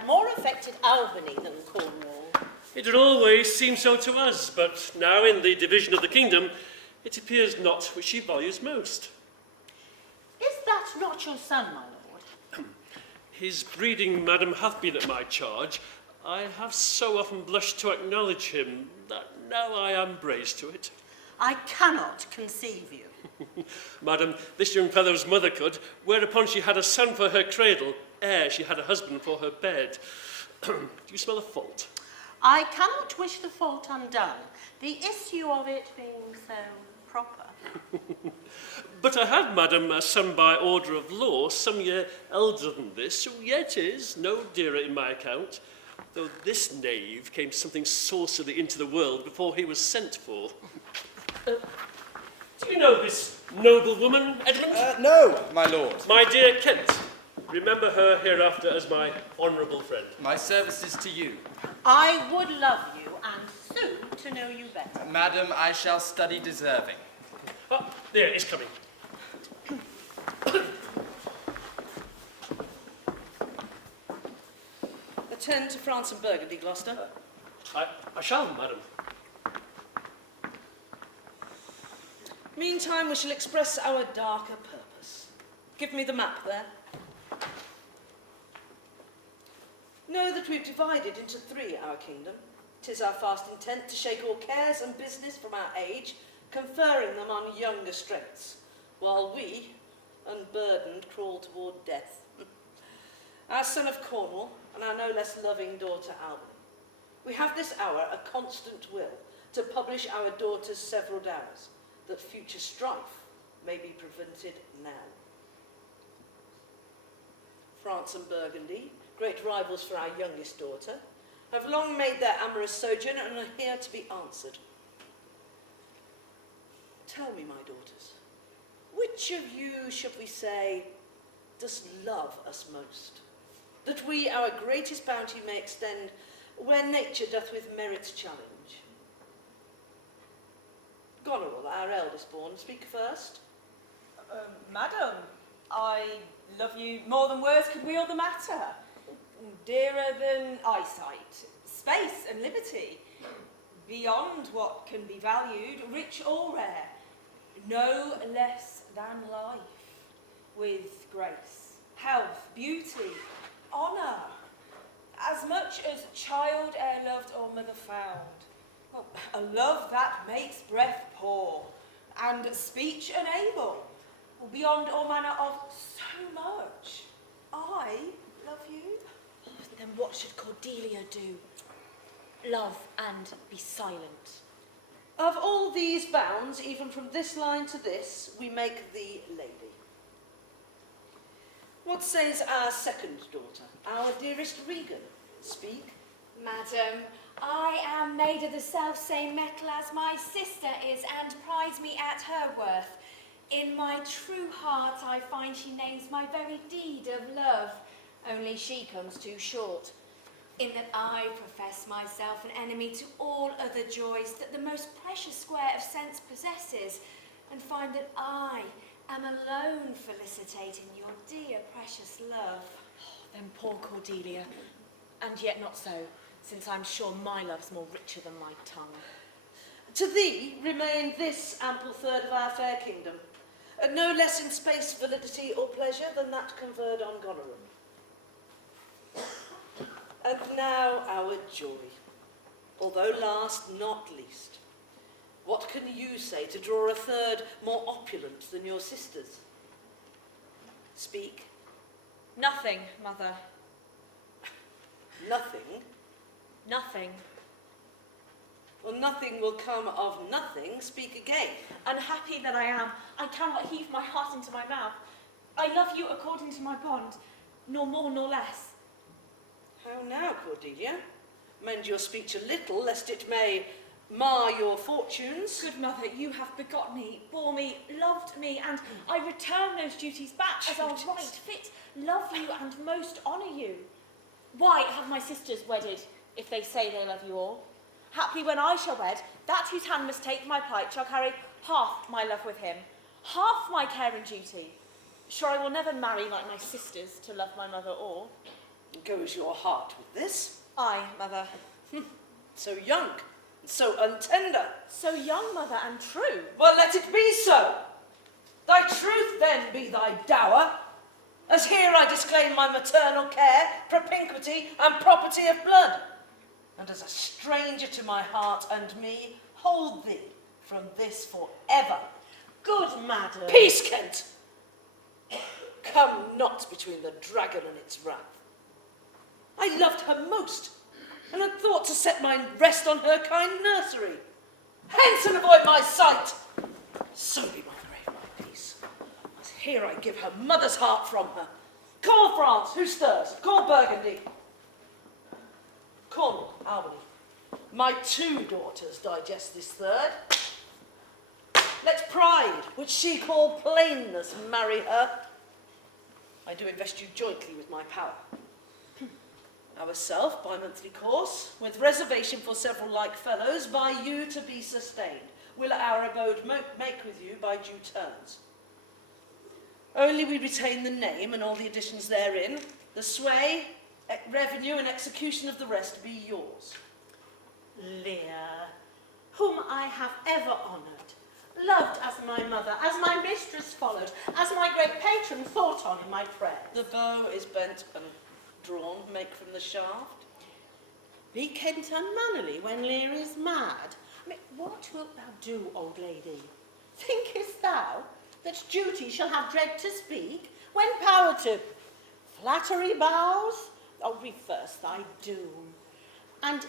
had more affected Albany than Cornwall. It had always seemed so to us, but now in the division of the kingdom, it appears not which she values most. Is that not your son, my lord? His breeding, madam, hath been at my charge. I have so often blushed to acknowledge him that now I am braced to it. I cannot conceive you. Madam, this young fellow's mother could, whereupon she had a son for her cradle, ere she had a husband for her bed. Do you smell a fault? I cannot wish the fault undone, the issue of it being so proper. But I had, madam, a son by order of law, some year elder than this, who yet is no dearer in my account, though this knave came something saucily into the world before he was sent for. Do you know this noble woman, Edmund? No, my lord. My dear Kent, remember her hereafter as my honourable friend. My services to you. I would love you, and soon to know you better. Madam, I shall study deserving. Ah, there it is coming. Attend to France and Burgundy, Gloucester. I shall, madam. Meantime, we shall express our darker purpose. Give me the map there. Know that we've divided into three our kingdom. 'Tis our fast intent to shake all cares and business from our age, conferring them on younger strengths, while we, unburdened, crawl toward death. Our son of Cornwall, and our no less loving daughter Albany. We have this hour a constant will to publish our daughter's several dowers, that future strife may be prevented now. France and Burgundy, great rivals for our youngest daughter, have long made their amorous sojourn and are here to be answered. Tell me, my daughters, which of you, should we say, does love us most? That we our greatest bounty may extend where nature doth with merit challenge. Goneril, our eldest born, speak first. Madam, I love you more than words could wield the matter. Dearer than eyesight, space and liberty. Beyond what can be valued, rich or rare. No less than life. With grace, health, beauty, honour. As much as child e'er loved or mother found. Well, a love that makes breath poor, and speech unable, beyond all manner of so much. I love you. Then what should Cordelia do? Love and be silent. Of all these bounds, even from this line to this, we make thee lady. What says our second daughter, our dearest Regan? Speak. Madam, I am made of the self-same metal as my sister is, and prize me at her worth. In my true heart I find she names my very deed of love, only she comes too short. In that I profess myself an enemy to all other joys that the most precious square of sense possesses, and find that I am alone felicitating your dear precious love. Then poor Cordelia, and yet not so, since I'm sure my love's more richer than my tongue. To thee remain this ample third of our fair kingdom, no less in space, validity, or pleasure than that conferred on Goneril. And now our joy, although last not least. What can you say to draw a third more opulent than your sisters? Speak. Nothing, mother. Nothing? Nothing. Well, nothing will come of nothing. Speak again. Unhappy that I am, I cannot heave my heart into my mouth. I love you according to my bond, nor more nor less. How now, Cordelia? Mend your speech a little, lest it may mar your fortunes. Good mother, you have begot me, bore me, loved me, and I return those duties back as our right fit, love you and most honour you. Why have my sisters wedded, if they say they love you all? Haply when I shall wed, that whose hand must take my plight shall carry half my love with him, half my care and duty. Sure I will never marry like my sisters to love my mother or. goes your heart with this? Aye, mother. So young, so untender. So young, mother, and true. Well, let it be so. Thy truth then be thy dower, as here I disclaim my maternal care, propinquity, and property of blood, and as a stranger to my heart and me, hold thee from this for ever. Good madam. Peace, Kent! Come not between the dragon and its wrath. I loved her most, and had thought to set mine rest on her kind nursery. Hence and avoid my sight. So be my grave my peace, as here I give her mother's heart from her. Call France, who stirs? Call Burgundy. Cornwall, Albany. My 2 daughters digest this third. Let pride, which she call plainness, marry her. I do invest you jointly with my power. Ourself, by monthly course, with reservation for several like fellows, by you to be sustained, will our abode make with you by due turns. Only we retain the name and all the additions therein, the sway, revenue and execution of the rest be yours. Lear, whom I have ever honoured, loved as my mother, as my mistress followed, as my great patron thought on in my prayers. The bow is bent and drawn, make from the shaft. Be Kent unmannerly when Lear is mad. What wilt thou do, old lady? Thinkest thou that duty shall have dread to speak, when power to flattery bows? Oh, reverse thy doom, and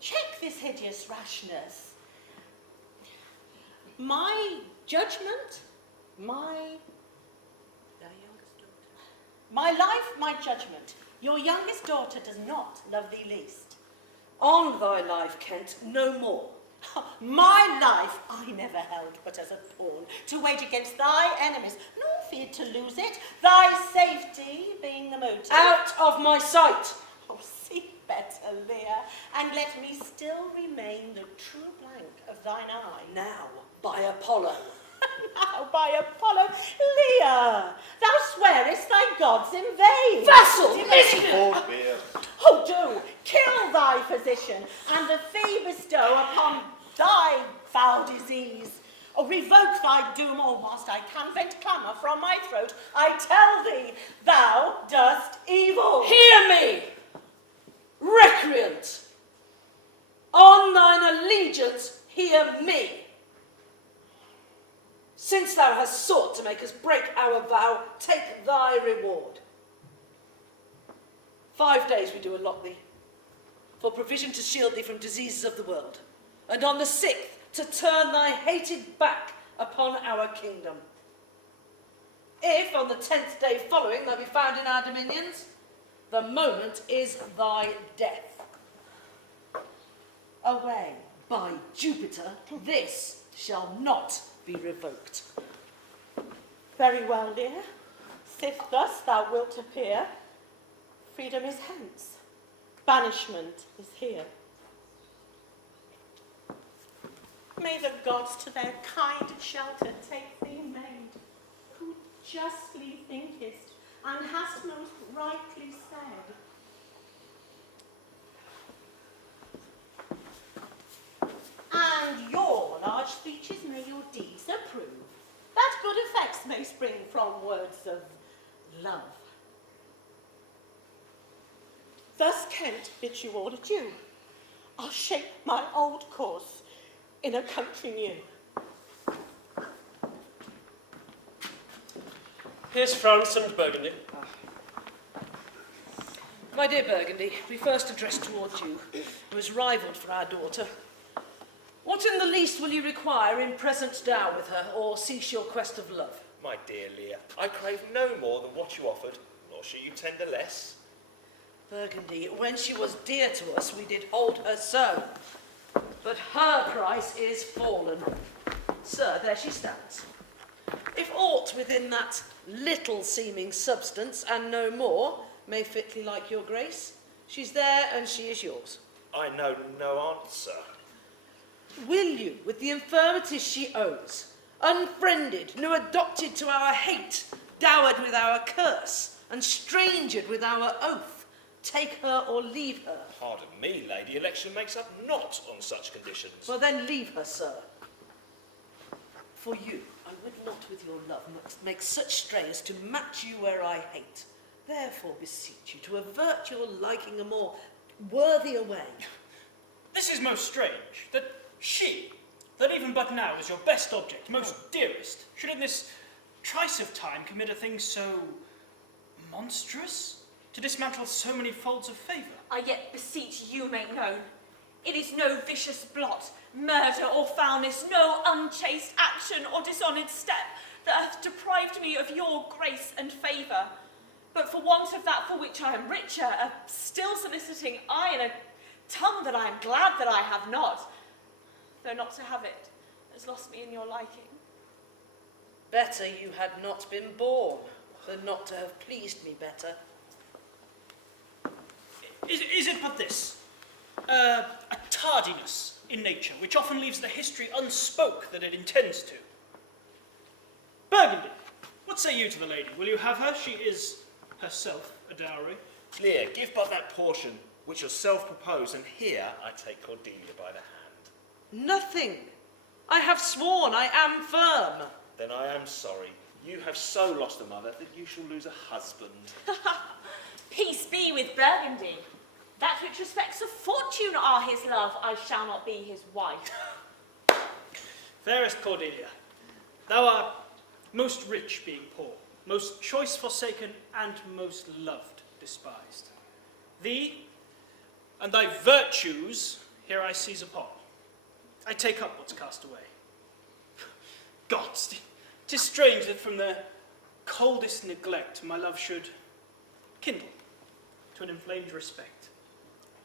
check this hideous rashness. My judgment, my life, my judgment. Your youngest daughter does not love thee least. On thy life, Kent, no more. My life I never held but as a pawn, to wage against thy enemies, nor feared to lose it, thy safety being the motive. Out of my sight! Oh, see better, Lear, and let me still remain the true blank of thine eye. Now, by Apollo. Now, by Apollo, Lear, thou swearest thy gods in vain. Vassal, miscreant! Oh, do kill thy physician, and the fee bestow upon thy foul disease. Oh, revoke thy doom, or whilst I can vent clamour from my throat, I tell thee, thou dost evil. Hear me, recreant! On thine allegiance, hear me! Since thou hast sought to make us break our vow, take thy reward. 5 days we do allot thee, for provision to shield thee from diseases of the world, and on the 6th to turn thy hated back upon our kingdom. If on the 10th day following thou be found in our dominions, the moment is thy death. Away, by Jupiter, this shall not be revoked. Very well, Lear. Sith thus thou wilt appear, freedom is hence, banishment is here. May the gods to their kind shelter take thee, maid, who justly thinkest and hast most rightly said. And your large speeches may your deeds approve, that good effects may spring from words of love. Thus Kent bids you all adieu. I'll shape my old course in a country new. Here's France and Burgundy. My dear Burgundy, we first addressed towards you, who is rivalled for our daughter. What in the least will you require in present dower with her, or cease your quest of love? My dear Lear, I crave no more than what you offered, nor shall you tender less. Burgundy, when she was dear to us, we did hold her so. But her price is fallen. Sir, there she stands. If aught within that little seeming substance, and no more, may fitly like your grace, she's there and she is yours. I know no answer. Will you, with the infirmities she owes, unfriended, new adopted to our hate, dowered with our curse, and strangered with our oath, Take her or leave her. Pardon me, lady, election makes up not on such conditions. Well, then leave her, sir. For you, I would not with your love make such stray as to match you where I hate. Therefore beseech you to avert your liking a more worthier way. This is most strange, that she, that even but now is your best object, most dearest, should in this trice of time commit a thing so monstrous, to dismantle so many folds of favour. I yet beseech you make known, it is no vicious blot, murder or foulness, no unchaste action or dishonoured step that hath deprived me of your grace and favour. But for want of that for which I am richer, a still soliciting eye and a tongue that I am glad that I have not, though not to have it has lost me in your liking. Better you had not been born, than not to have pleased me better. Is it but this? A tardiness in nature, which often leaves the history unspoke that it intends to. Burgundy, what say you to the lady? Will you have her? She is herself a dowry. Lear, give but that portion which yourself propose, and here I take Cordelia by the hand. Nothing. I have sworn, I am firm. Then I am sorry. You have so lost a mother that you shall lose a husband. Peace be with Burgundy. That which respects of fortune are his love, I shall not be his wife. Fairest Cordelia, thou art most rich being poor, most choice forsaken, and most loved despised. Thee and thy virtues here I seize upon. I take up what's cast away. Gods, 'tis strange that from the coldest neglect my love should kindle to an inflamed respect.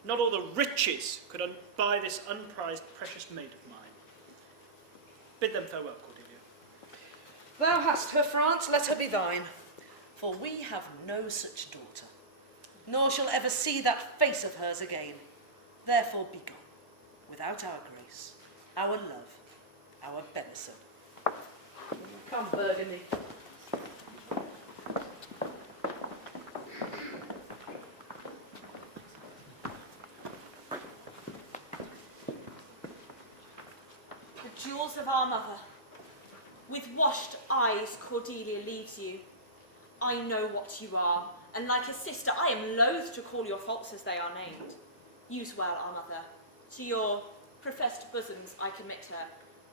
Not all the riches could buy this unprized precious maid of mine. Bid them farewell, Cordelia. Thou hast her, France, let her be thine. For we have no such daughter, nor shall ever see that face of hers again. Therefore be gone, without our grace, our love, our benison. Come, Burgundy. The jewels of our mother. With washed eyes Cordelia leaves you. I know what you are, and like a sister I am loath to call your faults as they are named. Use well our mother. To your professed bosoms I commit her.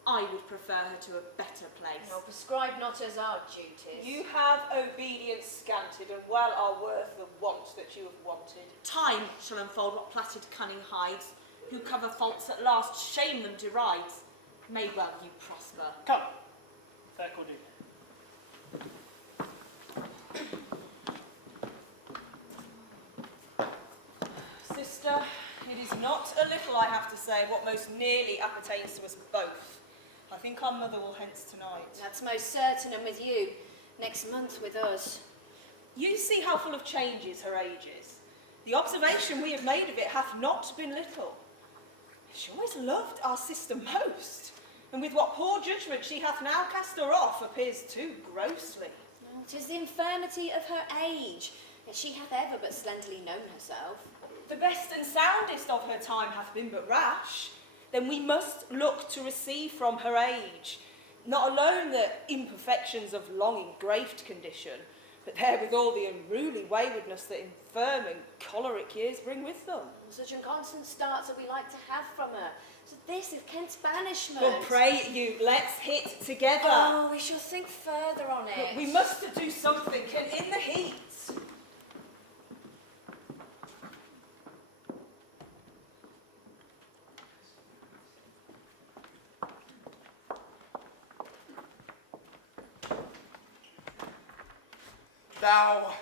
I would prefer her to a better place. No, prescribe not as our duties. You have obedience scanted, and well are worth the want that you have wanted. Time shall unfold what plaited cunning hides. Who cover faults at last, shame them derides. May well you prosper. Come, fair Cordelia. Sister, it is not a little, I have to say, what most nearly appertains to us both. I think our mother will hence tonight. That's most certain, and with you, next month with us. You see how full of changes her age is. The observation we have made of it hath not been little. She always loved our sister most, and with what poor judgment she hath now cast her off appears too grossly. Oh, 'tis the infirmity of her age, that she hath ever but slenderly known herself. The best and soundest of her time hath been but rash. Then we must look to receive from her age, not alone the imperfections of long engraved condition, but therewithal the unruly waywardness that infirm and choleric years bring with them. Such inconstant starts that we like to have from her. So this is Kent's banishment. Well, pray you, let's hit together. Oh, we shall think further on it. But we must do something, and in the heat. Thou,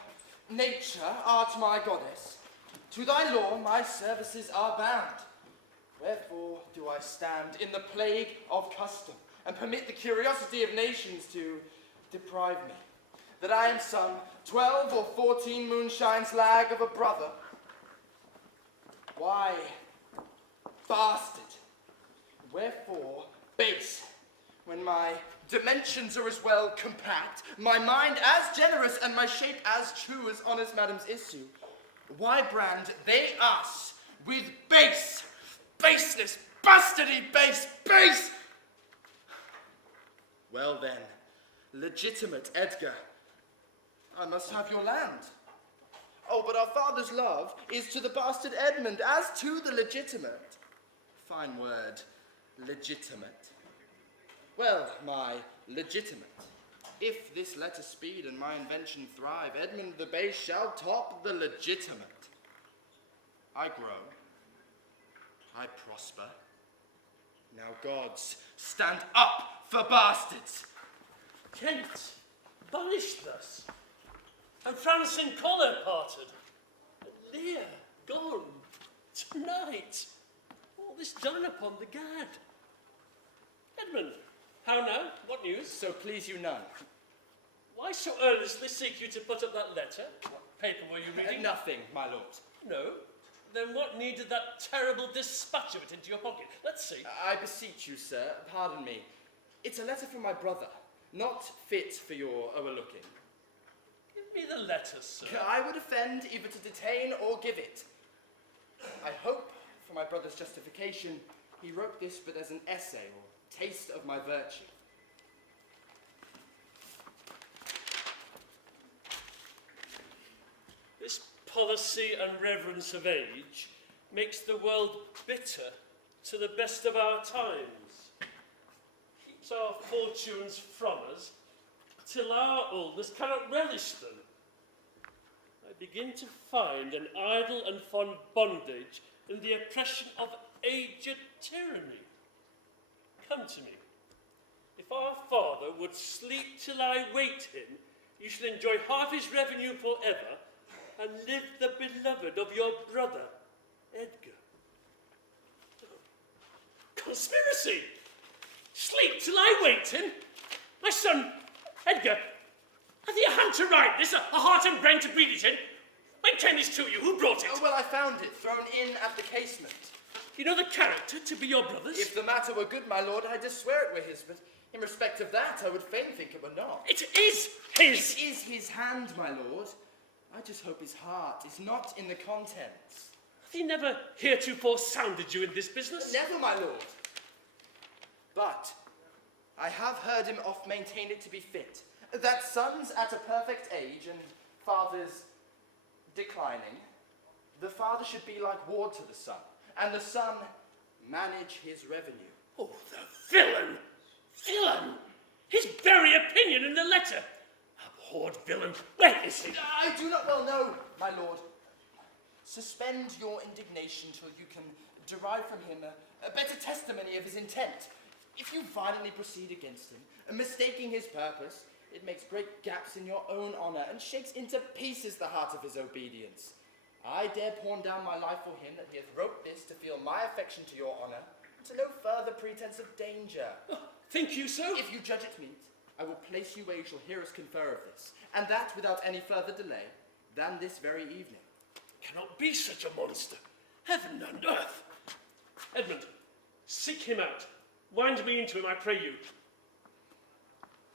nature, art my goddess. To thy law my services are bound. Wherefore do I stand in the plague of custom, and permit the curiosity of nations to deprive me, that I am some 12 or 14 moonshines lag of a brother? Why, bastard, wherefore base, when my dimensions are as well compact, my mind as generous, and my shape as true as honest madam's issue? Why brand they us with base, baseness, bastardy, base? Well then, legitimate Edgar, I must have your land. Oh, but our father's love is to the bastard Edmund as to the legitimate. Fine word, legitimate. Well, my legitimate, if this letter speed and my invention thrive, Edmund the base shall top the legitimate. I grow, I prosper. Now gods, stand up for bastards. Kent, banished thus, and France in collar parted, and Lear gone, tonight, all this done upon the gad. Edmund, how now? What news? So please you none. Why so earnestly seek you to put up that letter? What paper were you reading? Nothing, my lord. No? Then what needed that terrible dispatch of it into your pocket? Let's see. I beseech you, sir, pardon me. It's a letter from my brother, not fit for your overlooking. Give me the letter, sir. I would offend either to detain or give it. I hope, for my brother's justification, he wrote this but as an essay or taste of my virtue. This policy and reverence of age makes the world bitter to the best of our times, keeps our fortunes from us, till our oldness cannot relish them. I begin to find an idle and fond bondage in the oppression of aged tyranny. Come to me. If our father would sleep till I wake him, you shall enjoy half his revenue forever, and live the beloved of your brother, Edgar. Conspiracy! Sleep till I wake him? My son, Edgar, have you a hand to write this, a heart and brain to breathe it in? When came this to you? Who brought it? Oh, well, I found it, thrown in at the casement. You know the character to be your brother's? If the matter were good, my lord, I did swear it were his, but in respect of that, I would fain think it were not. It is his! It is his hand, my lord. I just hope his heart is not in the contents. Have he never heretofore sounded you in this business? Never, my lord. But I have heard him oft maintain it to be fit, that sons at a perfect age and fathers declining, the father should be like ward to the son, and the son manage his revenue. Oh, the villain! Villain! His very opinion in the letter! Abhorred villain! Where is he? I do not well know, my lord. Suspend your indignation till you can derive from him a better testimony of his intent. If you violently proceed against him, mistaking his purpose, it makes great gaps in your own honour and shakes into pieces the heart of his obedience. I dare pawn down my life for him that he hath wrote this to feel my affection to your honour, and to no further pretence of danger. Oh, think you so? If you judge it meet, I will place you where you shall hear us confer of this, and that without any further delay than this very evening. Cannot be such a monster. Heaven and earth. Edmund, seek him out. Wind me into him, I pray you.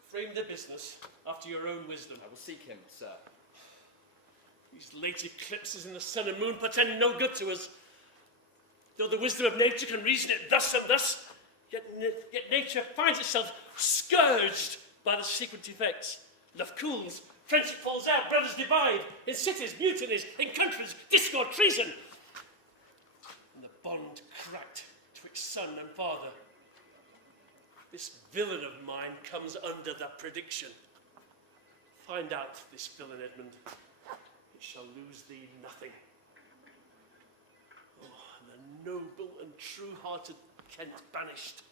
Frame the business after your own wisdom. I will seek him, sir. These late eclipses in the sun and moon portend no good to us. Though the wisdom of nature can reason it thus and thus, yet nature finds itself scourged by the secret effects. Love cools, friendship falls out, brothers divide. In cities, mutinies, in countries, discord, treason. And the bond cracked twixt son and father. This villain of mine comes under that prediction. Find out this villain, Edmund. It shall lose thee nothing. Oh, the noble and true-hearted Kent banished.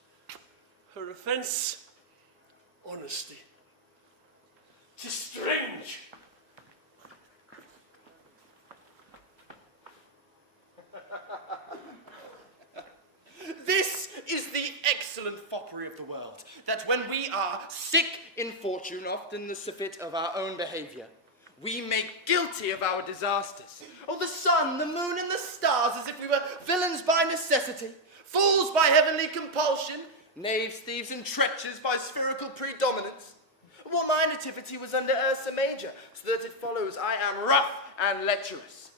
Her offence, honesty. 'Tis strange. This is the excellent foppery of the world, that when we are sick in fortune, often the surfeit of our own behaviour, we make guilty of our disasters. Oh, the sun, the moon, and the stars, as if we were villains by necessity, fools by heavenly compulsion, knaves, thieves, and treachers by spherical predominance. Well, my nativity was under Ursa Major, so that it follows I am rough and lecherous.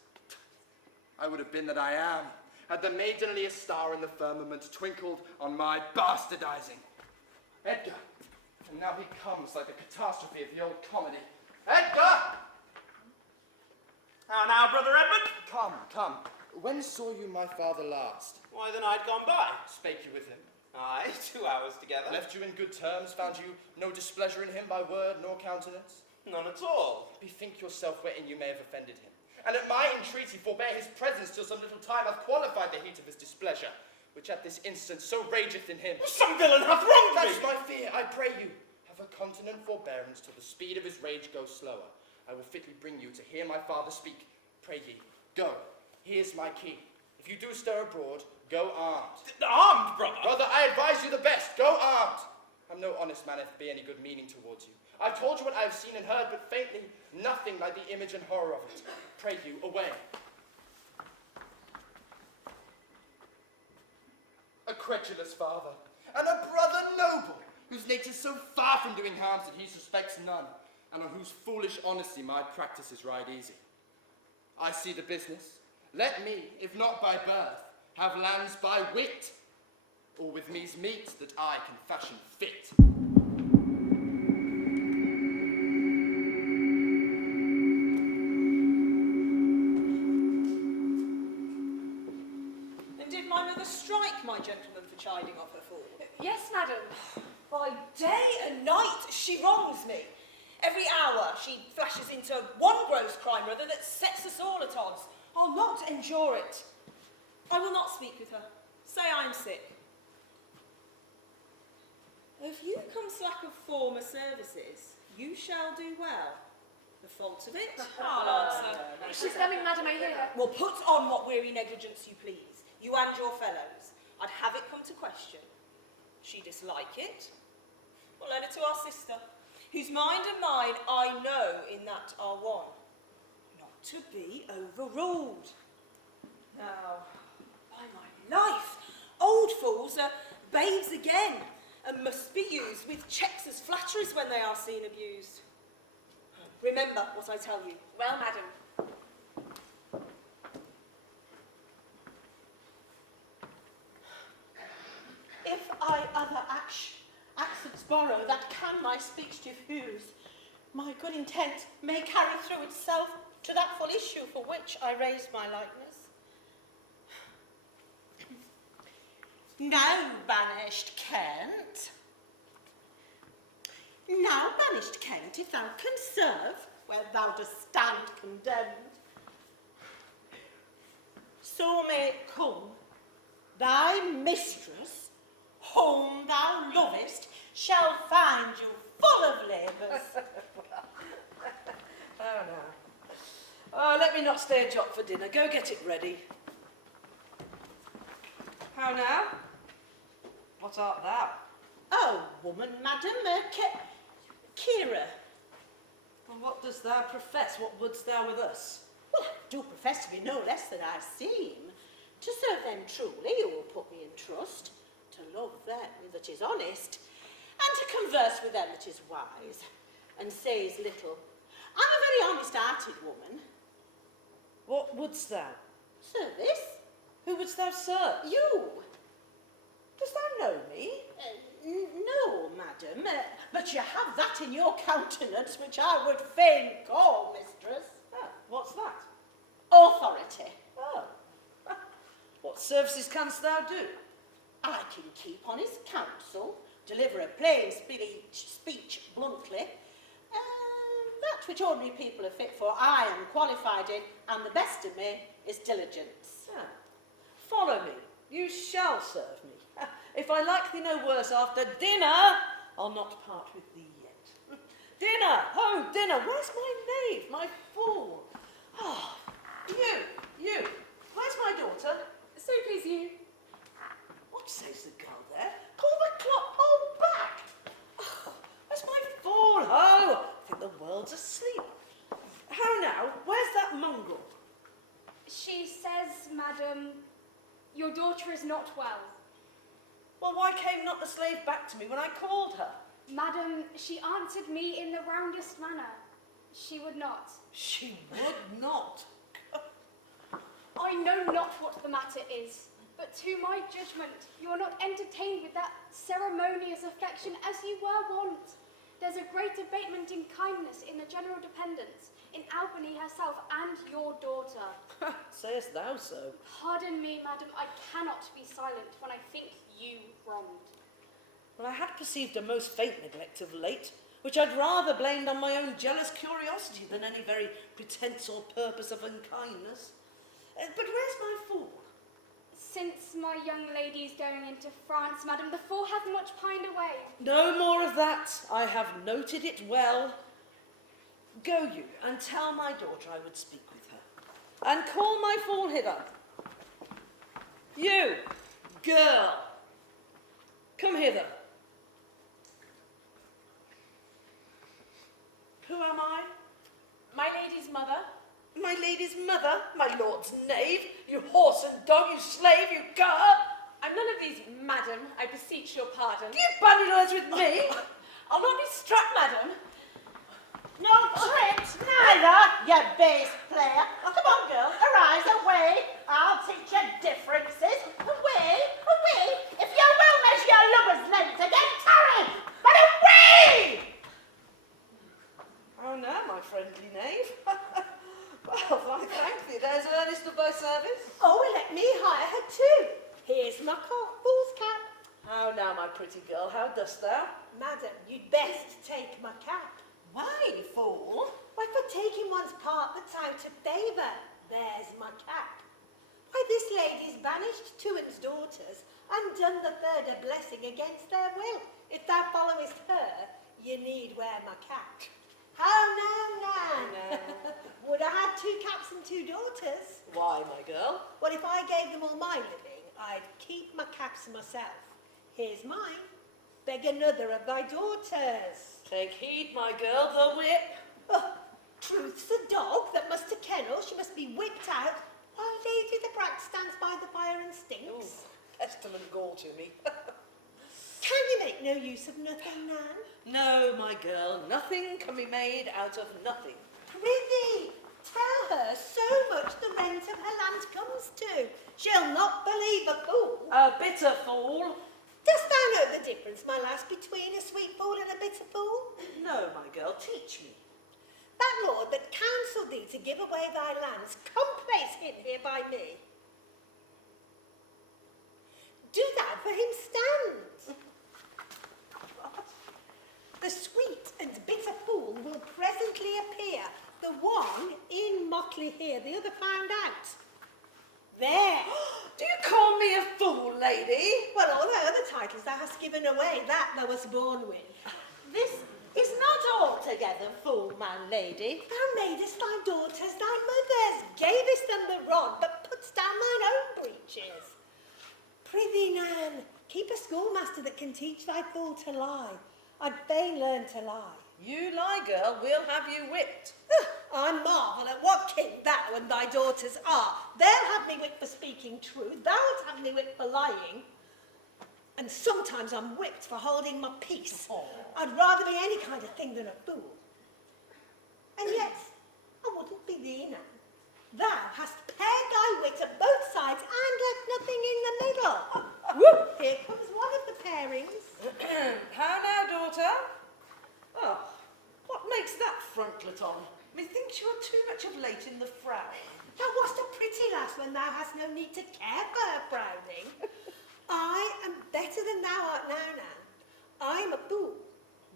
I would have been that I am, had the maidenliest star in the firmament twinkled on my bastardizing. Edgar! And now he comes like the catastrophe of the old comedy. Edgar! How now, Brother Edmund? Come. When saw you my father last? Why, the night gone by. Spake you with him? Aye, 2 hours together. Left you in good terms? Found you no displeasure in him by word nor countenance? None at all. Bethink yourself wherein you may have offended him. And at my entreaty forbear his presence till some little time hath qualified the heat of his displeasure, which at this instant so rageth in him. Some villain hath wronged me! That's my fear, I pray you. Have a continent forbearance till the speed of his rage goes slower. I will fitly bring you to hear my father speak. Pray ye, go. Here's my key. If you do stir abroad, go armed. Armed, brother? Brother, I advise you the best. Go armed. I'm no honest man if there be any good meaning towards you. I've told you what I have seen and heard, but faintly, nothing like the image and horror of it. Pray you, away. A credulous father, and a brother noble, whose nature's so far from doing harms that he suspects none, and on whose foolish honesty my practices ride easy. I see the business. Let me, if not by birth, have lands by wit, or with me's meat that I can fashion fit. And did my mother strike my gentleman for chiding of her fall? Yes, madam. By day and night she wrongs me. Every hour she flashes into one gross crime or other that sets us all at odds. I'll not endure it. I will not speak with her. Say I am sick. If you come slack of former services, you shall do well. The fault of it, I'll answer. She's coming, madam, I hear her. Well, put on what weary negligence you please, you and your fellows. I'd have it come to question. She dislike it? Well, let it to our sister, whose mind and mine I know in that are one. Not to be overruled. Now, by my life, old fools are babes again, and must be used with checks as flatteries when they are seen abused. Remember what I tell you. Well, madam. If I other accents borrow that can my speech diffuse, my good intent may carry through itself to that full issue for which I raise my likeness. Now, banished Kent. Now, banished Kent, if thou can serve where thou dost stand condemned, so may it come, thy mistress, whom thou lovest, shall find you full of labours. Oh, no. Let me not stay a jot for dinner. Go get it ready. How now? What art thou? Oh, woman, madam, Kira. And what dost thou profess? What wouldst thou with us? Well, I do profess to be no less than I seem, to serve them truly who will put me in trust, to love them that is honest, and to converse with them that is wise, and says little. I'm a very honest-hearted woman. What wouldst thou? Service? Who wouldst thou serve? You. Dost thou know me? No, madam, but you have that in your countenance which I would fain call mistress. Ah, what's that? Authority. Oh. What services canst thou do? I can keep honest counsel, deliver a plain speech bluntly, that which ordinary people are fit for I am qualified in, and the best of me is diligence. Ah. Follow me. You shall serve me. If I like thee no worse after dinner, I'll not part with thee yet. Dinner! Oh, dinner! Where's my knave, my fool? Ah, you! Where's my daughter? So please you. What says the girl there? Call the clock! Oh, back! Oh, where's my fool? Oh, I think the world's asleep. How now? Where's that mongrel? She says, madam, your daughter is not well. Well, why came not the slave back to me when I called her? Madam, she answered me in the roundest manner. She would not. She would not. I I know not what the matter is, but to my judgment, you are not entertained with that ceremonious affection as you were wont. There's a great abatement in kindness in the general dependence, in Albany herself and your daughter. Sayest thou so? Pardon me, madam, I cannot be silent when I think you wronged. Well, I had perceived a most faint neglect of late, which I'd rather blamed on my own jealous curiosity than any very pretence or purpose of unkindness. But where's my fool? Since my young lady is going into France, madam, the fool hath much pined away. No more of that. I have noted it well. Go you, and tell my daughter I would speak with her. And call my fool hither. You, girl, come hither. Who am I? My lady's mother. My lady's mother? My lord's knave? You horse and dog, you slave, you cur! I'm none of these, madam. I beseech your pardon. Do you bandy words with me? I'll not be struck, madam. No tricks neither, you base player. Come on, girl, arise, away. I'll teach you differences. Away, away. If you will measure your lover's length again, tarry, but away! Oh, now, my friendly knave. Well, I thank thee. There's earnest of thy service. Oh, let me hire her too. Here's my fool's cap. How now, my pretty girl, how dost thou? Madam, you'd best take my cap. Why, fool? Why, for taking one's part that's out of favour. There's my cap. Why, this lady's banished two an's daughters and done the third a blessing against their will. If thou followest her, you need wear my cap. How now? Would I had two caps and two daughters? Why, my girl? Well, if I gave them all my living, I'd keep my caps myself. Here's mine. Beg another of thy daughters. Take heed, my girl, the whip. Oh, truth's a dog that must to kennel, she must be whipped out, while Lady the Brat stands by the fire and stinks. Pestilent gall to me. Can you make no use of nothing, Nan? No, my girl, nothing can be made out of nothing. Prithee, tell her so much the rent of her land comes to. She'll not believe a fool. A bitter fool. Dost thou know the difference, my lass, between a sweet fool and a bitter fool? No, my girl, teach me. That lord that counselled thee to give away thy lands, come place him here by me. Do thou for him stand. The sweet and bitter fool will presently appear, the one in motley here, the other found out. There. Do you call me a fool, lady? Well, all the other titles thou hast given away, that thou wast born with. This is not altogether fool, man, lady. Thou madest thy daughters thy mothers, gavest them the rod, but putst down thine own breeches. Prithee, Nan, keep a schoolmaster that can teach thy fool to lie. I'd fain learn to lie. You lie, girl, we'll have you whipped. I marvel at what king thou and thy daughters are. They'll have me whipped for speaking truth, thou'lt have me whipped for lying. And sometimes I'm whipped for holding my peace. Oh. I'd rather be any kind of thing than a fool. And yet, I wouldn't be thee, Nan. Thou hast pared thy wit at both sides and left nothing in the middle. Whoop! Here comes one of the pairings. How now, daughter? Oh, what makes that frontlet on? Methinks you are too much of late in the frown. Thou wast a pretty lass when thou hast no need to care for her frowning. I am better than thou art now, Nan. I am a fool.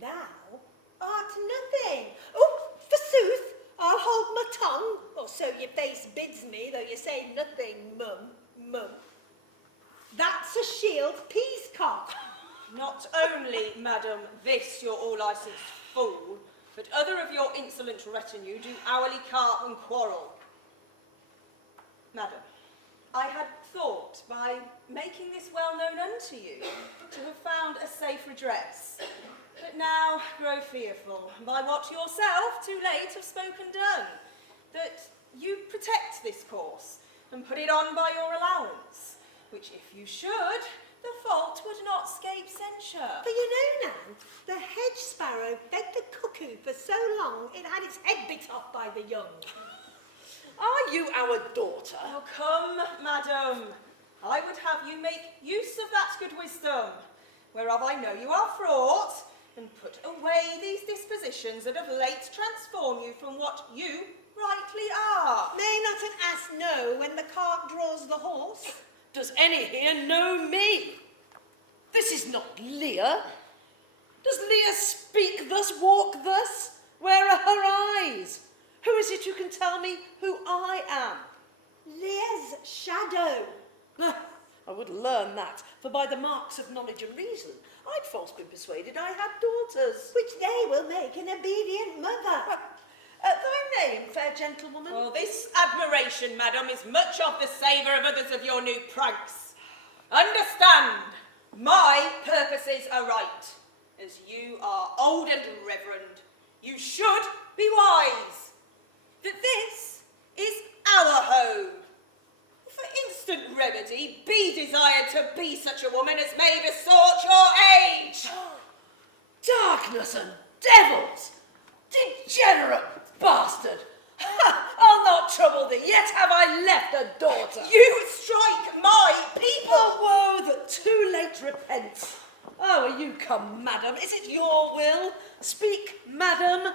Thou art nothing. Oh, forsooth, I'll hold my tongue, or so your face bids me, though you say nothing, mum. That's a shield peacock. Not only, madam, this your all-licensed fool, but other of your insolent retinue do hourly carp and quarrel. Madam, I had thought, by making this well known unto you, to have found a safe redress, but now grow fearful, by what yourself too late have spoken done, that you protect this course, and put it on by your allowance, which if you should, the fault would not scape censure. For you know, Nan, the hedge sparrow fed the cuckoo for so long it had its head bit off by the young. Are you our daughter? Oh, come, madam. I would have you make use of that good wisdom, whereof I know you are fraught, and put away these dispositions that of late transform you from what you rightly are. May not an ass know when the cart draws the horse? Does any here know me? This is not Lear. Does Lear speak thus, walk thus? Where are her eyes? Who is it who can tell me who I am? Lear's shadow. I would learn that, for by the marks of knowledge and reason, I'd false been persuaded I had daughters. Which they will make an obedient mother. Thy name, fair gentlewoman? Well, this admiration, madam, is much of the savour of others of your new pranks. Understand, my purposes are right. As you are old and reverend, you should be wise. That this is our home. For instant remedy, be desired to be such a woman as may besort your age. Darkness and devils! Degenerate bastard! I'll not trouble thee, yet have I left a daughter. You strike my people! Oh, woe that too late repents. Oh, are you come, madam? Is it your will? Speak, madam.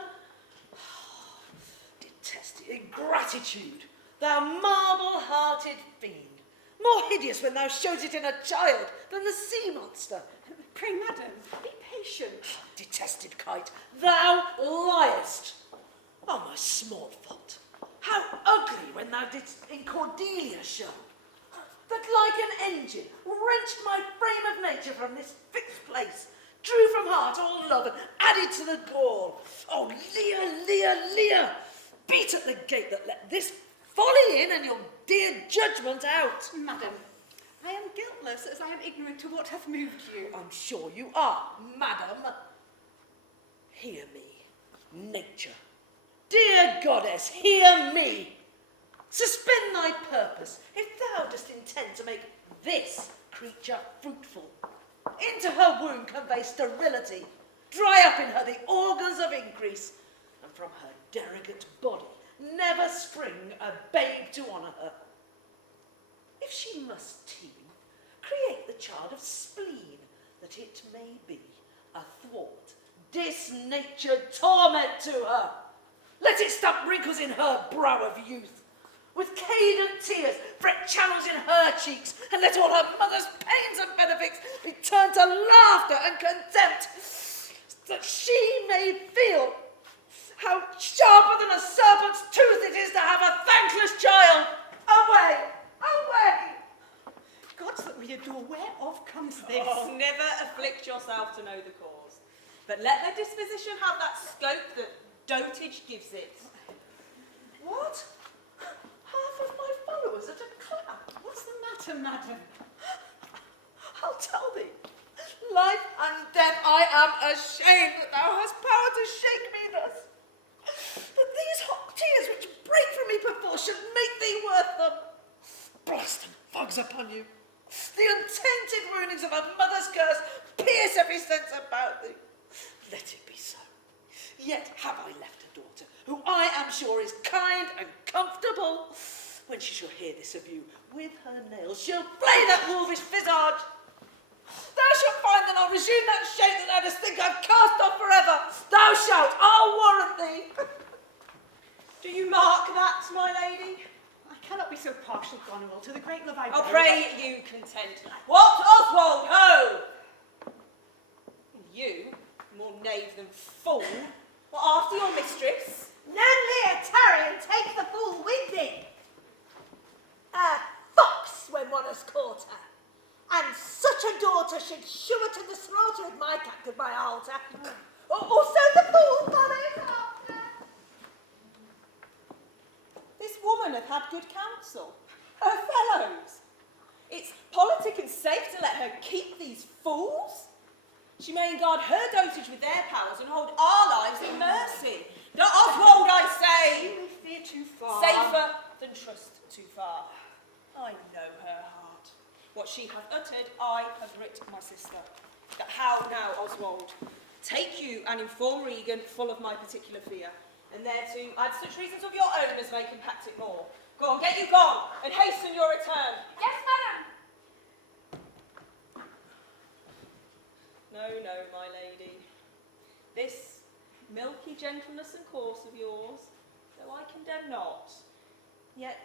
Detested ingratitude, thou marble-hearted fiend. More hideous when thou showest it in a child than the sea monster. Pray, madam, be patient. Detested kite, thou liest. Oh, my small fault. How ugly when thou didst in Cordelia show, that like an engine wrenched my frame of nature from this fixed place, drew from heart all love and added to the gall. Oh, Lear, Lear, Lear, beat at the gate that let this folly in and your dear judgment out. Madam, I am guiltless as I am ignorant to what hath moved you. I'm sure you are, madam. Hear me, nature. Dear goddess, hear me. Suspend thy purpose, if thou dost intend to make this creature fruitful. Into her womb convey sterility, dry up in her the organs of increase, and from her derogate body never spring a babe to honour her. If she must teem, create the child of spleen, that it may be a thwart, disnatured torment to her. Let it stamp wrinkles in her brow of youth, with cadent tears fret channels in her cheeks, and let all her mother's pains and benefits be turned to laughter and contempt, that she may feel how sharper than a serpent's tooth it is to have a thankless child. Away, away! Gods that we adore, whereof comes this? Oh, never afflict yourself to know the cause, but let the disposition have that scope that dotage gives it. What? Half of my followers at a clap. What's the matter, madam? I'll tell thee. Life and death, I am ashamed that thou hast power to shake me thus. That these hot tears which break from me perforce should make thee worth them. Blast and fogs upon you. The untainted woundings of a mother's curse pierce every sense about thee. Let it be so. Yet have I left a daughter, who I am sure is kind and comfortable. When she shall hear this of you, with her nails she'll flay that wolfish visage. Thou shalt find that I'll resume that shape that thou dost think I've cast off forever. Thou shalt, I'll warrant thee. Do you mark that, my lady? I cannot be so partial, Goneril, to the great love I I'll bear. pray you content. What, Oswald, ho! And you, more knave than fool, were after your mistress. None Lear, tarry and take the fool with thee. A fox when one has caught her. And such a daughter should shew her to the slaughter if my captive by altar. Or so the fool follows after. This woman hath had good counsel. Her fellows. It's politic and safe to let her keep these fools. She may guard her dotage with their powers and hold our lives in mercy. Not Oswald, I say. You fear too far. Safer than trust too far. I know her heart. What she hath uttered, I have writ my sister. But how now, Oswald? Take you and inform Regan full of my particular fear. and thereto add such reasons of your own as may compact it more. Go on, get you gone, and hasten your return. Yes, madam. No, no, my lady. This milky gentleness and course of yours, though I condemn not, yet,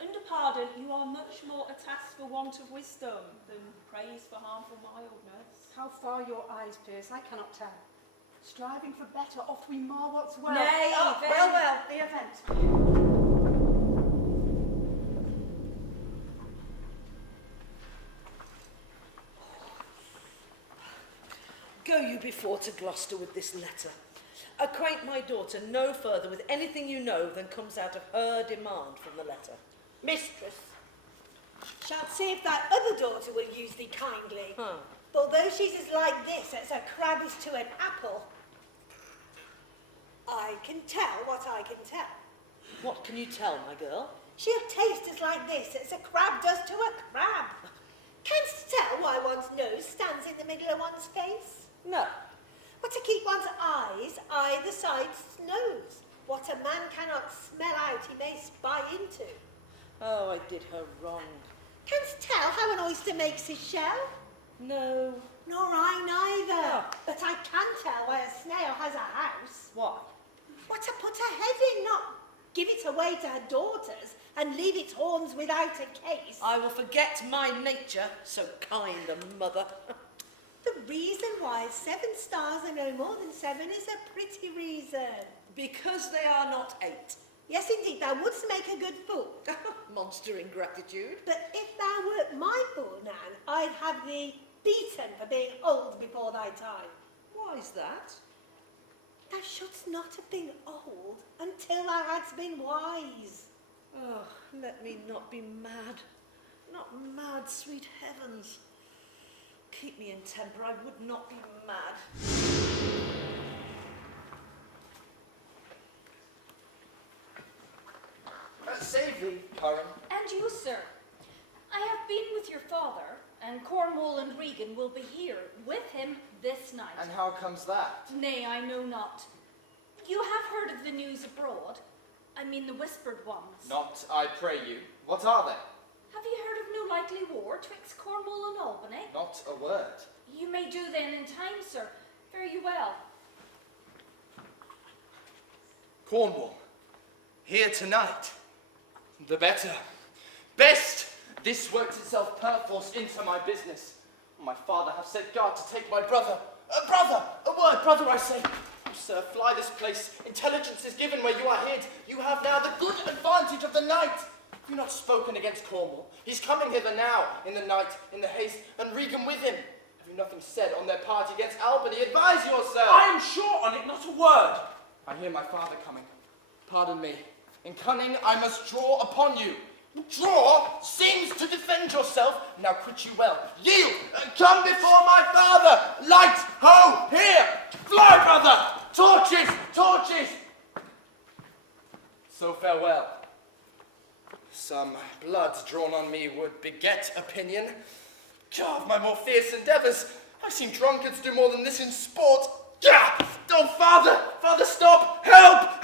under pardon, you are much more a task for want of wisdom than praise for harmful mildness. How far your eyes pierce, I cannot tell. Striving for better, oft we mar what's well. Nay, Oh, then- well, the event. Go you before to Gloucester with this letter. Acquaint my daughter no further with anything you know than comes out of her demand from the letter. Mistress, shalt see if thy other daughter will use thee kindly. For though she's as like this as a crab is to an apple, I can tell what I can tell. What can you tell, my girl? She'll taste as like this as a crab does to a crab. Canst tell why one's nose stands in the middle of one's face? No. But to keep one's eyes either side's nose. What a man cannot smell out, he may spy into. Oh, I did her wrong. Canst tell how an oyster makes his shell? No. Nor I neither. But I can tell why a snail has a house. Why? What to put her head in, not give it away to her daughters and leave its horns without a case. I will forget my nature, so kind a mother. The reason why 7 stars are no more than 7 is a pretty reason. Because they are not 8. Yes, indeed, thou wouldst make a good fool. Monster ingratitude. But if thou wert my fool, Nan, I'd have thee beaten for being old before thy time. Why's that? Thou shouldst not have been old until thou hadst been wise. Oh, let me not be mad. Not mad, sweet heavens. Keep me in temper, I would not be mad. Save thee, Curran. And you, sir. I have been with your father, and Cornwall and Regan will be here with him this night. And how comes that? Nay, I know not. You have heard of the news abroad. I mean the whispered ones. Not, I pray you. What are they? Have you heard of no likely war twixt Cornwall and Albany? Not a word. You may do then in time, sir. Fare you well. Cornwall, here tonight. The better. Best! This works itself perforce into my business. My father hath set guard to take my brother. A word, brother, I say. Oh, sir, fly this place. Intelligence is given where you are hid. You have now the good advantage of the night. Have you not spoken against Cornwall? He's coming hither now, in the night, in the haste, and Regan with him. Have you nothing said on their party against Albany? Advise yourself. I am sure on it, not a word. I hear my father coming. Pardon me. In cunning, I must draw upon you. Draw seems to defend yourself. Now quit you well. Yield and come before my father. Light, ho, here. Fly, brother. Torches, torches. So farewell. Some blood drawn on me would beget opinion. God, my more fierce endeavours. I've seen drunkards do more than this in sport. Gah! Oh, father, stop! Help!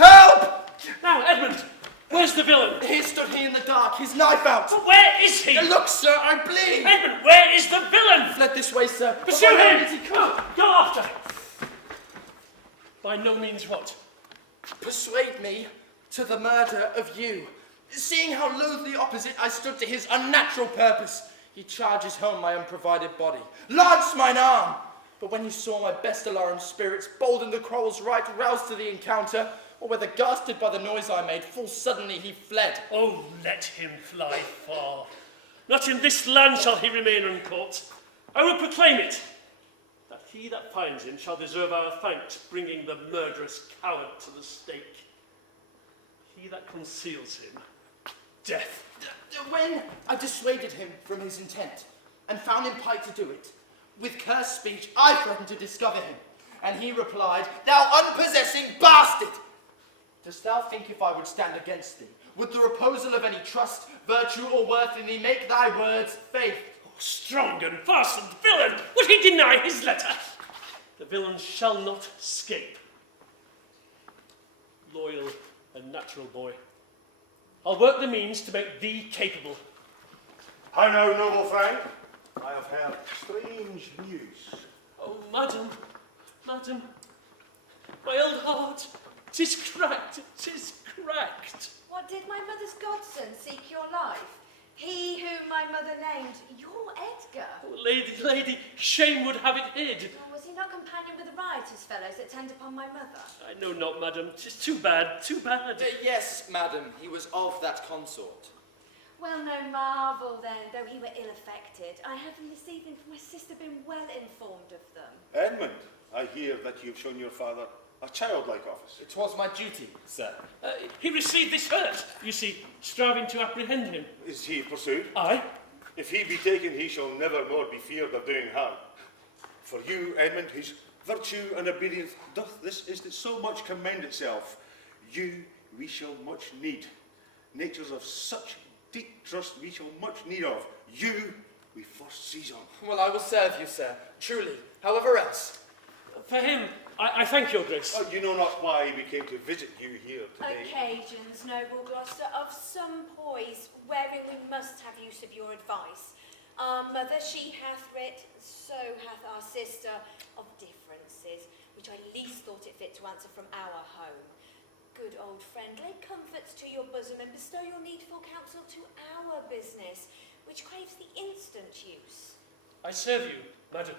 Now, Edmund, where's the villain? Here stood he in the dark, his knife out. But where is he? Look, sir, I bleed. Edmund, where is the villain? Fled this way, sir. Pursue But where him! did he come? Go after. By no means what? Persuade me to the murder of you. Seeing how loathly opposite I stood to his unnatural purpose, he charges home my unprovided body. Lance mine arm! But when he saw my best alarmed spirits, bold in the quarrel's right, roused to the encounter, or whether gasted by the noise I made, full suddenly he fled. Oh, let him fly far. Not in this land shall he remain uncaught. I will proclaim it, that he that finds him shall deserve our thanks, bringing the murderous coward to the stake. He that conceals him, death. When I dissuaded him from his intent, and found him plight to do it, with cursed speech I threatened to discover him, and he replied, "Thou unpossessing bastard! Dost thou think if I would stand against thee, would the reposal of any trust, virtue, or worth in thee make thy words faith?" Oh, strong and fastened villain, would he deny his letter? The villain shall not escape. loyal and natural boy. I'll work the means to make thee capable. How now, noble Frank? I have heard strange news. Oh, madam, my old heart, 'tis cracked. What did my mother's godson seek your life? He whom my mother named your Edgar? Oh, lady, shame would have it hid. Or was he not companion with the riotous fellows that tend upon my mother? I know not, madam, 'tis too bad. Yes, madam, he was of that consort. Well, no marvel then, though he were ill-affected. I have from this evening from my sister been well informed of them. Edmund, I hear that you've shown your father a childlike office. It was my duty, sir. He received this hurt, you see, striving to apprehend him. Is he pursued? Aye. If he be taken, he shall never more be feared of doing harm. For you, Edmund, whose virtue and obedience doth this instant so much commend itself, you we shall much need. Natures of such deep trust we shall much need of. You we first seize on. Well, I will serve you, sir. Truly. However else. For him, I thank your grace. Oh, you know not why we came to visit you here today. Occasions, noble Gloucester, of some poise, wherein we must have use of your advice. Our mother, she hath writ, so hath our sister, of differences, which I least thought it fit to answer from our home. Good old friend, lay comforts to your bosom and bestow your needful counsel to our business, which craves the instant use. I serve you, madam.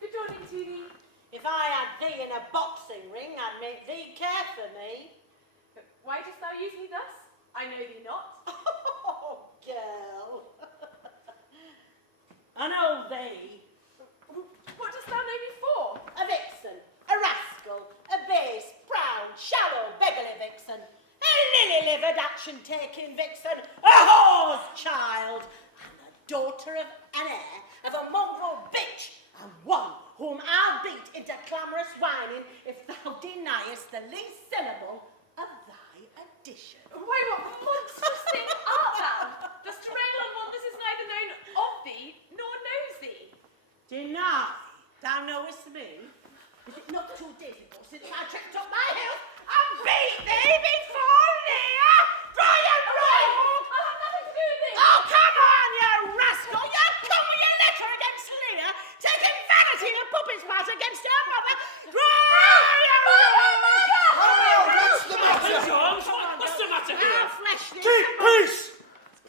Good morning to thee. If I had thee in a boxing ring, I'd make thee care for me. Why dost thou use me thus? I know thee not. Oh, girl. I know thee. What dost thou know me for? A vixen, a rascal, a base, proud, shallow, beggarly vixen, a lily-livered, action-taking vixen, a whore's child, and the daughter of an heir of a mongrel bitch, and one whom I'll beat into clamorous whining if thou deniest the least syllable of thy addition. Why, what monstrous thing art thou? Thus to rail on one that is neither known of thee nor knows thee. Deny thou knowest me? Is it not too difficult since I tripped up my heels and beat thee before Lear? Brian Rogue! I have nothing to do with thee. Oh, come on, you rascal! You come with your letter against Lear, taking vanity and puppet's part against her mother. Brian Rogue! What's the matter? What's the matter here? Our flesh this Keep peace!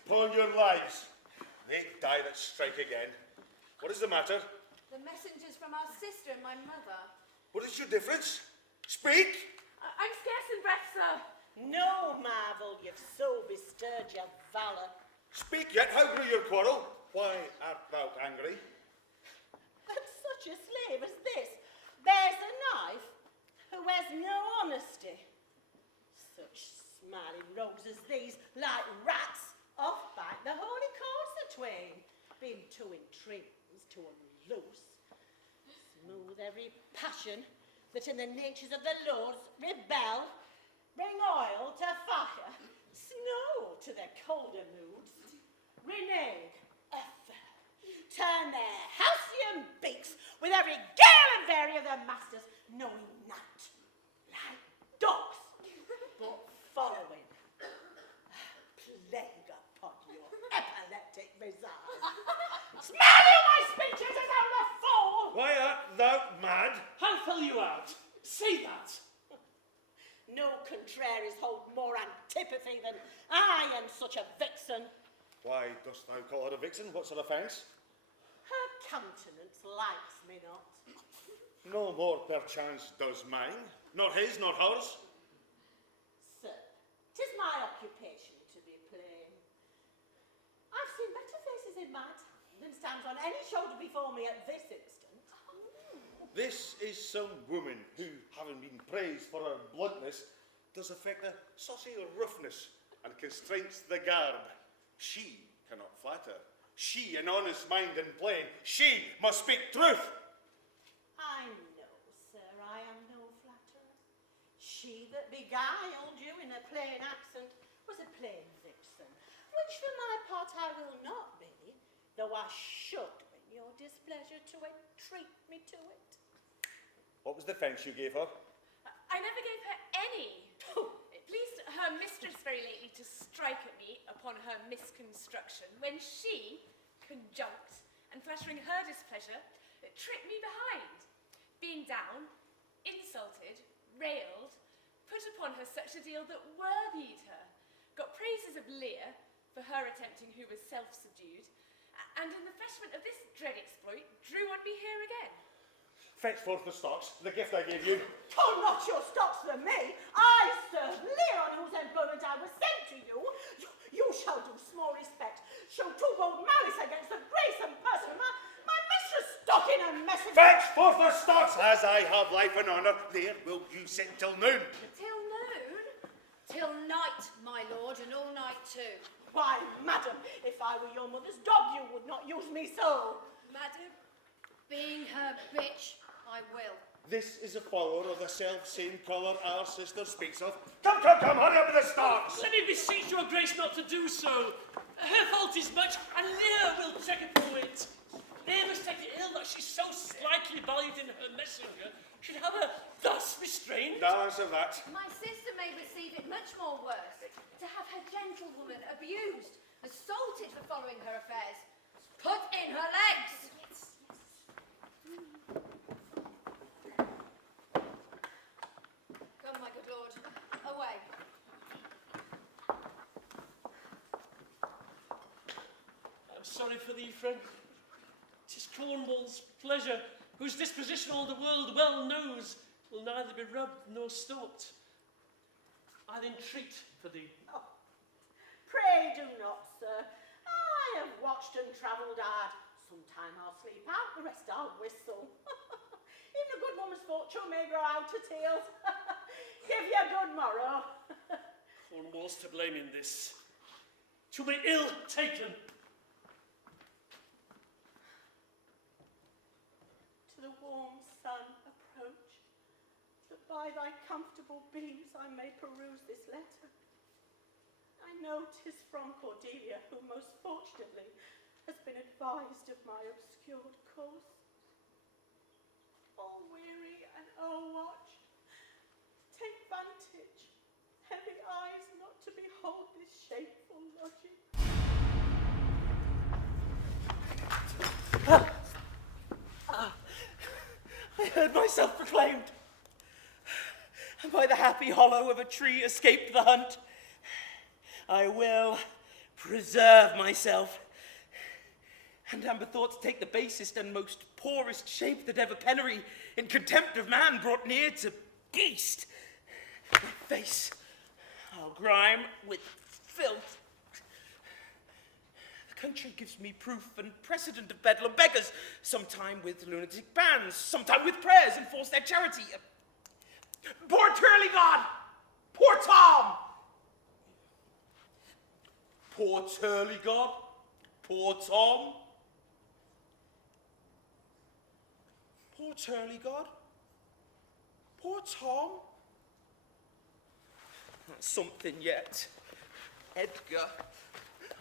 Upon your lives. They die that strike again. What is the matter? The messengers from our sister and my mother. What is your difference? Speak! I'm scarce in breath, sir. No marvel you've so bestirred your valour. Speak yet, how grew your quarrel? Why art thou angry? That such a slave as this bears a knife who has no honesty. Such smiling rogues as these, like rats, off bite the holy cause atwain, being too intrigues to unloose. Smooth every passion that in the natures of the lords rebel, bring oil to fire, snow to their colder moods, renege a fell, turn their halcyon beaks with every gale and vary of their masters, knowing not, like dogs, but following. Plague upon your epileptic visage. Smell you my speeches as I'm a fool! Why art thou mad? How fell you out? Say that. No contraries hold more antipathy than I and such a vixen. Why dost thou call her a vixen? What's her offence? Her countenance likes me not. No more perchance does mine, nor his, nor hers. Sir, 'tis my occupation to be plain. I've seen better faces in my time than stands on any shoulder before me at this instant. This is some woman who, having been praised for her bluntness, does affect a saucy roughness and constrains the garb. She cannot flatter. She, an honest mind and plain, she must speak truth. I know, sir, I am no flatterer. She that beguiled you in a plain accent was a plain vixen, which for my part I will not be, though I should win your displeasure to entreat me to it. What was the thanks you gave her? I never gave her any. It pleased her mistress very lately to strike at me upon her misconstruction, when she, conjunct and flattering her displeasure, tripped me behind. Being down, insulted, railed, put upon her such a deal that worthied her, got praises of Lear for her attempting who was self-subdued, and in the fleshment of this dread exploit drew on me here again. Fetch forth the stocks, the gift I gave you. Oh, not your stocks for me. I serve Lear, on whose employment I was sent to you. You shall do small respect, show too bold malice against the grace and person of my mistress, stocking and messenger. Fetch forth the stocks, as I have life and honour. There will you sit till noon. Till noon? Till night, my lord, and all night too. Why, madam, if I were your mother's dog, you would not use me so. Madam, being her bitch, I will. This is a follower of the self-same colour our sister speaks of. Come, hurry up with the stocks. Let me beseech your grace not to do so. Her fault is much, and Lear will check it for it. Lear must take it ill that she so slightly valued in her messenger should have her thus restrained. No answer that. My sister may receive it much more worse, to have her gentlewoman abused, assaulted for following her affairs, put in her legs. Come, my good lord, away. I'm sorry for thee, friend. 'Tis Cornwall's pleasure, whose disposition all the world well knows, will neither be rubbed nor stopped. I'll entreat for thee. Oh, pray do not, sir. I have watched and travelled hard. Sometime I'll sleep out, the rest I'll whistle. Even a good woman's fortune may grow out at heels. Give you a good morrow. Cornwall's to blame in this. 'Twill be ill taken. To the warm sun approach, that by thy comfortable beams I may peruse this letter. I know 'tis from Cordelia, who most fortunately has been advised of my obscured course. Oh, weary and o'erwatched, take vantage, heavy eyes not to behold this shameful lodging. I heard myself proclaimed, and by the happy hollow of a tree escaped the hunt. I will preserve myself, and am bethought to take the basest and most poorest shape that ever penury in contempt of man brought near to beast. My face I'll grime with filth. The country gives me proof and precedent of bedlam beggars, sometime with lunatic bands, sometime with prayers enforce their charity. Poor Turlygod! Poor Tom! Poor Turlygod? Poor Tom? Poor Turlygod? Poor Tom? Something yet. Edgar,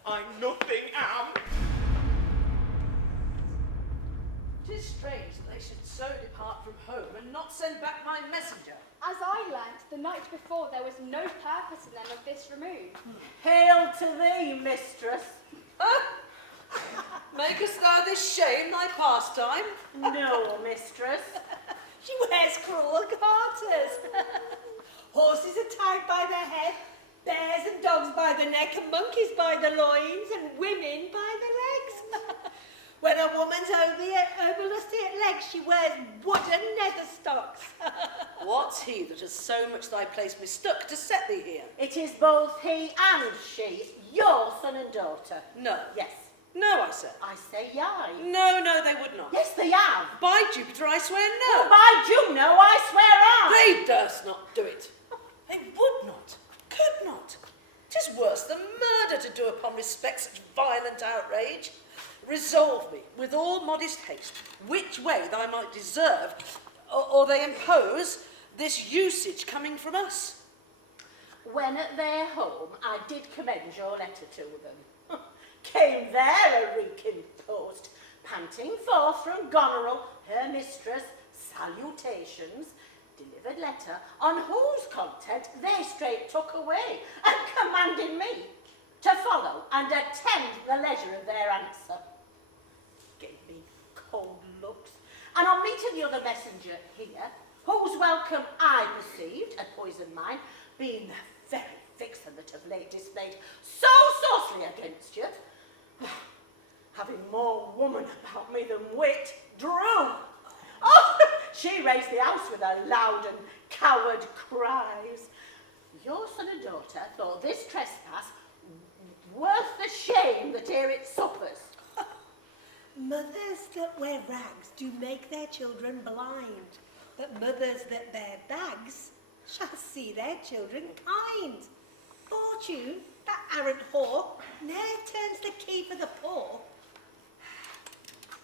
I nothing am. 'Tis strange that they should so depart from home and not send back my messenger. As I learnt the night before, there was no purpose in them of this remove. Hail to thee, mistress. Makest thou this shame thy pastime? No, mistress. She wears cruel garters. Horses are tied by the head, bears and dogs by the neck, and monkeys by the loins, and women by the legs. When a woman's overlusty at legs, she wears wooden nether stocks. What's he that has so much thy place mistook to set thee here? It is both he and she, your son and daughter. No. Yes. No, I say. I say yea. No, they would not. Yes, they have. By Jupiter, I swear no. Oh, by Juno, I swear I. They durst not do it. They would not, could not. 'Tis worse than murder to do upon respect such violent outrage. resolve me with all modest haste which way thy might deserve or they impose this usage coming from us. When at their home I did commend your letter to them. Came there a reeking post, panting forth from Goneril, her mistress, salutations, delivered letter, on whose content they straight took away, and commanded me to follow and attend the leisure of their answer. Gave me cold looks, and on meeting the other messenger here, whose welcome I perceived had poisoned mine, being the very vixen that of late displayed so saucily against you, having more woman about me than wit, drew. Oh, she raised the house with her loud and coward cries. Your son and daughter thought this trespass worth the shame that here it suffers. Mothers that wear rags do make their children blind, but mothers that bear bags shall see their children kind. Fortune, that arrant whore, ne'er turns the key for the poor.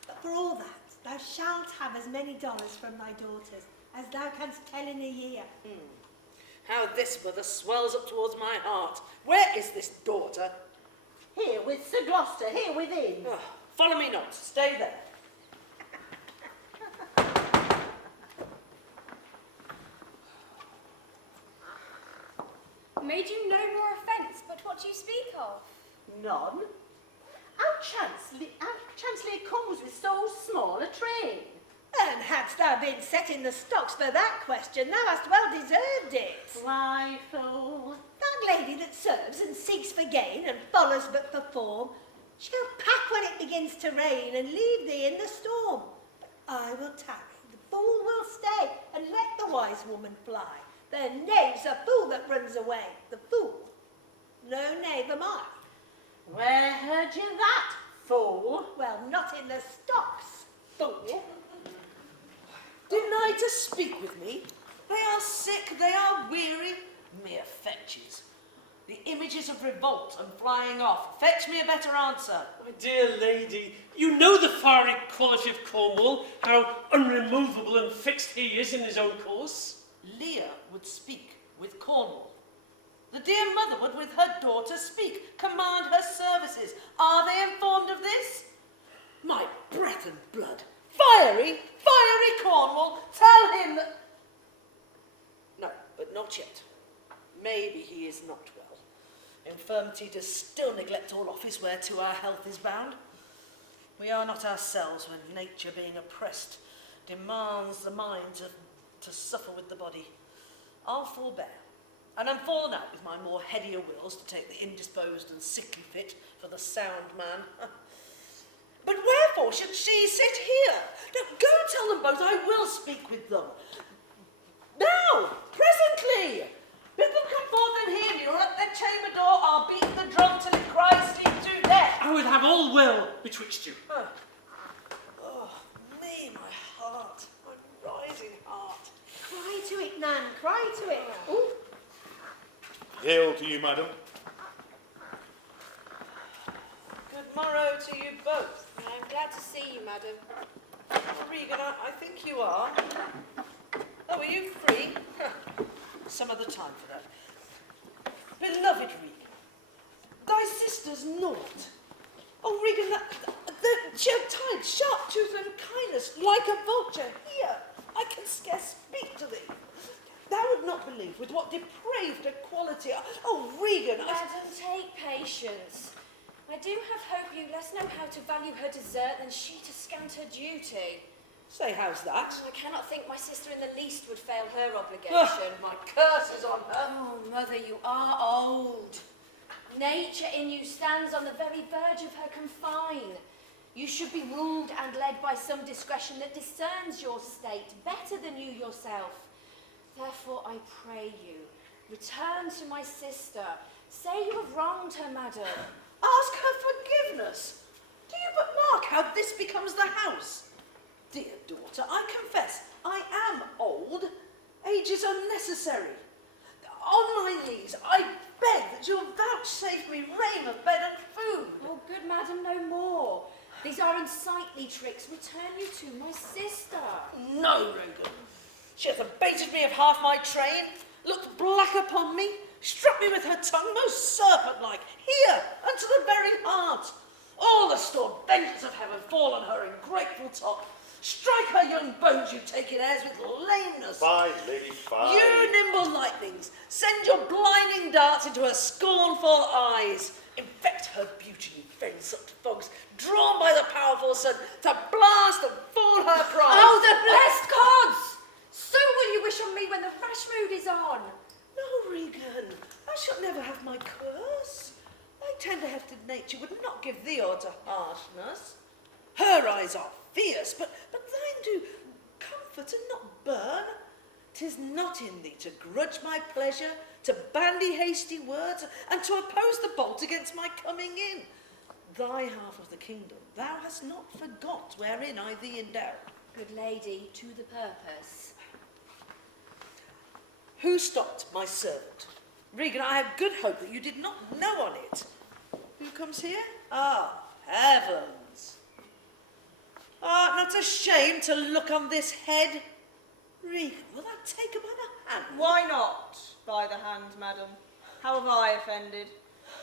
But for all that, thou shalt have as many dollars from thy daughters as thou canst tell in a year. How this mother swells up towards my heart. Where is this daughter? Here with Sir Gloucester, here within. Oh, follow me not, stay there. Made you no more offence but what you speak of? None. How chancely it comes with so small a train? And hadst thou been set in the stocks for that question, thou hast well deserved it. Prideful. That lady that serves and seeks for gain and follows but for form, shall pack when it begins to rain and leave thee in the storm. But I will tarry, the fool will stay, and let the wise woman fly. The knave's a fool that runs away, the fool. No knave am I. Where heard you that, fool? Well, not in the stocks, fool. Deny to speak with me. They are sick, they are weary, mere fetches. The images of revolt and flying off. Fetch me a better answer. My dear lady, you know the fiery quality of Cornwall, how unremovable and fixed he is in his own course. Lear would speak with Cornwall. The dear mother would with her daughter speak, command her services. Are they informed of this? My breath and blood. Fiery Cornwall, tell him that... No, but not yet. Maybe he is not well. Infirmity does still neglect all office whereto our health is bound. We are not ourselves when nature, being oppressed, demands the mind to suffer with the body. I'll forbear, and am fallen out with my more headier wills to take the indisposed and sickly fit for the sound man. But wherefore should she sit here? Now, go tell them both I will speak with them. Now, presently. Bid them come forth and hear me, or at their chamber door I'll beat the drum till it cries sleep to death. I would have all will betwixt you. Oh, me, my heart, my rising heart. Cry to it, Nan, cry to it. Ooh. Hail to you, madam. Good morrow to you both. I'm glad to see you, madam. Regan, I think you are. Oh, are you free? Some other time for that. Beloved Regan, thy sister's naught. Oh, Regan, she'll tied sharp-tooth and kindness like a vulture here. I can scarce speak to thee. Thou would not believe with what depraved equality. Oh, Regan, Madam, take patience. I do have hope you less know how to value her desert than she to scant her duty. Say, how's that? I cannot think my sister in the least would fail her obligation. My curse is on her. Oh, mother, you are old. Nature in you stands on the very verge of her confine. You should be ruled and led by some discretion that discerns your state better than you yourself. Therefore, I pray you, return to my sister. Say you have wronged her, madam. Ask her forgiveness. Do you but mark how this becomes the house? Dear daughter, I confess, I am old. Age is unnecessary. On my knees, I beg that you'll vouchsafe me raiment, bed and food. Oh, good madam, no more. These are unsightly tricks. Return you to my sister. No, Regan. She hath abated me of half my train, looked black upon me, struck me with her tongue most serpent-like, here, unto the very heart. All the stored vengeance of heaven fall on her ungrateful top. Strike her young bones, you taking airs with lameness. Fie, lady, fie. You nimble lightnings, send your blinding darts into her scornful eyes. Infect her beauty, you vain-sucked fogs, drawn by the powerful sun to blast and fall her pride. Oh, the blessed gods! So will you wish on me when the rash mood is on. No, Regan, I shall never have my curse. Thy tender-hefted nature would not give thee o'er to harshness. Her eyes are fierce, but thine do comfort and not burn. 'Tis not in thee to grudge my pleasure, to bandy hasty words, and to oppose the bolt against my coming in. Thy half of the kingdom thou hast not forgot, wherein I thee endow. Good lady, to the purpose. Who stopped my servant? Regan, I have good hope that you did not know on it. Who comes here? Ah, heavens! Art not ashamed to look on this head? Regan, will thou take her by the hand? Why not by the hand, madam? How have I offended?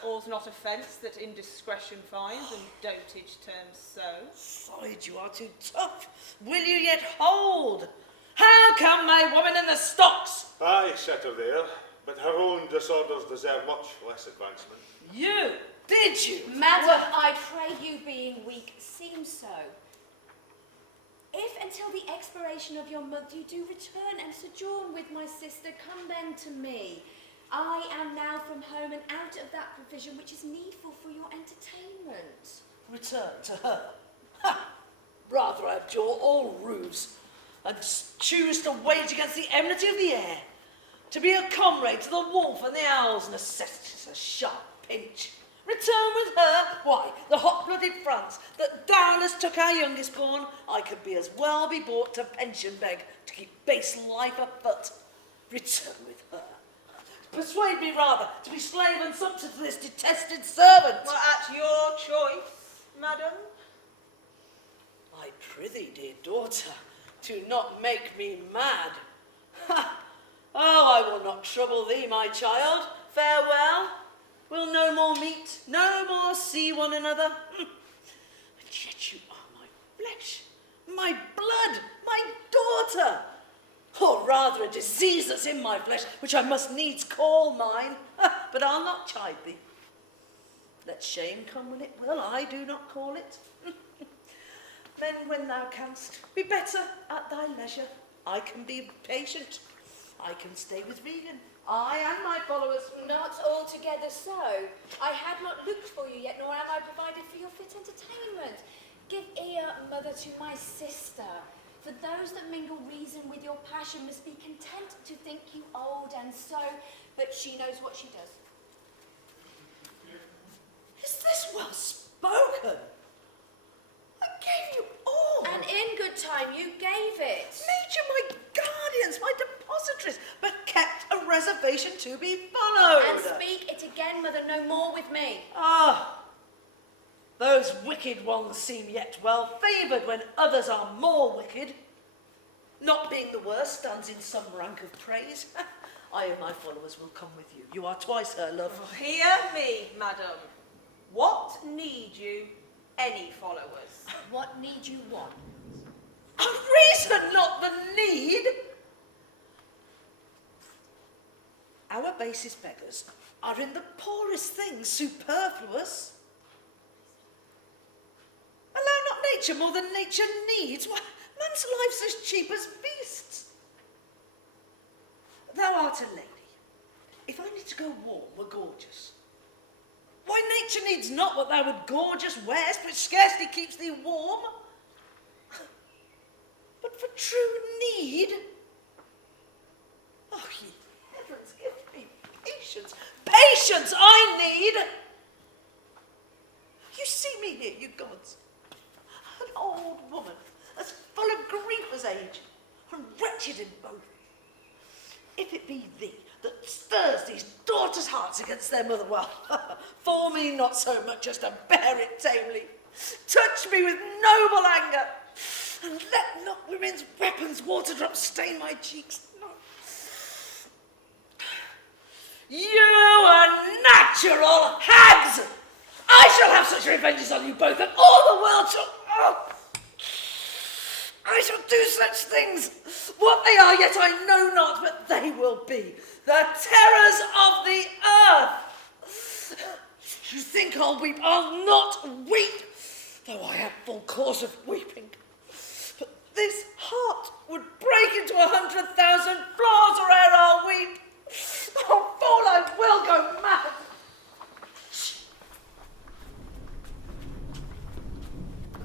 All's not offence that indiscretion finds, and dotage terms so. Side, you are too tough. Will you yet hold? How come my woman in the stocks? Aye, set her there, but her own disorders deserve much less advancement. You, did you? Madam, I pray you, being weak, seem so. If until the expiration of your month you do return and sojourn with my sister, come then to me. I am now from home and out of that provision which is needful for your entertainment. Return to her. Ha! Rather I abjure all roofs, and choose to wage against the enmity of the air, to be a comrade to the wolf and the owl's necessities, a sharp pinch. Return with her? Why, the hot-blooded France that doubtless took our youngest born, I could be as well be bought to pension beg to keep base life afoot. Return with her. Persuade me rather to be slave and subject to this detested servant. Well, at your choice, madam. I prithee, dear daughter, do not make me mad. Ha! Oh, I will not trouble thee, my child. Farewell. We'll no more meet, no more see one another. And yet you are my flesh, my blood, my daughter. Or rather a disease that's in my flesh, which I must needs call mine. But I'll not chide thee. Let shame come when it will, I do not call it. Then when thou canst, be better at thy leisure. I can be patient. I can stay with Regan. I and my followers. Not altogether so. I had not looked for you yet, nor am I provided for your fit entertainment. Give ear, mother, to my sister. For those that mingle reason with your passion must be content to think you old and so, but she knows what she does. Is this well spoken? I gave you all. And in good time you gave it. Nature, my guardians, my depositories, but kept a reservation to be followed. And speak it again, mother, no more with me. Ah, those wicked ones seem yet well favoured when others are more wicked. Not being the worst stands in some rank of praise. I and my followers will come with you. You are twice her love. Oh, hear me, madam. What need you any followers? What need you want? A reason, not the need. Our basest beggars are in the poorest things superfluous. Allow not nature more than nature needs. Why, man's life's as cheap as beasts. Thou art a lady. If I need to go warm, were gorgeous. Why, nature needs not what thou would gorgeous wearest, which scarcely keeps thee warm. But for true need, oh, ye heavens, give me patience. Patience I need. You see me here, you gods, an old woman, as full of grief as age, and wretched in both. If it be thee that stirs these daughters' hearts against their mother, well, for me not so much as to bear it tamely. Touch me with noble anger, and let not women's weapons water drops stain my cheeks. No. You unnatural hags! I shall have such revenges on you both, and all the world shall... Oh. I shall do such things. What they are yet I know not, but they will be the terrors of the earth. You think I'll weep? I'll not weep, though I have full cause of weeping. But this heart would break into 100,000 flaws, or ere I'll weep. Oh, fool, I will go mad.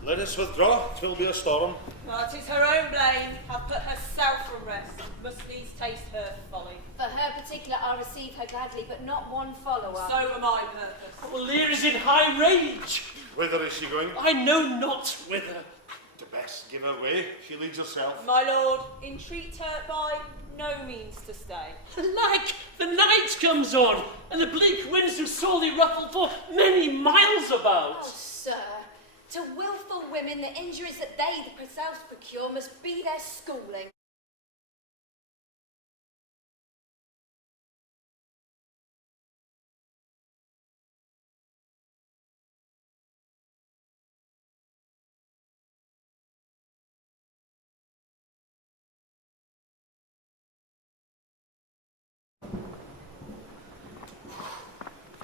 Let us withdraw, 'twill be a storm. Well, 'tis her own blame. Hath put herself from rest. Must needs taste her folly. For her particular, I'll receive her gladly, but not one follower. So for my purpose. Well, Lear is in high rage. Whither is she going? I know not whither. To best give her way, she leads herself. My lord, entreat her by no means to stay. Like the night comes on, and the bleak winds do sorely ruffle for many miles about. Oh, sir, to wilful women, the injuries that they themselves procure must be their schooling.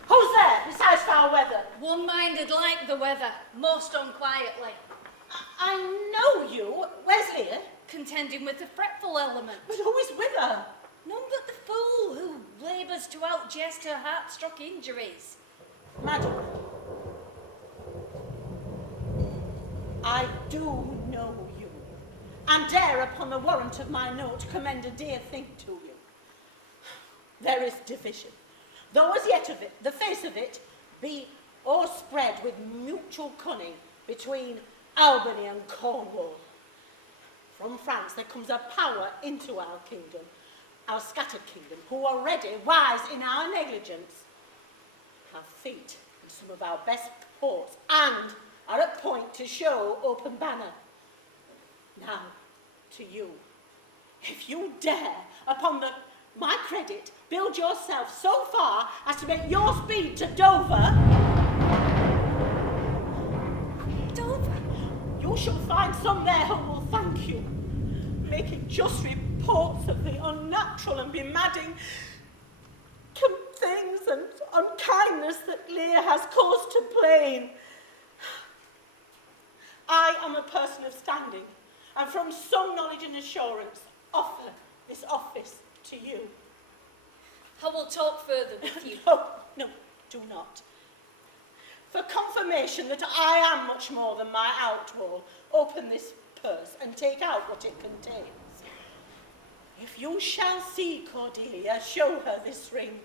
Who's there besides foul weather? One-minded like the weather, most unquietly. I know you. Where's Lear? Contending with the fretful element. But who is with her? None but the fool who labours to outjest her heart-struck injuries. Madam, I do know you, and dare upon the warrant of my note commend a dear thing to you. There is division, though as yet of it, the face of it, be o'erspread with mutual cunning between Albany and Cornwall. From France there comes a power into our kingdom, our scattered kingdom, who already, wise in our negligence, have feet in some of our best ports, and are at point to show open banner. Now, to you, if you dare, upon my credit, build yourself so far as to make your speed to Dover, you shall find some there who will thank you, making just reports of the unnatural and bemadding things and unkindness that Lear has caused to plain. I am a person of standing, and from some knowledge and assurance offer this office to you. I will talk further with you. No, do not. For confirmation that I am much more than my outwall, open this purse and take out what it contains. If you shall see Cordelia, show her this ring,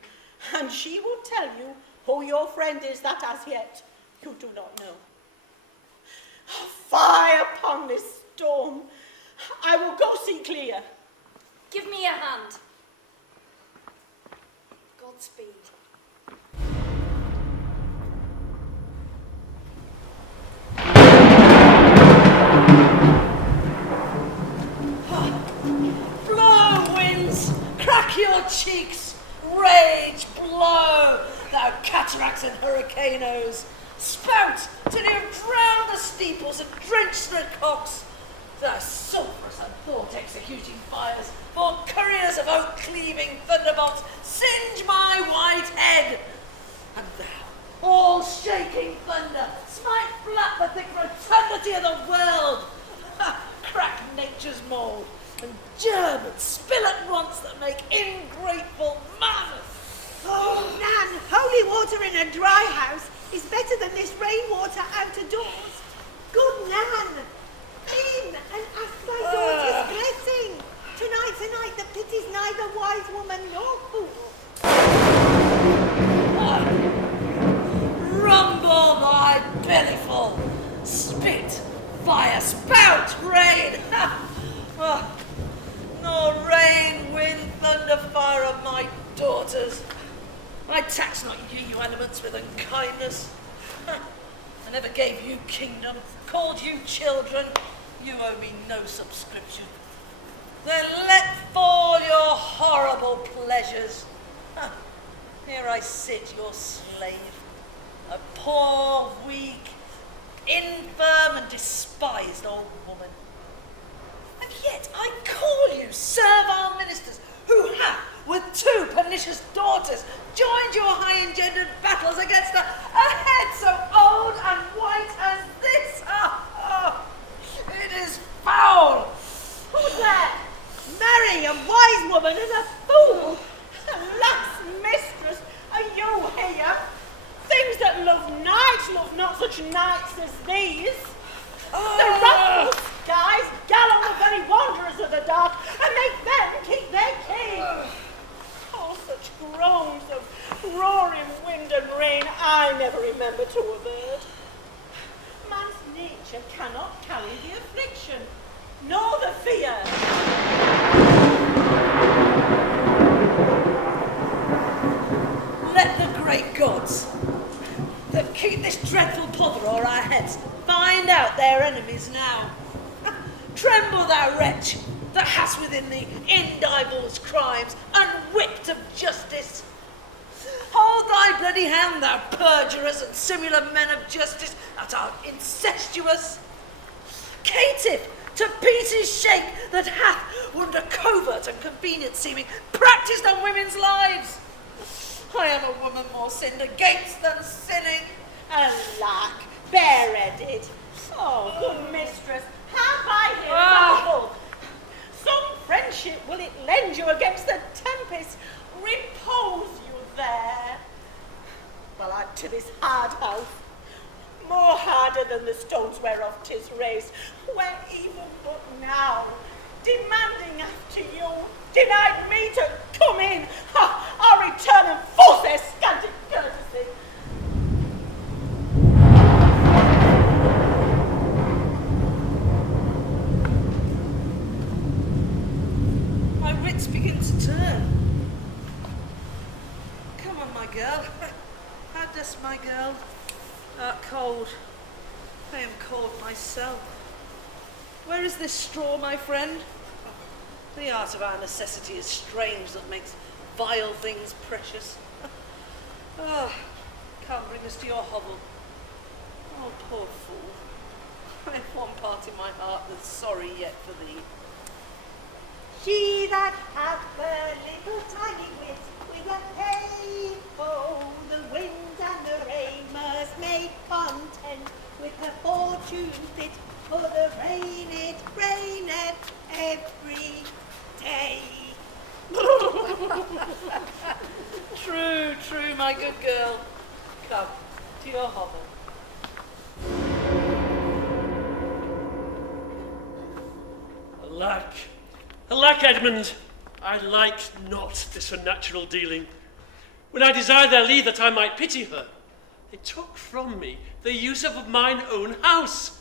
and she will tell you who your friend is that as yet you do not know. Fie upon this storm. I will go seek Lear. Give me a hand. Godspeed. Blow, winds, crack your cheeks, rage, blow, thou cataracts and hurricanos. Spout till you have drowned the steeples and drenched the cocks. Thou sulphurous and thought-executing fires, or couriers of oak-cleaving thunderbolts, singe my white head. And thou, all shaking thunder, smite flat the thick rotundity of the world. Crack nature's mould, and germ and spill at once that make ingrateful man. Oh, Nan, holy water in a dry house is better than this rainwater out of doors. Good Nan, in and ask thy daughter's blessing. Tonight, that pities neither wise woman nor fool. Rumble thy bellyful, spit, fire, spout, rain. Nor rain, wind, thunder, fire of my daughters. I tax not ye, you animals, with unkindness. I never gave you kingdom, called you children. You owe me no subscription. Then let fall your horrible pleasures. Huh. Here I sit, your slave, a poor, weak, infirm and despised old woman. And yet I call you servile ministers who have, with 2 pernicious daughters, joined your high-engendered battles against a head so old and white as this. It is foul. Who's there? Marry a wise woman and a fool. Alas, mistress, are you here? Things that love knights love not such knights as these. The wrathful skies gallon the very wanderers of the dark and make them keep their king. Oh, such groans of roaring wind and rain I never remember to have heard. Man's nature cannot carry the affliction, nor the fear. Let the great gods that keep this dreadful pother o'er our heads find out their enemies now. Tremble, thou wretch, that hast within thee indivers crimes, unwhipped of justice. Hold thy bloody hand, thou perjurers and similar men of justice that art incestuous. Caitiff, to pieces shake, that hath, under covert and convenient seeming, practised on women's lives. I am a woman more sinned against than sinning. Alack, bareheaded. Oh, good mistress, have I here example? Some friendship will it lend you against the tempest. Repose you there. Well, add to this hard house, more harder than the stones whereof 'tis raised, where even but now, demanding after you, denied me to come in. I'll return and force their scanty courtesy. My wits begin to turn. Come on, my girl. How does my girl? Cold. I am cold myself. Where is this straw, my friend? The art of our necessity is strange that makes vile things precious. Come, bring us to your hovel. Oh, poor fool. I have one part in my heart that's sorry yet for thee. She that hath the little tiny wit with a hay, oh, the wind and the rain must make content with her fortune fit, for the rain it raineth every day. True, true, my good girl. Come, to your hovel. Alack, alack, Edmund, I like not this unnatural dealing. When I desired their leave that I might pity her, they took from me the use of mine own house,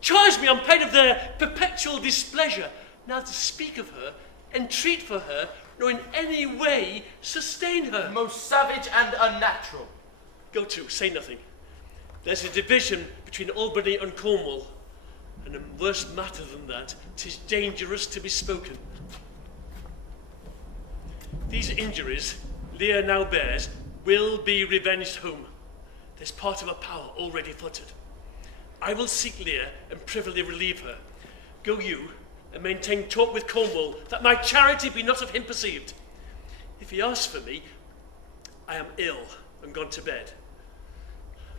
charged me on pain of their perpetual displeasure, now to speak of her, entreat for her, nor in any way sustain her. Most savage and unnatural. Go to, say nothing. There's a division between Albany and Cornwall, and a worse matter than that, 'tis dangerous to be spoken. These injuries Lear now bears will be revenged home. There's part of her power already fluttered. I will seek Lear and privily relieve her. Go you and maintain talk with Cornwall, that my charity be not of him perceived. If he asks for me, I am ill and gone to bed.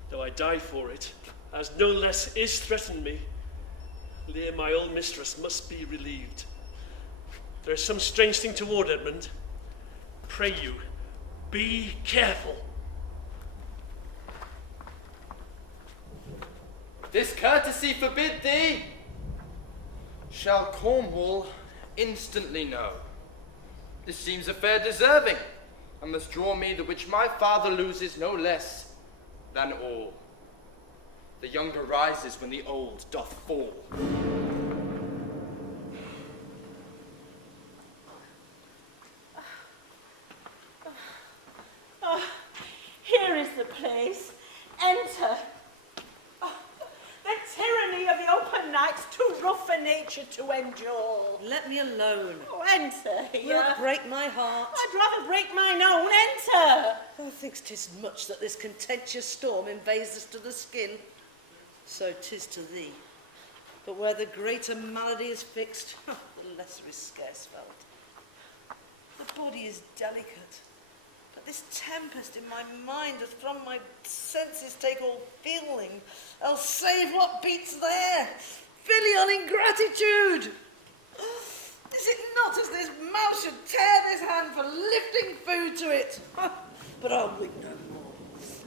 Though I die for it, as no less is threatened me, Lear, my old mistress, must be relieved. There is some strange thing toward, Edmund. Pray you, be careful. This courtesy forbid thee. Shall Cornwall instantly know? This seems a fair deserving, and must draw me the which my father loses no less than all. The younger rises when the old doth fall. Here is the place. Enter. rough for nature to endure. Let me alone. Oh, enter here. You'll break my heart. I'd rather break mine own. Enter. Thou think'st 'tis much that this contentious storm invades us to the skin. So 'tis to thee. But where the greater malady is fixed, the lesser is scarce felt. The body is delicate, but this tempest in my mind doth from my senses take all feeling, else save what beats there, filial ingratitude. Is it not as this mouse should tear this hand for lifting food to it? But I'll weep no more.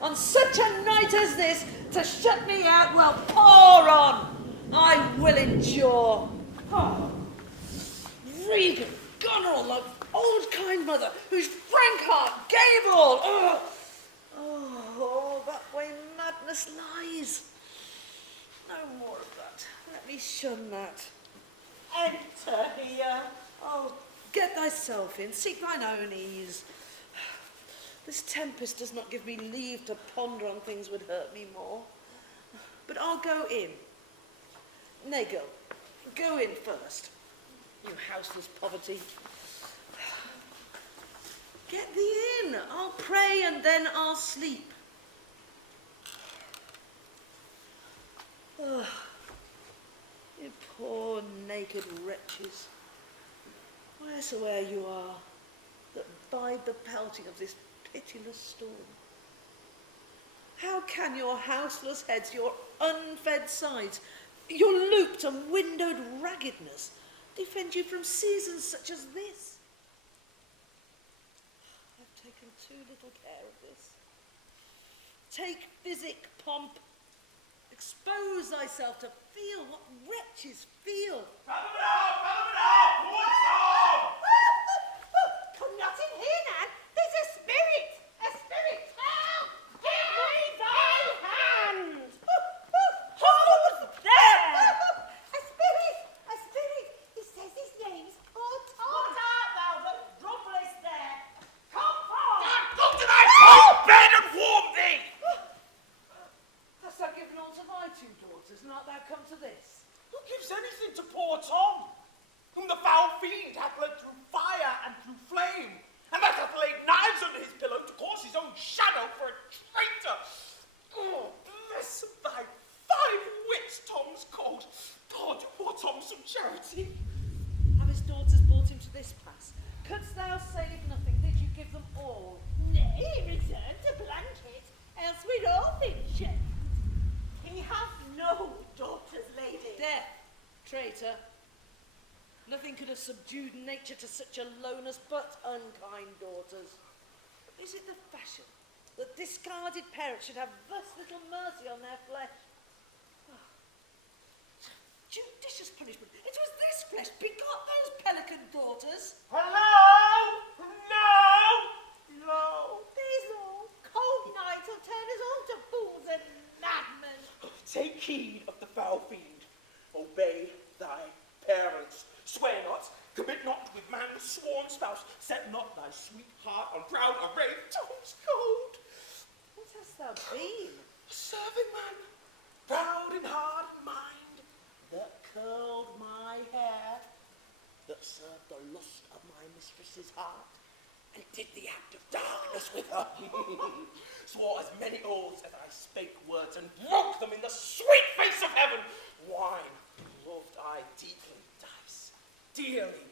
On such a night as this, to shut me out, well, pour on. I will endure. Oh, Regan, Gonal, like old kind mother, whose frank heart gave all. Oh, that way madness lies. No more of that. Let me shun that. Enter here. Oh, get thyself in, seek thine own ease. This tempest does not give me leave to ponder on things would hurt me more. But I'll go in. Nay, go in first, you houseless poverty. Get thee in, I'll pray and then I'll sleep. Oh, you poor naked wretches, wheresoe'er you are, that bide the pelting of this pitiless storm. How can your houseless heads, your unfed sides, your looped and windowed raggedness defend you from seasons such as this? I've taken too little care of this. Take physic, pomp. Expose thyself to feel what wretches feel. Come not in here, Nan. There's a spirit. A spirit. Help! Give me thy hand. Who's there? A spirit! A spirit! He says his name's poor Tom. What art thou that grumblest there? Come forth. Go to thy cold bed and warm thee! Hast thou given all to thy two daughters, and art thou come to this? Who gives anything to poor Tom, whom the foul fiend hath led through fire and through flame, and that hath laid knives under his pillow to cause his own shadow for a traitor? Oh, bless thy 5 wits, Tom's called. God, do poor Tom some charity. Have his daughters brought him to this pass? Couldst thou save nothing? Did you give them all? Nay, return to blanket, else we'd all been shamed. He hath no daughters, lady. Death, traitor. Nothing could have subdued nature to such a lowness but unkind daughters. Is it the fashion that discarded parents should have thus little mercy on their flesh? Oh, judicious punishment. It was this flesh begot those pelican daughters. Hello? No! These all cold nights will turn us all to fools and madmen. Take heed of the foul fiend. Obey thy parents. Swear not, commit not with man's sworn spouse. Set not thy sweet heart on proud array. Tom's cold. What hast thou been? A serving man, proud in heart and mind, that curled my hair, that served the lust of my mistress's heart, and did the act of darkness with her. Swore as many oaths as I spake words, and broke them in the sweet face of heaven. Wine loved I deeply, dice dearly,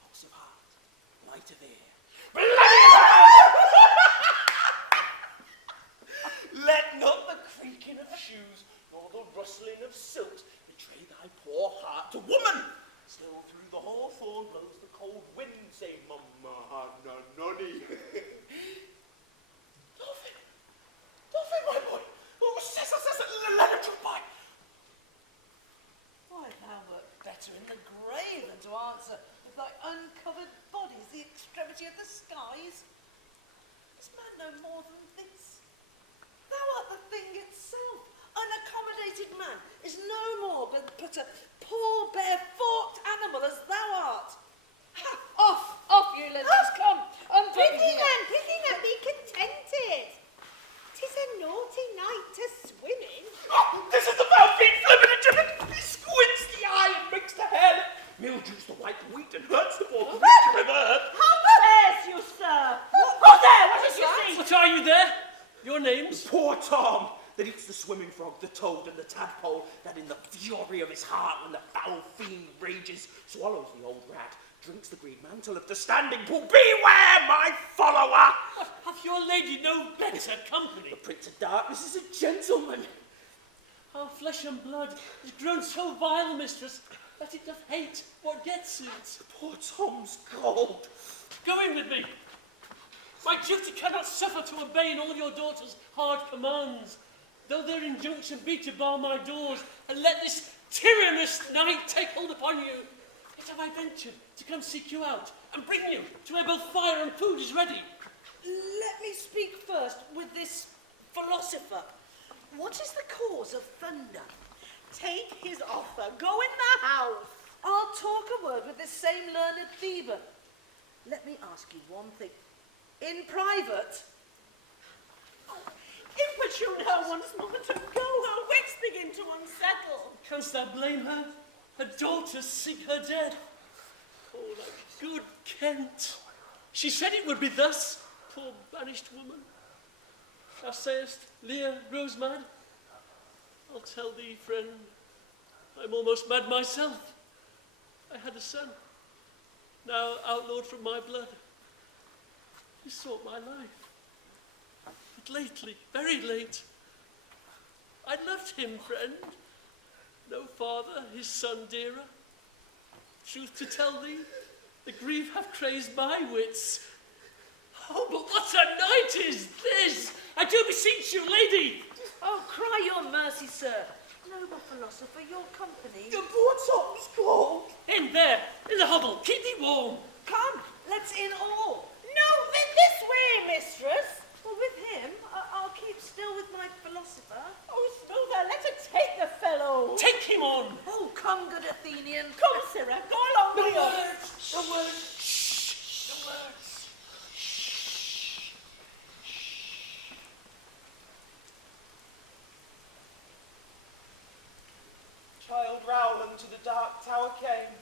false of heart, light of ear, bloody hand! Let not the creaking of shoes, nor the rustling of silk betray thy poor heart to woman. Still through the hawthorn blows the cold wind, say Mama Nonny. Dolphin, my boy. Oh, says, let him drop by. Why, thou wert better in the grave than to answer with thy uncovered bodies the extremity of the skies. What are you there? Your names? Poor Tom, that eats the swimming frog, the toad, and the tadpole, that in the fury of his heart, when the foul fiend rages, swallows the old rat, drinks the green mantle of the standing pool. Beware, my follower! What, hath your lady no better company? The Prince of Darkness is a gentleman. Our flesh and blood is grown so vile, mistress, that it doth hate what gets it. Poor Tom's cold. Go in with me. My duty cannot suffer to obey in all your daughter's hard commands, though their injunction be to bar my doors, and let this tyrannous night take hold upon you. Yet have I ventured to come seek you out, and bring you to where both fire and food is ready. Let me speak first with this philosopher. What is the cause of thunder? Take his offer. Go in the house. I'll talk a word with this same learned Theban. Let me ask you one thing. In private, Importune her once more to go. Her wits begin to unsettle. Canst thou blame her? Her daughters seek her dead. Oh, that good Kent. She said it would be thus, poor banished woman. Thou sayest, Lear grows mad? I'll tell thee, friend, I'm almost mad myself. I had a son, now outlawed from my blood. He sought my life. But lately, very late, I loved him, friend. No father, his son dearer. Truth to tell thee, the grief hath crazed my wits. Oh, but what a night is this! I do beseech you, lady! oh, cry your mercy, sir. Noble philosopher, your company. The poor Tom's cold. In there, in the hovel, keep thee warm. Come, let's in all. No, this way, mistress. Well, with him, I'll keep still with my philosopher. Oh, Smoother, let her take the fellow. Take him on. Oh, come, good Athenian. Come, Sirrah, go along with us. The words. Shh. The words. Child Rowland to the dark tower came.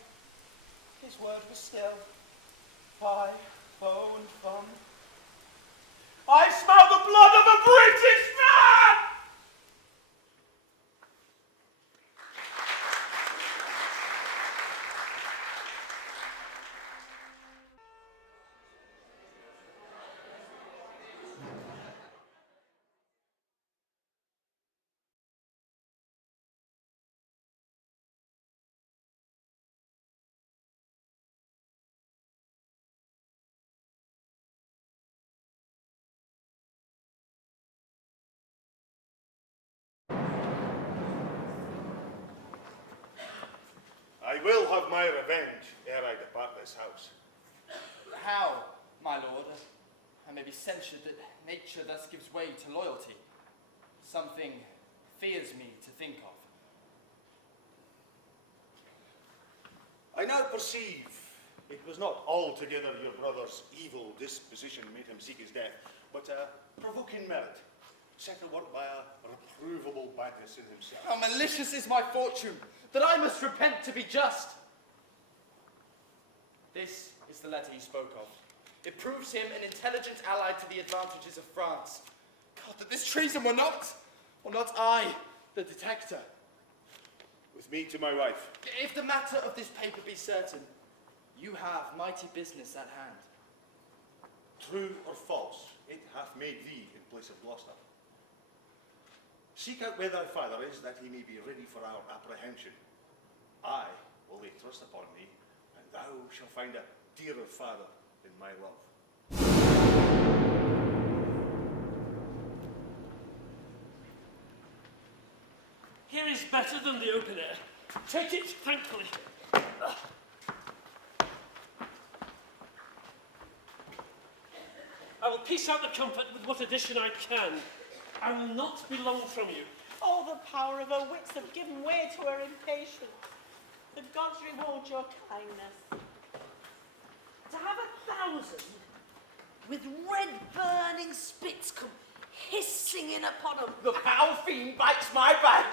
His word was still. Fie, foe and fun. I smell the blood of a British man! I will have my revenge ere I depart this house. How, my lord? I may be censured that nature thus gives way to loyalty. Something fears me to think of. I now perceive it was not altogether your brother's evil disposition made him seek his death, but a provoking merit, set to work by a reprovable badness in himself. How malicious is my fortune, that I must repent to be just. This is the letter he spoke of. It proves him an intelligent ally to the advantages of France. God, that this treason were not I, the detector. With me to my wife. If the matter of this paper be certain, you have mighty business at hand. True or false, it hath made thee in place of Gloucester. Seek out where thy father is, that he may be ready for our apprehension. I will lay trust upon thee, and thou shalt find a dearer father in my love. Here is better than the open air. Take it thankfully. I will piece out the comfort with what addition I can. I will not be long from you. Oh, the power of her wits have given way to her impatience. The gods reward your kindness. To have 1,000 with red burning spits come hissing in upon them. The foul fiend bites my back.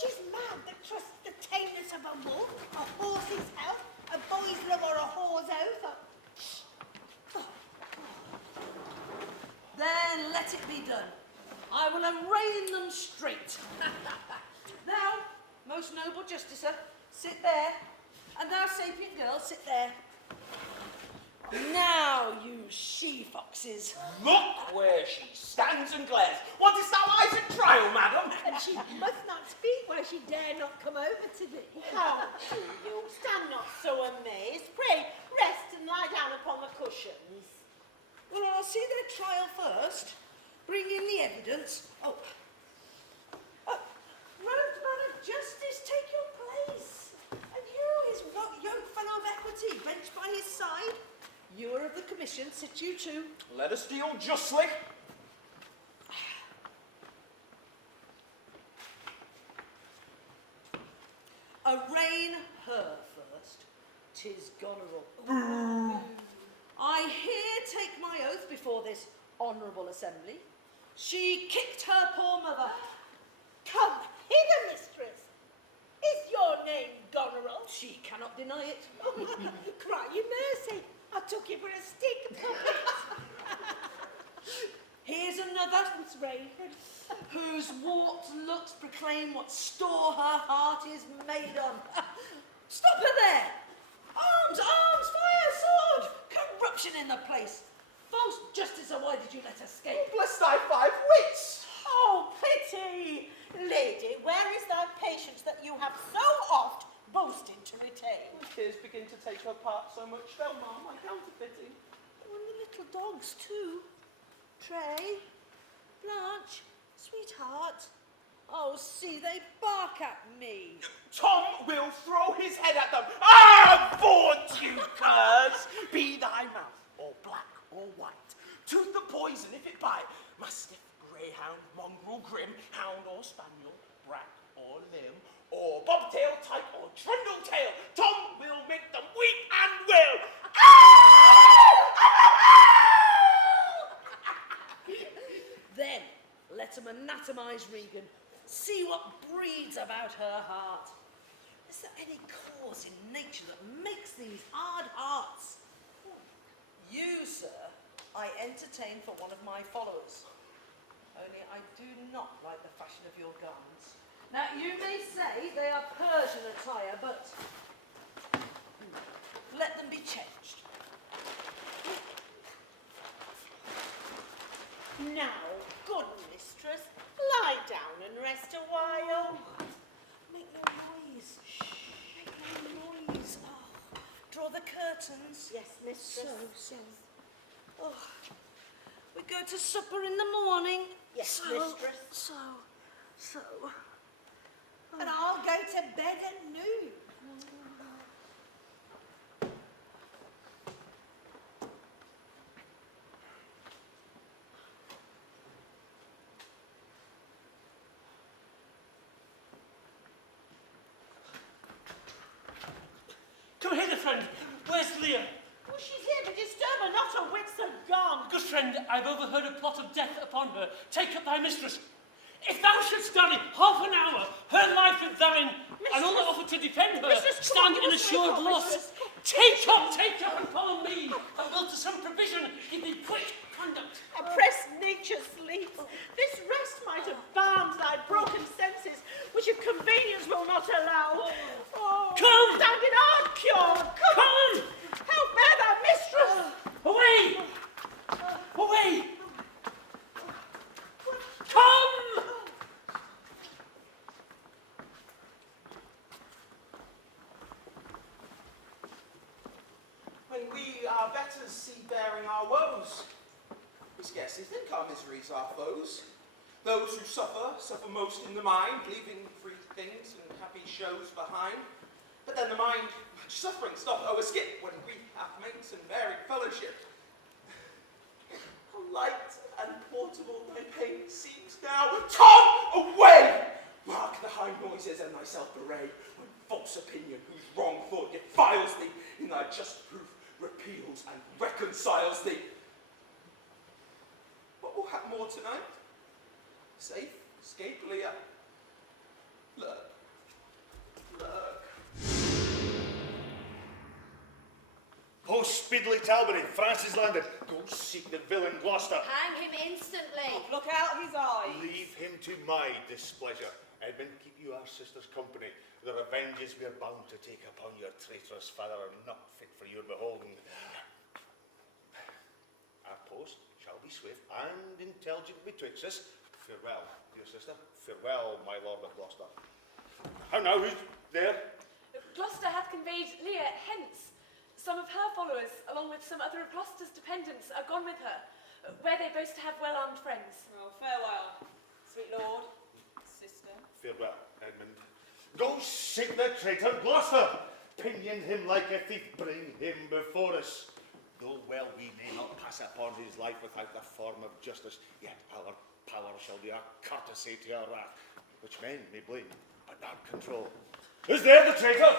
She's mad that trusts the tameness of a wolf, a horse's health, a boy's love or a whore's oath. Then let it be done. I will arraign them straight. Now, most noble justicer, sit there. And thou, sapient girl, sit there. Now, you she-foxes. Look where she stands and glares. What is thou eyes at trial, madam? And she must not speak where she dare not come over to thee. How do you? Stand not so amazed. Pray, rest and lie down upon the cushions. Well, I'll see their trial first. Bring in the evidence. Robed man of justice, take your place. And here is young fellow of equity, benched by his side. You are of the commission, sit you too. Let us deal justly. Arraign her first. 'Tis Goneril. I here take my oath before this honourable assembly. She kicked her poor mother. Come hither, mistress. Is your name Goneril? She cannot deny it. Cry you mercy. I took you for a stick puppet. Here's another whose warped looks proclaim what store her heart is made on. Stop her there! Arms, arms, fire, sword! Corruption in the place. False justicer, why did you let her escape? Bless thy 5 wits. Oh, pity! Lady, where is thy patience that you have so oft boasted to retain? Tears begin to take her part so much, thou mar my counterfeiting. Oh, and the little dogs too. Tray, Blanche, sweetheart. Oh, see, they bark at me. Tom will throw his head at them. Ah, vaunt you, curs! Be thy mouth or black or white. Tooth the poison if it bite. Mastiff, greyhound, mongrel, grim, hound or spaniel, brack or limb, or bobtail type or trundle tail. Tom will make them weep and will. Then let them anatomise Regan. See what breeds about her heart. Is there any cause in nature that makes these hard hearts? You, sir, I entertain for one of my followers. Only I do not like the fashion of your garments. Now, you may say they are Persian attire, but let them be changed. Now, good mistress, lie down and rest a while. Make no noise. Make no noise. Oh, draw the curtains. Yes, mistress. So. Oh, we go to supper in the morning. Yes, mistress. So. Oh. And I'll go to bed at noon. Come hither, friend. Where's Lear? Oh, she's here to disturb her, not her wits are gone. Good friend, I've overheard a plot of death upon her. Take up thy mistress. If thou shouldst dally half an hour, her life with thine, and all that offer to defend her, stand in assured loss. Take up, and follow me, and will to some provision give thee quick conduct. Oppressed nature sleeps. This rest might have balmed thy broken senses, which your convenience will not allow. Oh, Come! stand in our cure. Come! Help bear thy mistress. Away! Away! Come! When we our betters see bearing our woes, we scarcely think our miseries our foes. Those who suffer most in the mind, leaving free things and happy shows behind. But then the mind, much suffering, doth overskip when grief hath mates and varied fellowship. How light and portable thy pain seems now. Tom, away! Mark the high noises and thyself array, when false opinion, whose wrong thought defiles thee, in thy just proof repeals and reconciles thee. What will have more tonight? Safe, escape, Lear. Lurk. Post speedily, Talbury. France is landed. Go seek the villain Gloucester. Hang him instantly. Look out his eyes. Leave him to my displeasure. Edmund, keep you our sister's company. The revenges we are bound to take upon your traitorous father are not fit for your beholding. Our post shall be swift and intelligent betwixt us. Farewell, dear sister. Farewell, my lord of Gloucester. How now, who's there? Gloucester hath conveyed Lear hence. Some of her followers, along with some other of Gloucester's dependents, are gone with her, where they boast to have well-armed friends. Well, farewell, sweet lord, sister. Farewell, Edmund. Go seek the traitor Gloucester. Pinion him like a thief. Bring him before us. Though well we may not pass upon his life without the form of justice, yet our power shall be a courtesy to our wrath, which men may blame, but not control. Is there the traitor?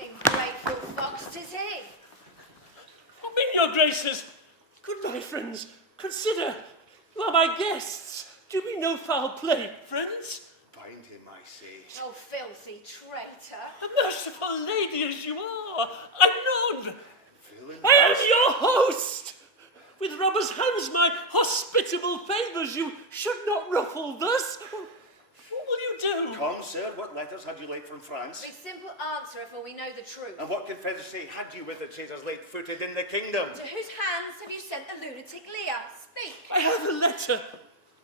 Ungrateful fox, 'tis he. Oh, mean your graces, good my friends, consider, you are my guests. Do me no foul play, friends. Bind him, I say. Oh, filthy traitor. A merciful lady as you are, I nod. Villain, I am your host. With robber's hands my hospitable favours you should not ruffle thus. What will you do? Come, sir, what letters had you late from France? Be simple answer, for we know the truth. And what confederacy had you with the traitors late footed in the kingdom? To whose hands have you sent the lunatic Lear? Speak. I have a letter,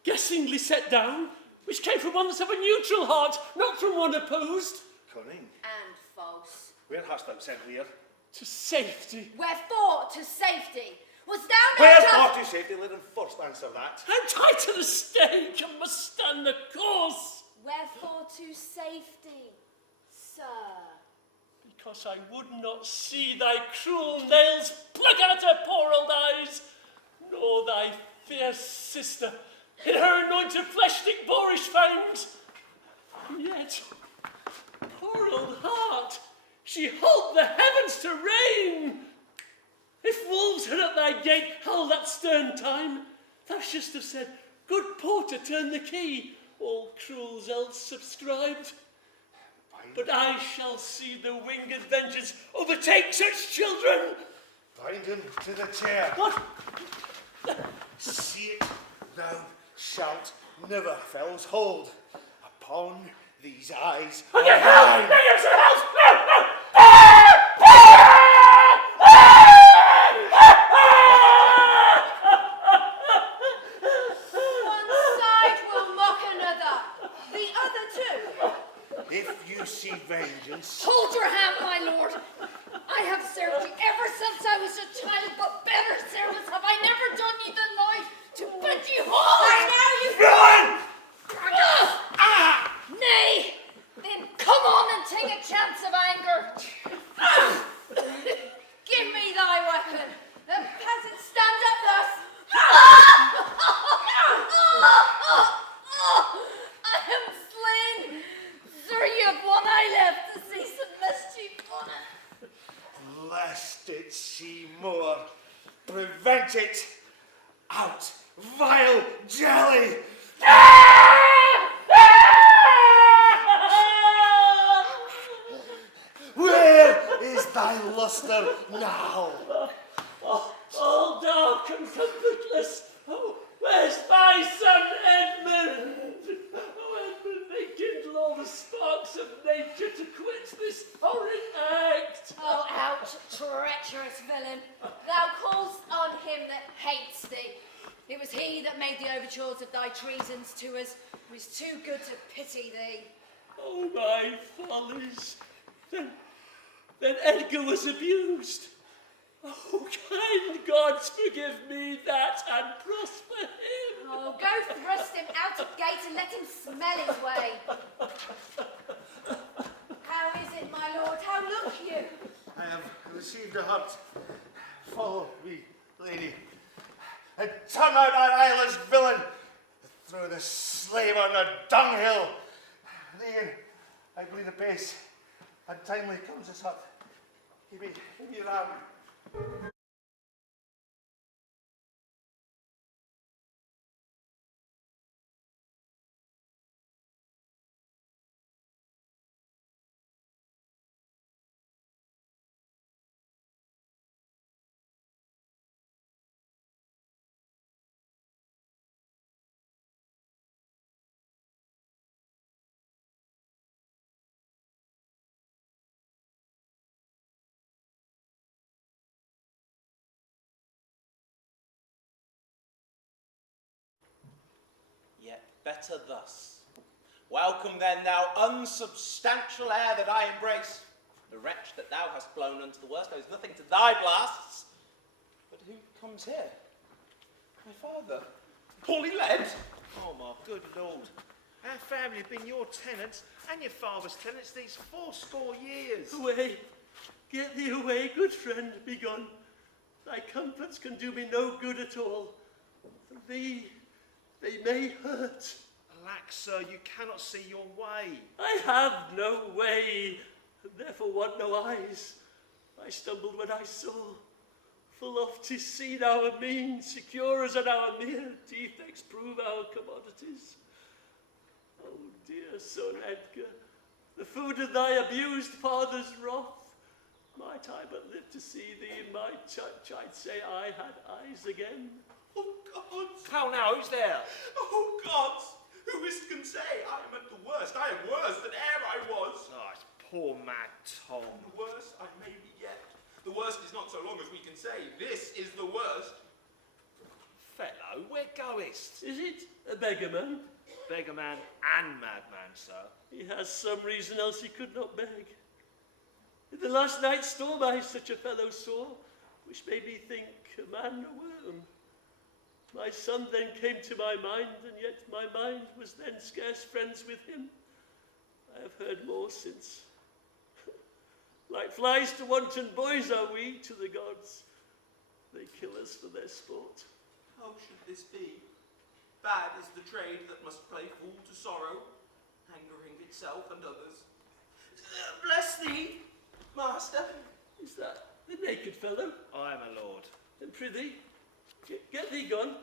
guessingly set down, which came from one that's of a neutral heart, not from one opposed. Cunning. And false. Where hast thou sent Lear? To safety. Wherefore to safety? Was thou not Wherefore to safety? Let him first answer that. I'm tied to the stake and must stand the course. Wherefore to safety, sir? Because I would not see thy cruel nails pluck out her poor old eyes, nor thy fierce sister in her anointed flesh stick boorish fangs. Yet, poor old heart, she holp the heavens to reign. If wolves had at thy gate howled that stern time, thou shouldst have said, good porter, turn the key, all cruels else subscribed. But I shall see the winged vengeance overtake such children. Bind him to the chair. What? See it, thou shalt never, fellows, hold upon these eyes. Okay, help! Help! No! One side will mock another, the other too. If you see vengeance, Hold your hand, my lord. I have served you ever since I was a child, but better service have I never done you than life to bid you hold. I know you. villain! Nay, then come on and take a chance of anger. Give me thy weapon. The peasant stand up thus. I am slain. Sir, you have one eye left to see some mischief on it. Lest it see more, prevent it. Out, vile jelly! Where is thy luster now? All dark and comfortless. Oh, where's thy son Edmund? Oh, Edmund, they kindle all the sparks of nature to quit this horrid act. Oh, out, treacherous villain. Thou callst on him that hates thee. It was he that made the overtures of thy treasons to us, who is too good to pity thee. Oh, my follies. Then Edgar was abused. Oh, kind gods, forgive me that and prosper him. Oh, go thrust him out of gate and let him smell his way. How is it, my lord? How look you? I have received a hurt. Follow me, lady. And turn out that eyeless villain. Throw the slave on the dunghill. There, I bleed apace. Untimely comes this hut. Give me your arm. better thus. Welcome then, thou unsubstantial air that I embrace. The wretch that thou hast blown unto the worst owes nothing to thy blasts. But who comes here? My father. Poorly led? Oh, my good lord. Our family have been your tenants and your father's tenants these 80 years. Away, get thee away, good friend, begone. Thy comforts can do me no good at all. For thee, they may hurt. Alack, sir, you cannot see your way. I have no way, and therefore want no eyes. I stumbled when I saw. Full oft 'tis seen our means, secure as on our mere defects prove our commodities. Oh, dear son Edgar, the food of thy abused father's wrath, might I but live to see thee in my church, I'd say I had eyes again. Oh, God! How now, who's there? Oh, God! Who is can say? I am at the worst. I am worse than e'er I was. Oh, it's poor mad Tom. The worst I may be yet. The worst is not so long as we can say. This is the worst. Fellow, where goest? Is it a beggar man? Beggar man and madman, sir. He has some reason else he could not beg. In the last night's storm I such a fellow saw, which made me think a man a worm. My son then came to my mind, and yet my mind was then scarce friends with him. I have heard more since. Like flies to wanton boys are we to the gods. They kill us for their sport. How should this be? Bad is the trade that must play fool to sorrow, angering itself and others. Bless thee, master. Is that the naked fellow? I am a lord. Then prithee, get thee gone.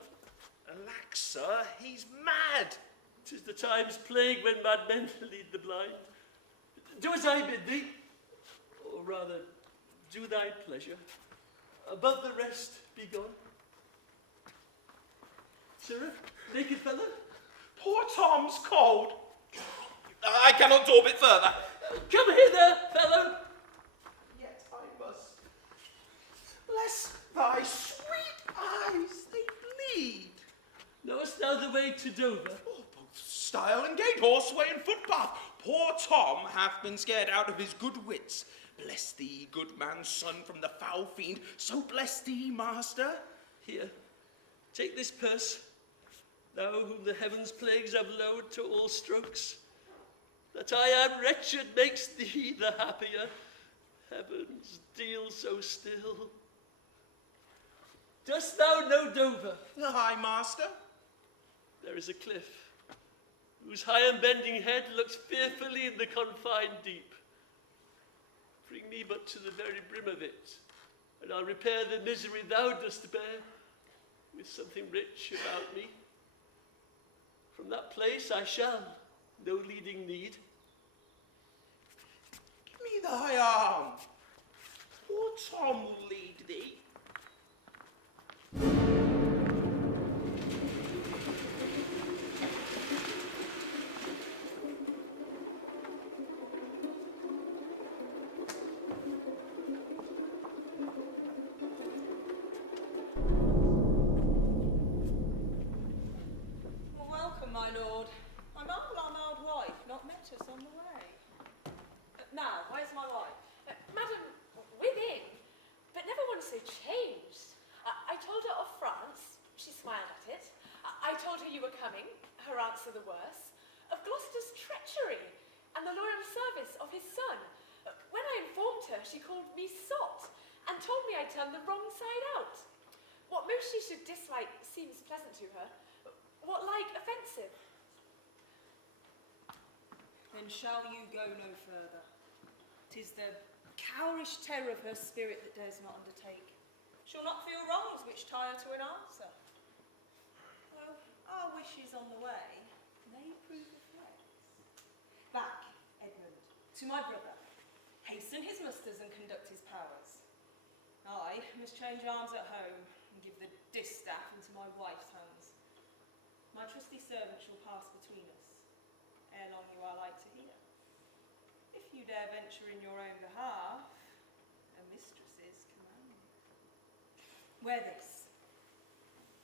Alack, sir, he's mad. 'Tis the time's plague when madmen lead the blind. Do as I bid thee, or rather, do thy pleasure. Above the rest, be gone. Sirrah, naked fellow? Poor Tom's cold. I cannot daub it further. Come hither, fellow. Yet I must. Bless thy sweet eyes, they bleed. Knowest thou the way to Dover? Oh, both stile and gate, horseway and footpath. Poor Tom hath been scared out of his good wits. Bless thee, good man's son, from the foul fiend. So bless thee, master. Here, take this purse, thou whom the heavens' plagues have lowered to all strokes. That I am wretched makes thee the happier. Heavens, deal so still. Dost thou know Dover? Aye, master. There is a cliff, whose high and bending head looks fearfully in the confined deep. Bring me but to the very brim of it, and I'll repair the misery thou dost bear with something rich about me. From that place I shall, no leading need. Give me thy arm. Poor Tom will lead thee. Welcome, my lord. My mild wife not met us on the way. Now, where's my wife? Madam, within, but never once so changed. I told her of France, she smiled at it. I told her you were coming, her answer the worse. Of Gloucester's treachery, and the loyal service of his son. When I informed her, she called me sot, and told me I'd turned the wrong side out. What most she should dislike seems pleasant to her, what like offensive. Then shall you go no further. 'Tis the cowrish terror of her spirit that dares not undertake. She'll not feel wrongs which tie her to an answer. Though our wishes on the way may prove a flex. Back, Edmund, to my brother. Hasten his musters and conduct his powers. I must change arms at home and give the distaff into my wife's hands. My trusty servant shall pass between us, ere long you are like to hear. If you dare venture in your own behalf, a mistress's command. Wear this.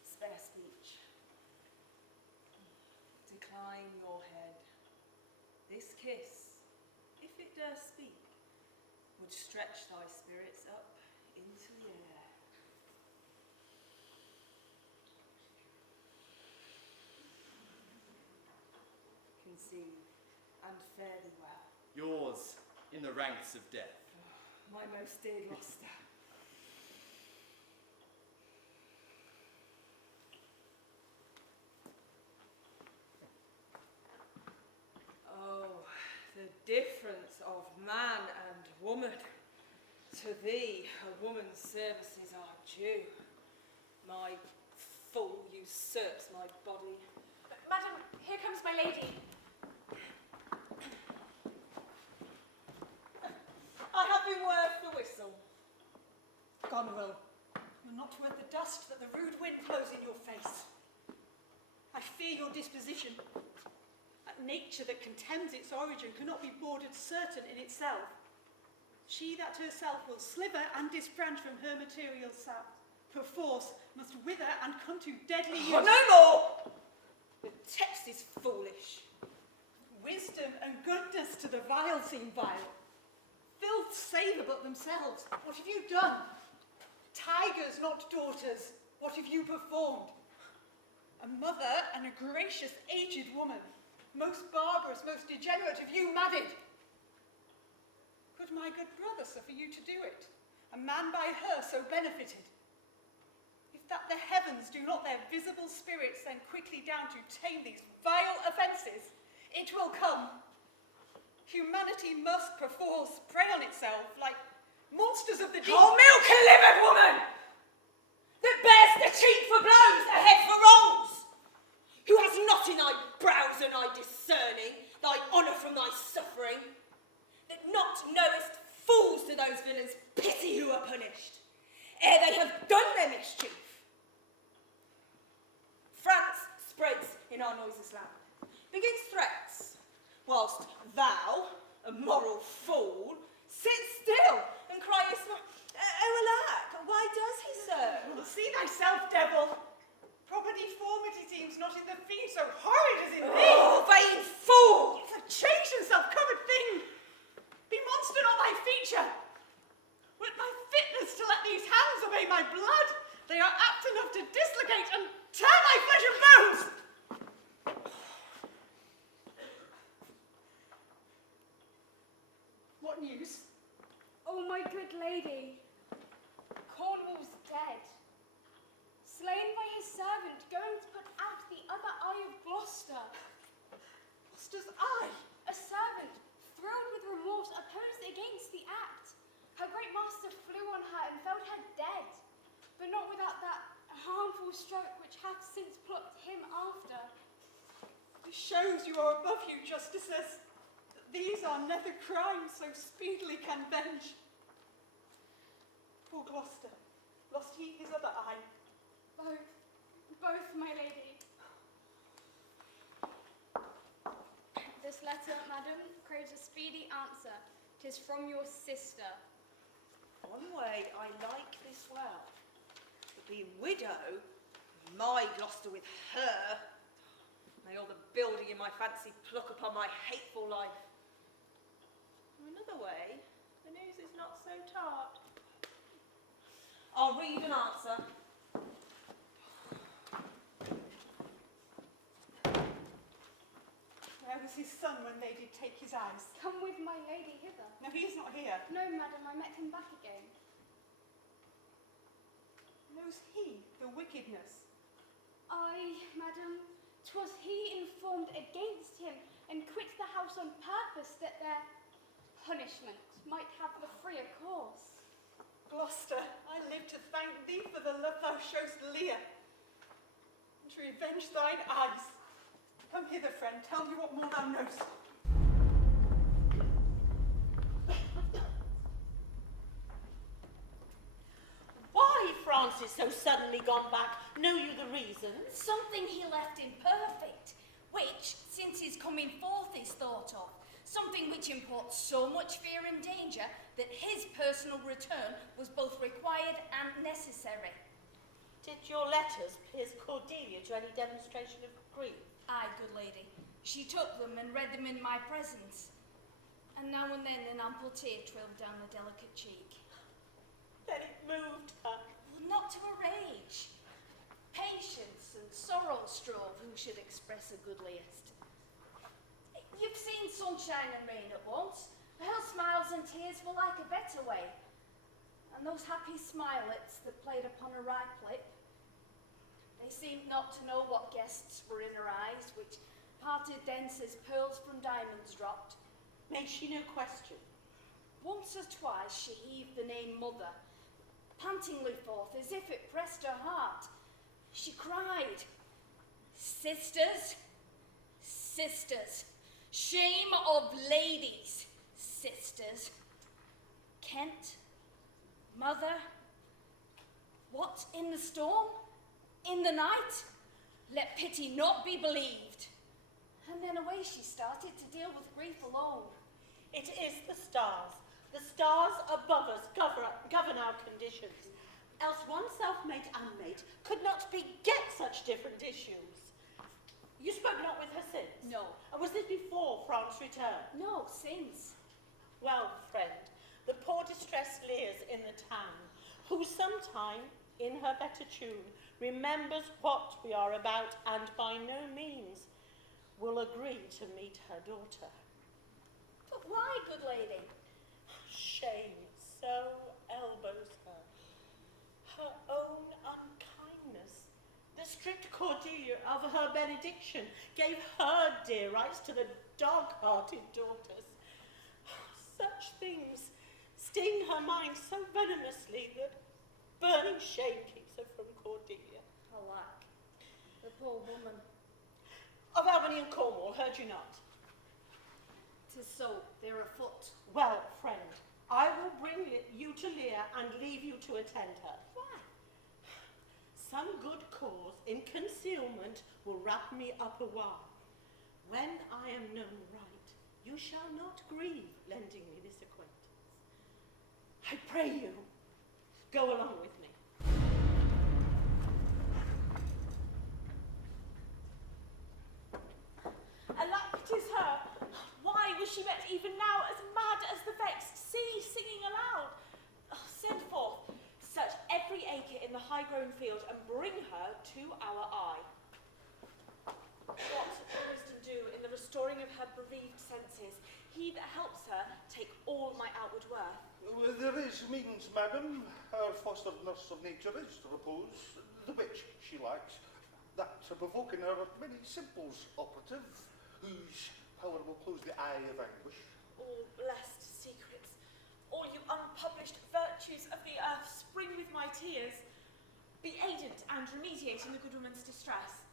Spare speech. Decline. Incline your head. This kiss, if it dare speak, would stretch thy spirits up into the air. Conceive and fare thee well. Yours in the ranks of death. My most dear Gloucester. Oh, the difference of man and woman. To thee, a woman's services are due. My fool usurps my body. Madam, here comes my lady. I have been worth the whistle. Goneril, you're not worth the dust that the rude wind blows in your face. I fear your disposition. That nature that contemns its origin cannot be bordered certain in itself. She that herself will sliver and disbranch from her material sap, perforce must wither and come to deadly use. Oh, no more! The text is foolish. Wisdom and goodness to the vile seem vile. Filth savour but themselves. What have you done? Tigers, not daughters. What have you performed? A mother and a gracious aged woman. Most barbarous, most degenerate have you madded. Could my good brother suffer you to do it? A man by her so benefited. If that the heavens do not their visible spirits send quickly down to tame these vile offences, it will come. Humanity must perforce prey on itself like monsters of the deep. Oh, milk-livered woman! That bears the cheek for blows, the head for wrongs! Who has not in thy brows an eye discerning, thy honour from thy suffering, that not knowest fools to those villains pity who are punished, ere they have done their mischief. France spreads in our noiseless land, begins threats, whilst thou, a moral fool, sit still and criest, oh alack, why does he so? See thyself, devil. Proper deformity seems not in the fiend so horrid as in thee. Oh, vain fool! It's a changed and self-covered thing. Be monster not thy feature. With my fitness to let these hands obey my blood, they are apt enough to dislocate and tear my flesh and bones. What news? Oh, my good lady, Cornwall's dead. Slain by his servant, going to put out the other eye of Gloucester. Gloucester's eye? A servant, thrilled with remorse, opposed against the act. Her great master flew on her and felled her dead, but not without that harmful stroke which hath since plucked him after. This shows you are above you, justices. That these are never crimes so speedily can venge. Poor Gloucester, lost he his other eye? Both, my lady. This letter, madam, craves a speedy answer. 'Tis from your sister. One way I like this well, but being widow, my Gloucester with her, may all the building in my fancy pluck upon my hateful life. Another way, the news is not so tart. I'll read an answer. Where was his son when they did take his eyes? Come with my lady hither. No, he is not here. No, madam, I met him back again. Knows he the wickedness? Aye, madam, 'twas he informed against him, and quit the house on purpose that their punishment might have the freer course. Gloucester, I live to thank thee for the love thou show'st Lear, and to revenge thine eyes. Come hither, friend, tell me what more thou knowst. Why Francis so suddenly gone back? Know you the reason? Something he left imperfect, which, since his coming forth, is thought of. Something which imports so much fear and danger that his personal return was both required and necessary. Did your letters pierce Cordelia to any demonstration of grief? Aye, good lady. She took them and read them in my presence, and now and then an ample tear trailed down the delicate cheek. Then it moved her. Well, not to a rage. Patience and sorrow strove who should express a goodliest. You've seen sunshine and rain at once. Her smiles and tears were like a better way. And those happy smilets that played upon her ripe lip, they seemed not to know what guests were in her eyes, which parted thence as pearls from diamonds dropped. Made she no question? Once or twice she heaved the name Mother, pantingly forth as if it pressed her heart. She cried, "Sisters, sisters, shame of ladies, sisters. Kent, Mother, what in the storm? In the night? Let pity not be believed." And then away she started to deal with grief alone. It is the stars. The stars above us govern our conditions. Else one self-made unmate could not beget such different issues. You spoke not with her since? No. And was this before France's return? No, since. Well, friend, the poor distressed Lears in the town, who sometime, in her better tune, remembers what we are about, and by no means will agree to meet her daughter. But why, good lady? Shame so elbows her. Her own unkindness, the strict Cordelia of her benediction, gave her dear rights to the dog-hearted daughters. Such things sting her mind so venomously that burning shame keeps her from Cordelia. Alack, the poor woman. Of Albany and Cornwall, heard you not? 'Tis so, they're afoot. Well, friend, I will bring you to Lear and leave you to attend her. Why? Some good cause in concealment will wrap me up a while. When I am known right, you shall not grieve lending me this acquaintance. I pray you, go along with me. Alack, 'tis her. Why was she met even now as mad as the vexed sea singing aloud? Oh, send forth, search every acre in the high-grown field and bring her to our eye. What will wisdom do in the restoring of her bereaved senses? He that helps her take all my outward worth. Well, there is means, madam. Our foster nurse of nature is to repose, the which she lacks, that to provoke in her many simples operative, whose power will close the eye of anguish. All blessed secrets, all you unpublished virtues of the earth, spring with my tears. Be aidant and remediate in the good woman's distress.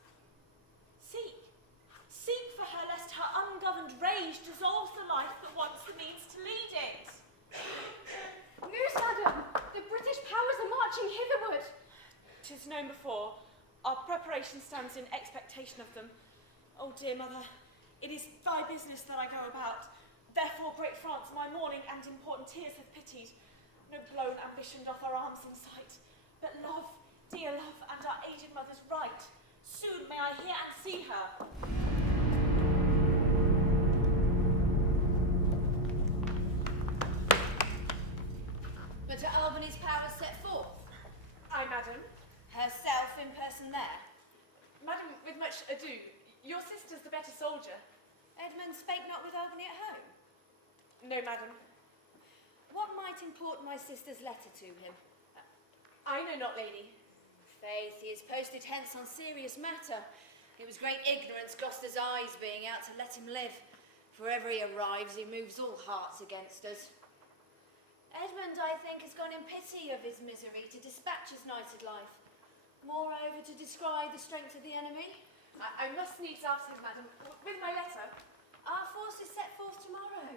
Seek for her, lest her ungoverned rage dissolves the life that wants the means to lead it. News, madam! The British powers are marching hitherward. 'Tis known before. Our preparation stands in expectation of them. Oh, dear mother, it is thy business that I go about. Therefore, great France, my mourning and important tears have pitied. No blown ambition doth our arms incite, but love, dear love, and our aged mother's right. Soon may I hear and see her. But are Albany's powers set forth? Aye, madam. Herself in person there? Madam, with much ado, your sister's the better soldier. Edmund spake not with Albany at home? No, madam. What might import my sister's letter to him? I know not, lady. Faith, he is posted hence on serious matter. It was great ignorance Gloucester's eyes being out to let him live. For ever he arrives, he moves all hearts against us. Edmund, I think, has gone in pity of his misery to dispatch his knighted life. Moreover, to descry the strength of the enemy. I must needs ask him, madam, with my letter. Our force is set forth tomorrow.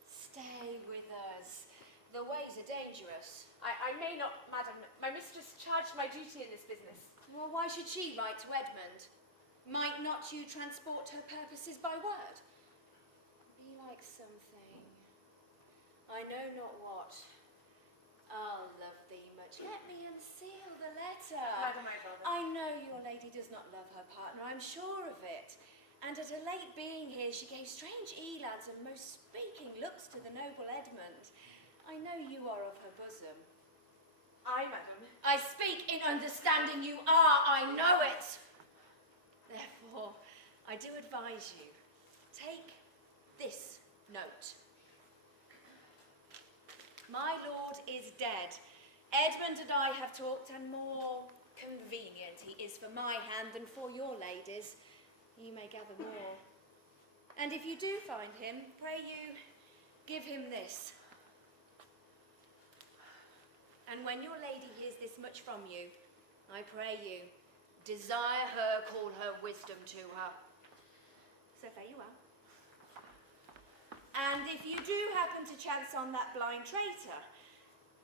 Stay with us. The ways are dangerous. I may not, madam. My mistress charged my duty in this business. Well, why should she write to Edmund? Might not you transport her purposes by word? Be like something, I know not what. I'll love thee much. Let me unseal the letter. Madam, my brother. I know your lady does not love her partner, I'm sure of it. And at a late being here, she gave strange elans and most speaking looks to the noble Edmund. I know you are of her bosom. Aye, madam. I speak in understanding you are, I know it. Therefore, I do advise you, take this note. My lord is dead. Edmund and I have talked, and more convenient he is for my hand than for your ladies. You may gather more. And if you do find him, pray you, give him this. And when your lady hears this much from you, I pray you, desire her, call her wisdom to her. So fare you well. And if you do happen to chance on that blind traitor,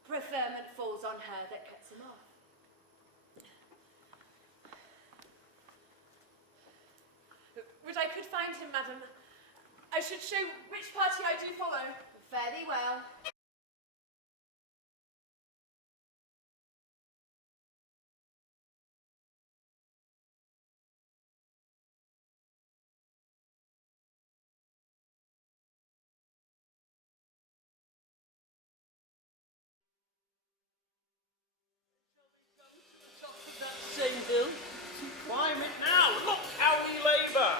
preferment falls on her that cuts him off. Would I could find him, madam, I should show which party I do follow. Fare thee well. Same hill. Climb it now. Look how we labour.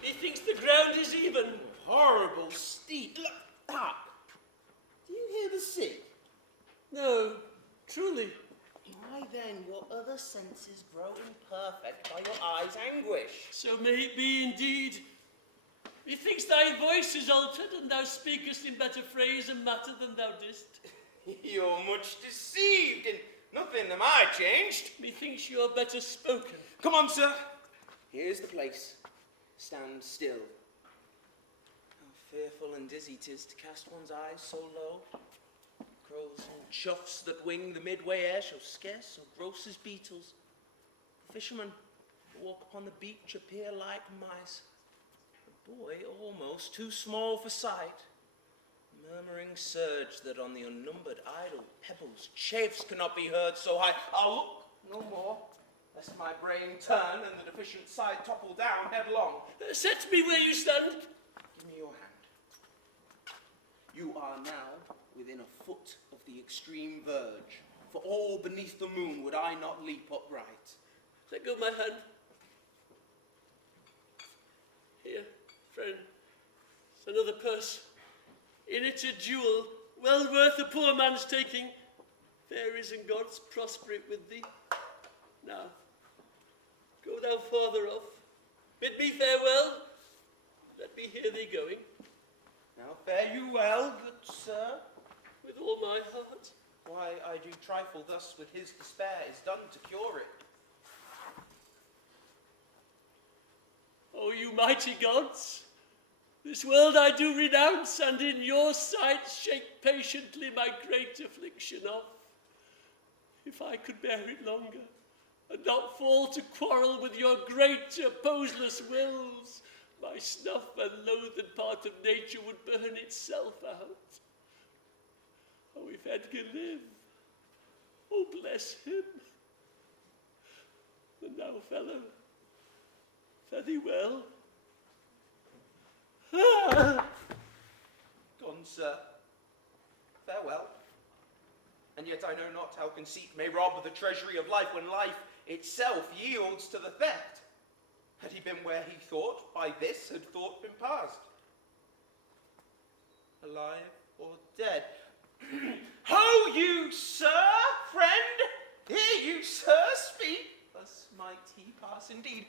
He thinks the ground is even. Horrible steep. Look that. Do you hear the sea? No, truly. Why then your other senses grow imperfect by your eyes' anguish? So may it be indeed. Methinks thy voice is altered, and thou speakest in better phrase and matter than thou didst. You're much deceived. In nothing am I changed. Methinks you are better spoken. Come on, sir. Here's the place. Stand still. How fearful and dizzy 'tis to cast one's eyes so low. Crows and choughs that wing the midway air show scarce so gross as beetles. The fishermen who walk upon the beach appear like mice. The boy almost too small for sight. Murmuring surge that on the unnumbered idle pebbles chafes cannot be heard so high. I'll look no more, lest my brain turn and the deficient side topple down headlong. Set me where you stand. Give me your hand. You are now within a foot of the extreme verge. For all beneath the moon would I not leap upright. Let go my hand. Here, friend, it's another purse. In it a jewel, well worth a poor man's taking. Fairies and gods prosper it with thee. Now, go thou farther off. Bid me farewell. Let me hear thee going. Now fare you well, good sir. With all my heart. Why I do trifle thus with his despair is done to cure it. O you mighty gods, this world I do renounce, and in your sight shake patiently my great affliction off. If I could bear it longer, and not fall to quarrel with your great opposeless wills, my snuff and loathed part of nature would burn itself out. Oh, if Edgar live, oh, bless him. And now, fellow, fare thee well. Gone, sir. Farewell. And yet I know not how conceit may rob the treasury of life when life itself yields to the theft. Had he been where he thought, by this had thought been passed. Alive or dead? Ho, you, sir, friend! Hear you, sir, speak. Thus might he pass indeed.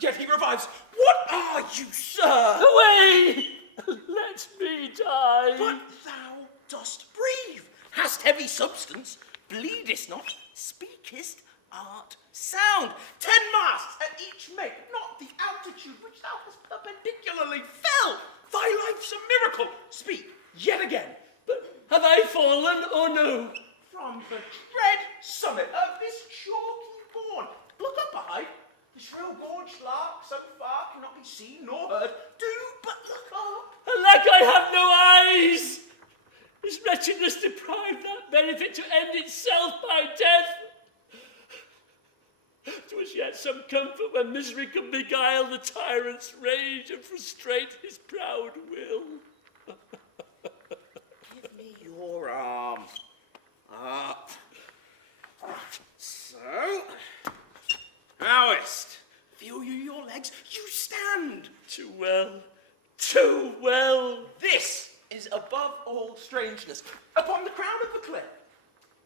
Yet he revives. What are you, sir? Away! Let me die. But thou dost breathe, hast heavy substance, bleedest not, speakest, art sound. 10 masts at each make, not the altitude which thou hast perpendicularly fell. Thy life's a miracle. Speak yet again. But have I fallen or no? From the dread summit of this chalky bourne, look up behind. The shrill gorged lark so far cannot be seen nor heard. Do but look up. Alack, I have no eyes. Is wretchedness deprived that benefit to end itself by death? 'Twas yet some comfort when misery can beguile the tyrant's rage and frustrate his proud will. Give me your arm. Up. So. Howist. Feel you your legs? You stand. Too well. Too well. This is above all strangeness. Upon the crown of the cliff.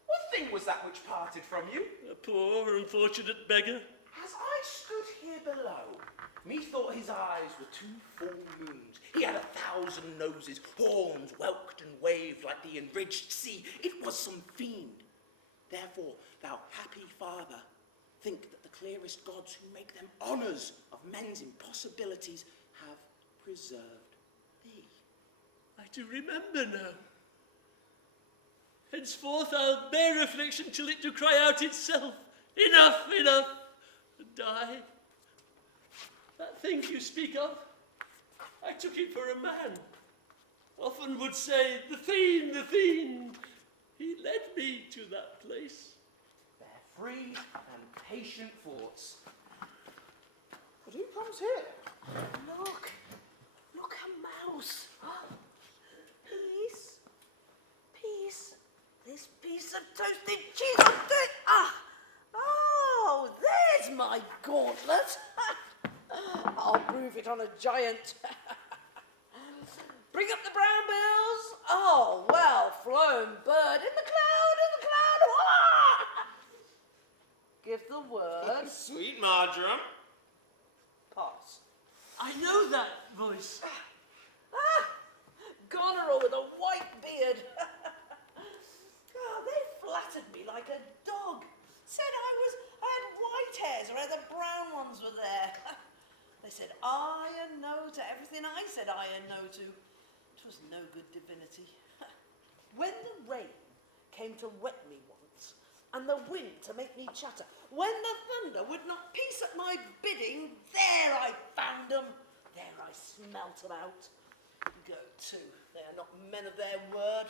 What thing was that which parted from you? A poor, unfortunate beggar. As I stood here below, methought his eyes were two full moons. He had 1,000 noses, horns whelked and waved like the enraged sea. It was some fiend. Therefore, thou happy father, think that the clearest gods who make them honours of men's impossibilities have preserved thee. I do remember now. Henceforth I'll bear affliction till it do cry out itself, enough, enough, and die. That thing you speak of, I took it for a man. Often would say, the fiend, the fiend. He led me to that place. Bear free and patient thoughts. But who comes here? Look, look, a mouse. Peace, peace. This piece of toasted cheese on it. Oh, there's my gauntlet. I'll prove it on a giant. Bring up the brown bills. Oh, well flown bird in the cloud, Ah! Give the word. Sweet Marjoram. Pass. I know that voice. Goneril with a white beard. They flattered me like a dog. Said I had white hairs, or the brown ones were there. They said aye and no to everything I said aye and no to. 'Twas no good divinity. When the rain came to wet me once, and the wind to make me chatter, when the thunder would not peace at my bidding, there I found them, there I smelt them out. Go to, they are not men of their word.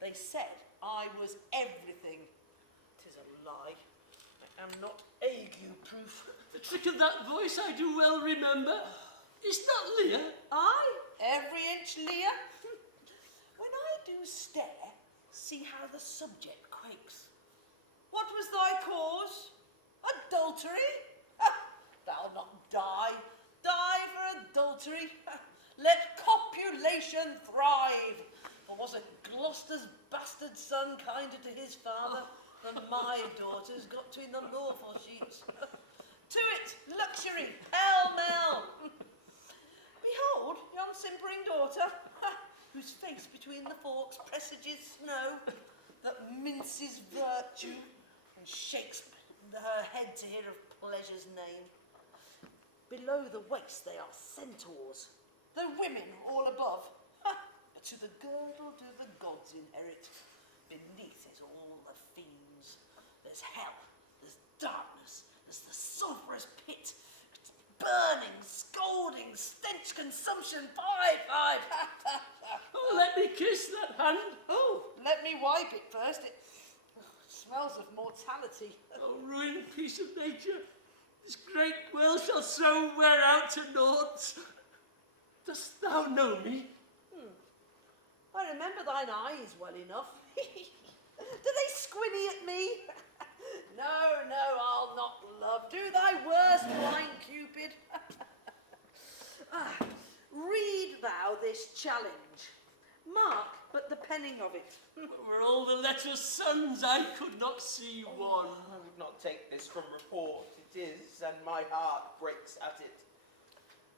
They said I was everything. 'Tis a lie. I am not ague-proof. The trick of that voice I do well remember. Is not Lear? Aye, every inch Lear. When I do stare, see how the subject quakes. What was thy cause? Adultery? Thou'lt not die. Die for adultery. Let copulation thrive. Or wasn't Gloucester's bastard son kinder to his father than my daughters got to in the lawful sheets? To it, luxury, pell-mell. Behold, yon simpering daughter, whose face between the forks presages snow, that minces virtue, and shakes her head to hear of pleasure's name. Below the waist they are centaurs, the women all above. But to the girdle do the gods inherit. Beneath it all the fiends. There's hell, there's darkness, there's the sulphurous pit. Burning, scalding, stench, consumption, five. Oh, let me kiss that hand. Oh, let me wipe it first. It smells of mortality. Oh, ruined piece of nature. This great world shall so wear out to naught. Dost thou know me? I remember thine eyes well enough. Do they squinny at me? No, I'll not love. Do thy worst, blind Cupid. Read thou this challenge. Mark but the penning of it. Were all the letters sons, I could not see one. I would not take this from report. It is, and my heart breaks at it.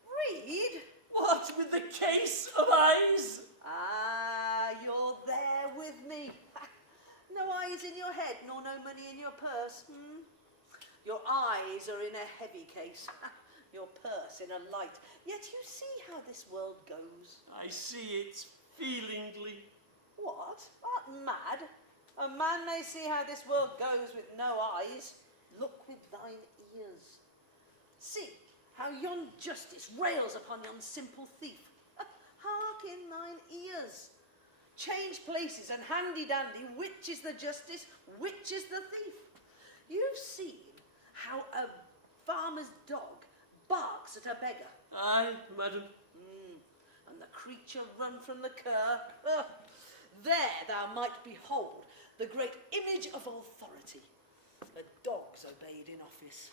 Read? What, with the case of eyes? You're there with me. No eyes in your head, nor no money in your purse. Your eyes are in a heavy case, your purse in a light. Yet you see how this world goes. I see it feelingly. What? Art mad? A man may see how this world goes with no eyes. Look with thine ears. See how yon justice rails upon yon simple thief. Hark in thine ears. Change places and handy-dandy, which is the justice, which is the thief. You've seen how a farmer's dog barks at a beggar. Aye, madam. And the creature run from the cur. There thou might behold the great image of authority. The dog's obeyed in office.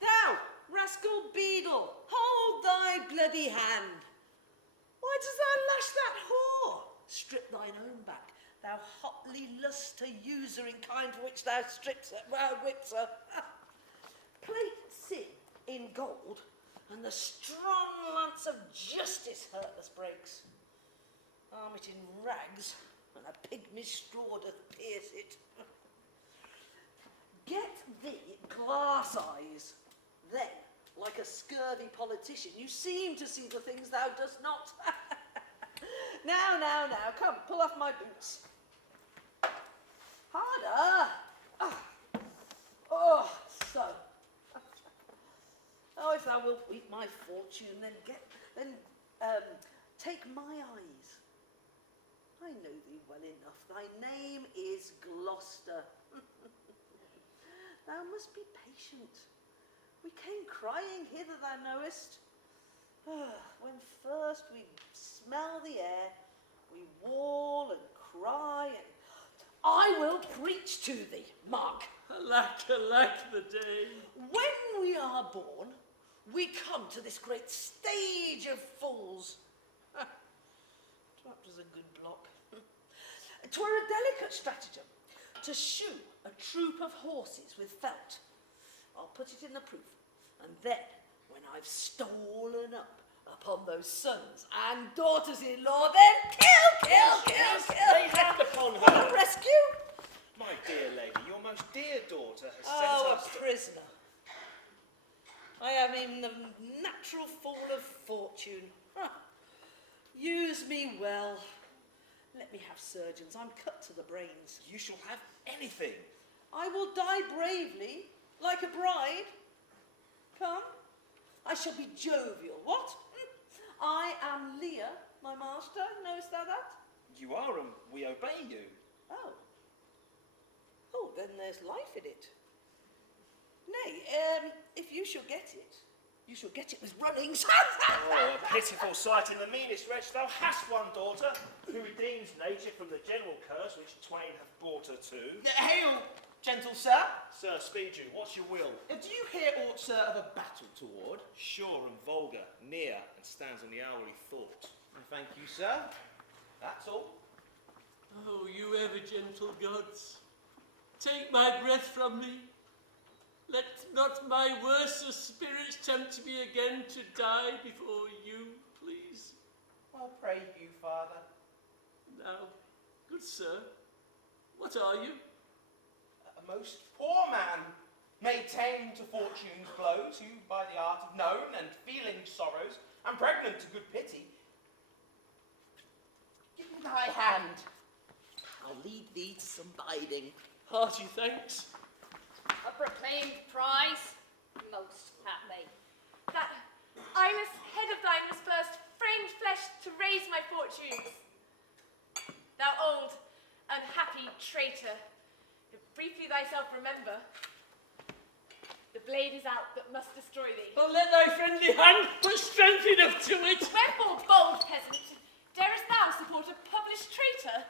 Thou, rascal beadle, hold thy bloody hand. Why dost thou lash that whore? Strip thine own back, thou hotly lust to usuring kind for which thou whips her. Plate sin in gold, and the strong lance of justice hurtless breaks. Arm it in rags, and a pygmy straw doth pierce it. Get thee glass eyes, then, like a scurvy politician, you seem to see the things thou dost not. Now, come, pull off my boots. Harder. Oh, so. Oh, if thou wilt weep my fortune, then take my eyes. I know thee well enough. Thy name is Gloucester. Thou must be patient. We came crying hither, thou knowest. When first we smell the air, we wail and cry, and I will preach to thee, mark. Alack, alack the day. When we are born, we come to this great stage of fools. That was a good block. 'Twere a delicate stratagem to shoe a troop of horses with felt. I'll put it in the proof, and then, when I've stolen up upon those sons and daughters-in-law, then kill! Lay hand upon her. Rescue? My dear lady, your most dear daughter has Oh, sent a us to... prisoner. I am in the natural fall of fortune. Use me well. Let me have surgeons. I'm cut to the brains. You shall have anything. I will die bravely, like a bride. Come. I shall be jovial. What? I am Lear, my master. Knowest thou that? You are, and we obey you. Oh. Oh, then there's life in it. Nay, if you shall get it, you shall get it with runnings. Oh, a pitiful sight in the meanest wretch. Thou hast one daughter, who redeems nature from the general curse which twain have brought her to. Hail, gentle sir. Sir, speed you. What's your will? Do you hear aught, sir, of a battle toward? Sure and vulgar, near, and stands in the hourly thought. Thank you, sir. That's all. Oh, you ever gentle gods, take my breath from me. Let not my worser spirits tempt me again to die before you, please. Well, pray you, father. Now, good sir, what are you? A most poor man, made tame to fortune's blows, who by the art of known and feeling sorrows, and pregnant to good pity, give me thy hand. I'll lead thee to some biding. Hearty thanks. A proclaimed prize, most happy. That eyeless head of thine was first framed flesh to raise my fortunes. Thou old, unhappy traitor, if briefly thyself remember, the blade is out that must destroy thee. Oh, let thy friendly hand put strength enough to it. Wherefore, bold peasant, darest thou support a published traitor?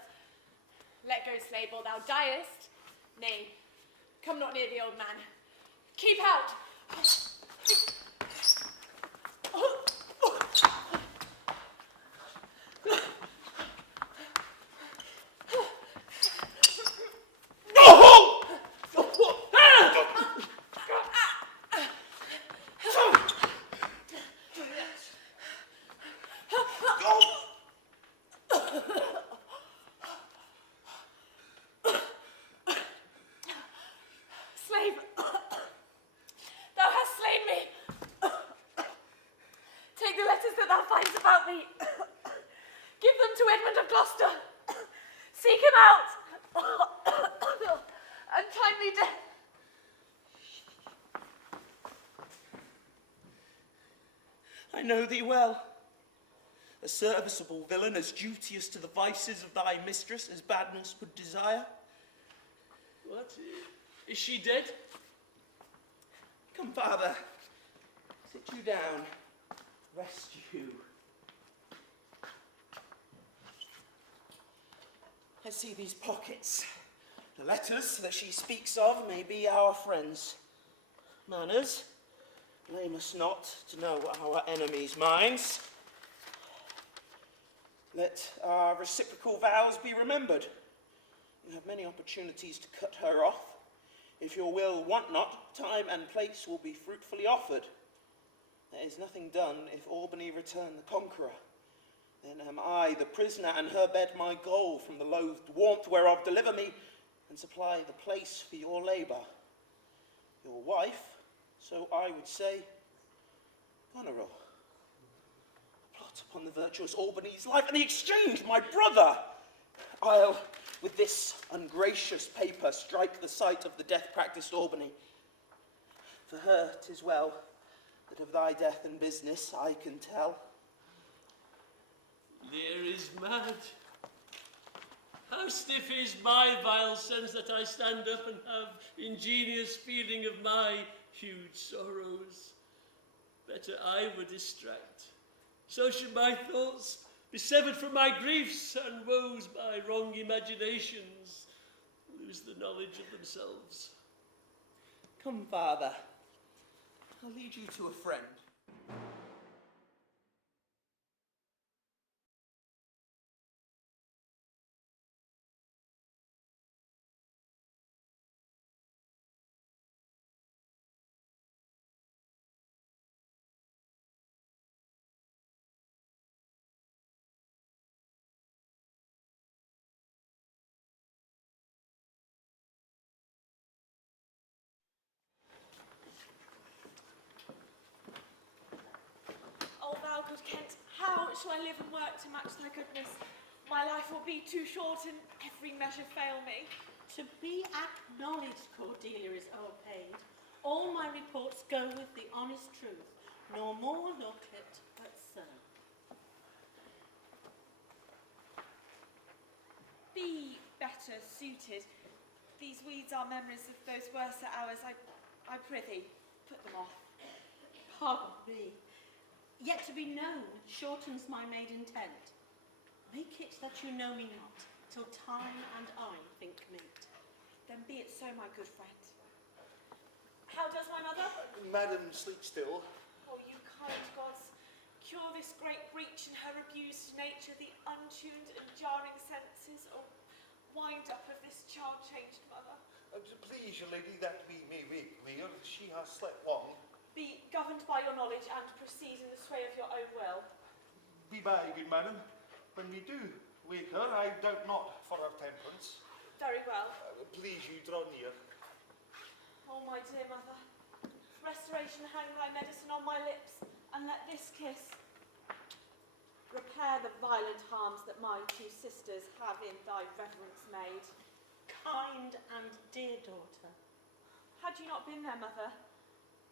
Let go, slave, or thou diest. Nay, come not near the old man. Keep out! Slave, thou hast slain me. Take the letters that thou findest about me. Give them to Edmund of Gloucester. Seek him out. Untimely death. I know thee well. A serviceable villain, as duteous to the vices of thy mistress as badness would desire. What? Is she dead? Come, father. Sit you down. Rest you. I see these pockets. The letters that she speaks of may be our friends. Manners, blame us not to know our enemies' minds. Let our reciprocal vows be remembered. You have many opportunities to cut her off. If your will want not, time and place will be fruitfully offered. There is nothing done if Albany return the conqueror. Then am I the prisoner, and her bed my goal. From the loathed warmth whereof deliver me, and supply the place for your labour. Your wife, so I would say, Goneril. Plot upon the virtuous Albany's life, and the exchange, my brother. I'll, with this ungracious paper, strike the site of the death-practised Albany. For her 'tis well that of thy death and business I can tell. Lear is mad. How stiff is my vile sense that I stand up and have ingenious feeling of my huge sorrows. Better I were distract. So should my thoughts be severed from my griefs, and woes by wrong imaginations lose the knowledge of themselves. Come, father. I'll lead you to a friend. Oh, thou good Kent, how shall I live and work to match thy goodness? My life will be too short, and every measure fail me. To be acknowledged, Cordelia, is o'erpaid. All my reports go with the honest truth, nor more nor clipped, but so. Be better suited. These weeds are memories of those worser hours. I prithee, put them off. Pardon me. Yet to be known shortens my made intent. Make it that you know me not, till time and I think meet. Then be it so, my good friend. How does my mother? Madam, sleep still. Oh, you kind gods, cure this great breach in her abused nature, the untuned and jarring senses, or wind up of this child-changed mother. Please, your lady, that we may wake Lear. She has slept long. Be governed by your knowledge and proceed in the sway of your own will. Be by, good madam. When we do wake her, I doubt not for her temperance. Very well. Please, you draw near. Oh, my dear mother, restoration hang thy medicine on my lips, and let this kiss repair the violent harms that my two sisters have in thy reverence made. Kind and dear daughter. Had you not been there, mother,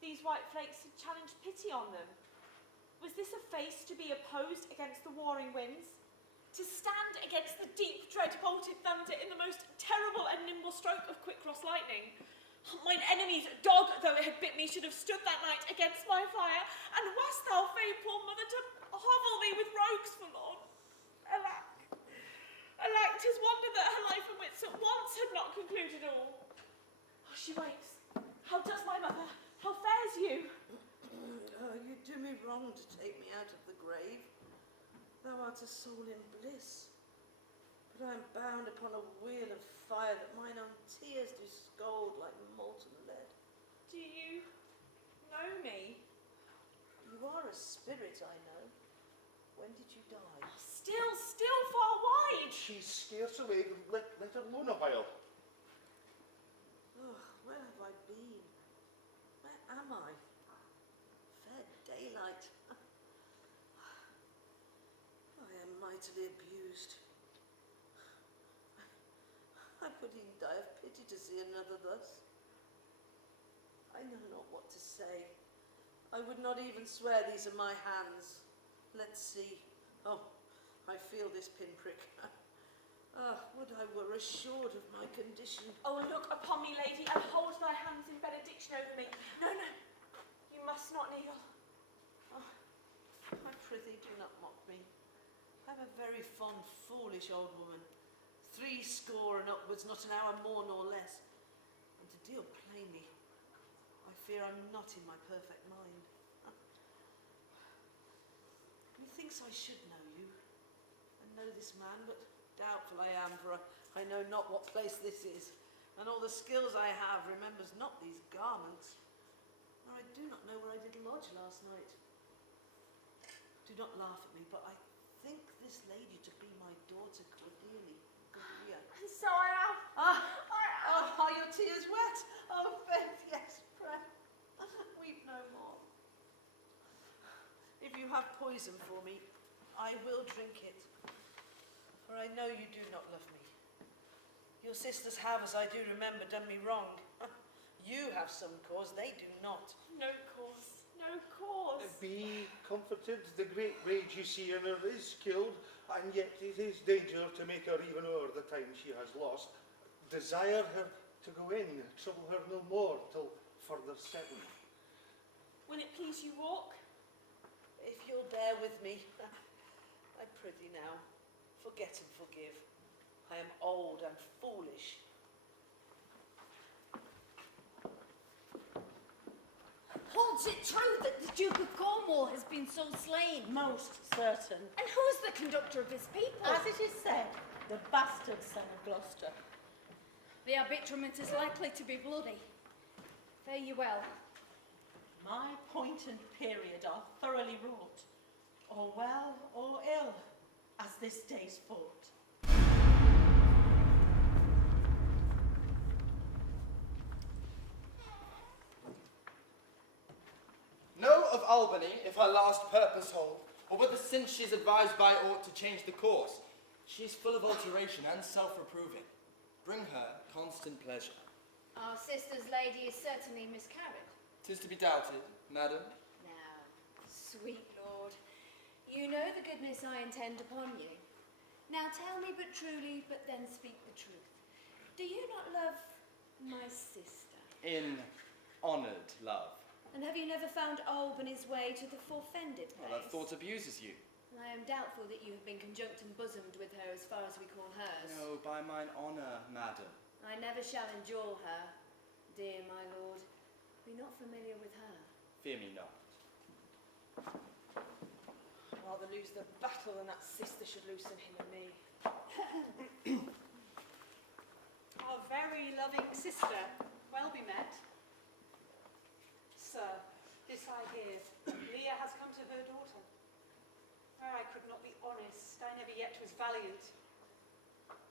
these white flakes had challenged pity on them. Was this a face to be opposed against the warring winds? To stand against the deep, dread-bolted thunder in the most terrible and nimble stroke of quick-cross lightning? Mine enemy's dog, though it had bit me, should have stood that night against my fire, and wast thou fain, poor mother, to hovel me with rogues forlorn? Alack, alack, 'tis wonder that her life and wits at once had not concluded all. Oh, she wakes. How does my mother? How fares you? Oh, you do me wrong to take me out of the grave. Thou art a soul in bliss. But I am bound upon a wheel of fire that mine own tears do scald like molten lead. Do you know me? You are a spirit, I know. When did you die? Still far wide. She's scarce awake. Let her alone a while. Oh, where have I been? Where am I? Fair daylight. I am mightily abused. I would even die of pity to see another thus. I know not what to say. I would not even swear these are my hands. Let's see. Oh, I feel this pinprick. Would I were assured of my condition. Oh, look upon me, lady, and hold thy hands in benediction over me. No, must not kneel. I prithee do not mock me. I am a very fond, foolish old woman, 60 and upwards, not an hour more nor less. And to deal plainly, I fear I'm not in my perfect mind. Methinks I should know you, and know this man, but doubtful I am, for I know not what place this is, and all the skills I have remembers not these garments, nor I do not know where I did lodge last night. Do not laugh at me, but I think this lady to be my daughter Cordelia. And so I am. Are your tears wet? Oh, Faith, yes, pray. Weep no more. If you have poison for me, I will drink it, for I know you do not love me. Your sisters have, as I do remember, done me wrong. You have some cause, they do not. No cause. No cause. Be comforted, the great rage you see in her is killed, and yet it is danger to make her even o'er the time she has lost. Desire her to go in, trouble her no more till further settling. Will it please you walk? If you'll bear with me, I prithee now, forget and forgive. I am old and foolish. Holds it true that the Duke of Cornwall has been so slain? Most certain. And who's the conductor of his people? As it is said, the bastard son of Gloucester. The arbitrament is likely to be bloody. Fare you well. My point and period are thoroughly wrought, or well or ill, as this day's fought. Know of Albany, if her last purpose hold, or whether since she's advised by aught to change the course, she is full of alteration and self-reproving. Bring her constant pleasure. Our sister's lady is certainly miscarried. 'Tis to be doubted, madam. Now, sweet lord, you know the goodness I intend upon you. Now tell me but truly, but then speak the truth. Do you not love my sister? In honoured love. And have you never found Albany's way to the forfended place? Well, that thought abuses you. I am doubtful that you have been conjunct and bosomed with her as far as we call hers. No, by mine honour, madam. I never shall endure her, dear my lord. Be not familiar with her. Fear me not. I'd rather lose the battle than that sister should loosen him and me. Our very loving sister, well be met. Sir, this I hear, Lear has come to her daughter. Where I could not be honest, I never yet was valiant.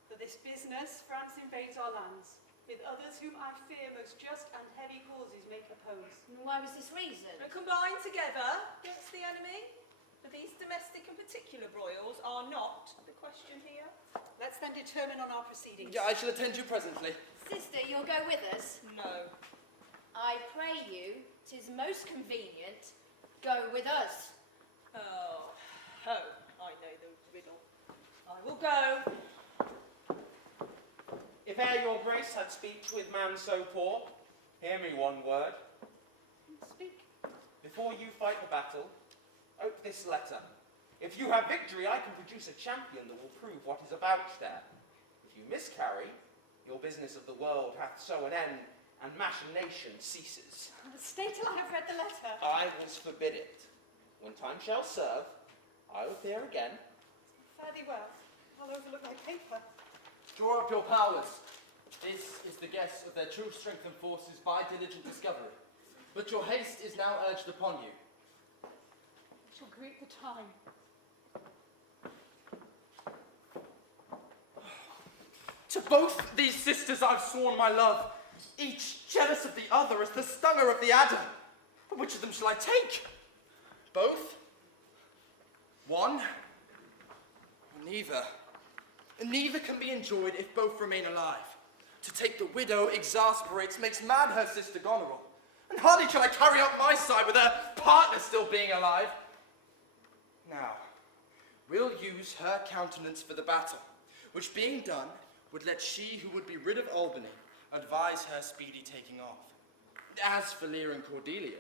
For this business, France invades our lands, with others whom I fear most just and heavy causes make oppose. And why was this reason? And combine together against the enemy? For these domestic and particular broils are not the question here. Let's then determine on our proceedings. Yeah, I shall attend you presently. Sister, you'll go with us? No. I pray you, 'tis most convenient, go with us. Oh, I know the riddle. I will go. If e'er your grace had speech with man so poor, hear me one word. Speak. Before you fight the battle, ope this letter. If you have victory, I can produce a champion that will prove what is about there. If you miscarry, your business of the world hath so an end, and machination ceases. Stay till I have read the letter. I will forbid it. When time shall serve, I will appear again. Fare thee well. I'll overlook my paper. Draw up your powers. This is the guess of their true strength and forces by diligent discovery. But your haste is now urged upon you. I shall greet the time. To both these sisters I've sworn my love, each jealous of the other as the stunger of the adder. But which of them shall I take? Both? One? Neither. Neither can be enjoyed if both remain alive. To take the widow exasperates, makes mad her sister Goneril. And hardly shall I carry out my side with her partner still being alive. Now, we'll use her countenance for the battle, which being done, would let she who would be rid of Albany advise her speedy taking off. As for Lear and Cordelia,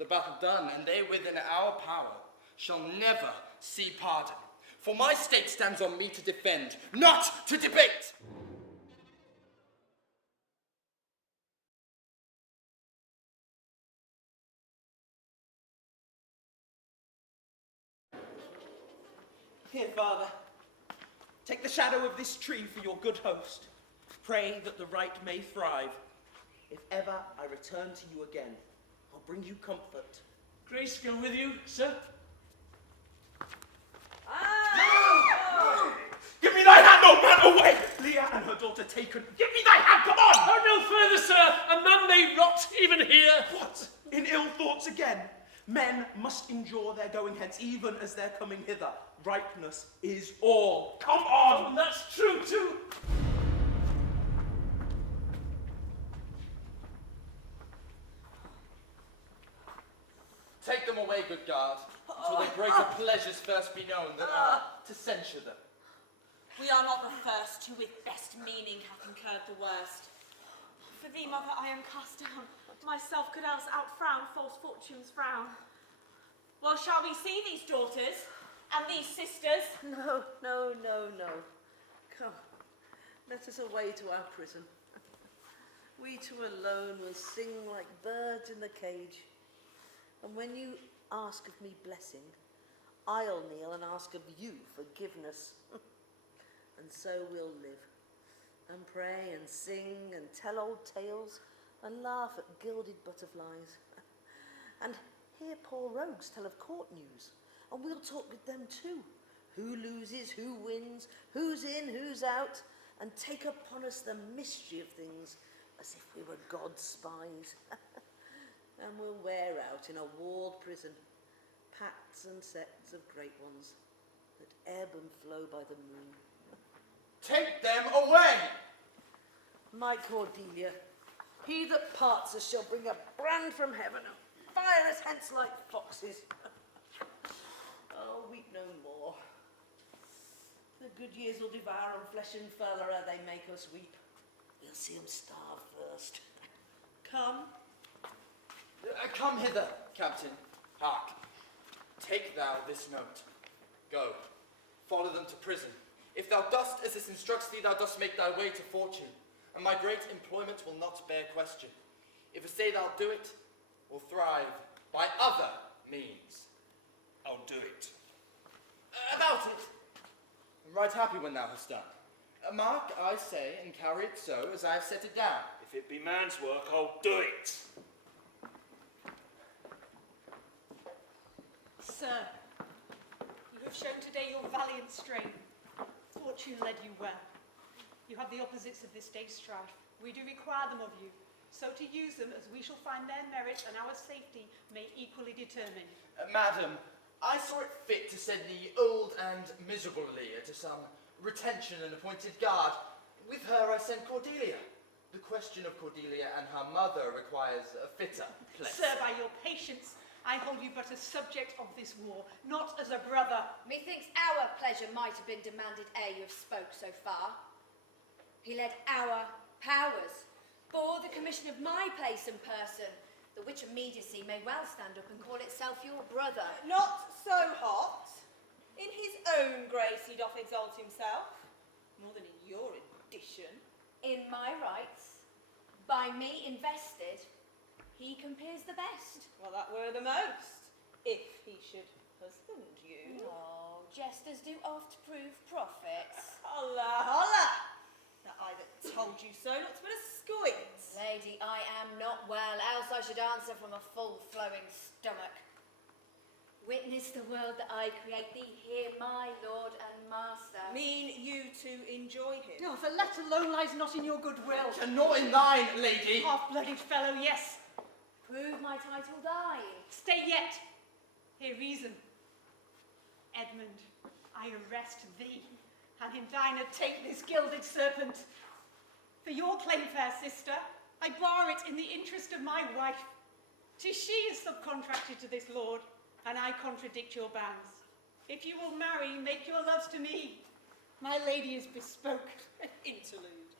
the battle done, and they within our power shall never see pardon. For my state stands on me to defend, not to debate. Here, Father, take the shadow of this tree for your good host. Pray that the right may thrive. If ever I return to you again, I'll bring you comfort. Grace go with you, sir. Give me thy hand, old man, away! Lear and her daughter taken. Give me thy hand, come on! Oh, no further, sir. A man may rot even here. What? In ill thoughts again? Men must endure their going hence, even as their coming hither. Ripeness is all. Come on! Oh, that's true, too. Take them away, good guard, until their greater pleasures first be known that are to censure them. We are not the first who with best meaning hath incurred the worst. For thee, mother, I am cast down. Myself could else outfrown false fortune's frown. Well, shall we see these daughters and these sisters? No, no, no, no. Come, let us away to our prison. We two alone will sing like birds in the cage. And when you ask of me blessing, I'll kneel and ask of you forgiveness. And so we'll live, and pray and sing and tell old tales and laugh at gilded butterflies. And hear poor rogues tell of court news, and we'll talk with them too. Who loses, who wins, who's in, who's out, and take upon us the mystery of things as if we were God's spies. And we'll wear out in a walled prison pacts and sects of great ones that ebb and flow by the moon. Take them away! My Cordelia, he that parts us shall bring a brand from heaven and fire us hence like foxes. Oh, weep no more. The good years will devour on flesh and fur, ere they make us weep. We'll see them starve first. Come. Come hither, Captain. Hark. Take thou this note. Go. Follow them to prison. If thou dost as this instructs thee, thou dost make thy way to fortune, and my great employment will not bear question. If say thou do it, will thrive by other means. I'll do it. About it. I'm right happy when thou hast done. Mark, I say, and carry it so as I have set it down. If it be man's work, I'll do it. Sir, you have shown today your valiant strain. Fortune led you well. You have the opposites of this day's strife. We do require them of you, so to use them as we shall find their merit and our safety may equally determine. Madam, I saw it fit to send the old and miserable Lear to some retention and appointed guard. With her I sent Cordelia. The question of Cordelia and her mother requires a fitter place. Sir, by your patience, I hold you but as subject of this war, not as a brother. Methinks our pleasure might have been demanded ere you have spoke so far. He led our powers, bore the commission of my place and person, the which immediacy may well stand up and call itself your brother. Not so hot. In his own grace he doth exalt himself, more than in your addition. In my rights, by me invested, he compares the best. Well, that were the most, if he should husband you. Oh, jesters do oft prove prophets. Holla, holla! That I that told you so, not but a squint. Lady, I am not well, else I should answer from a full-flowing stomach. Witness the world that I create thee here, my lord and master. Mean you to enjoy him? Oh, the let alone lies not in your goodwill. And not in thine, lady. Half-blooded fellow, yes. Prove my title thine. Stay yet. Hear reason. Edmund, I arrest thee, and in thine take this gilded serpent. For your claim, fair sister, I bar it in the interest of my wife. 'Tis she is subcontracted to this lord, and I contradict your bounds. If you will marry, make your loves to me. My lady is bespoke. Interlude.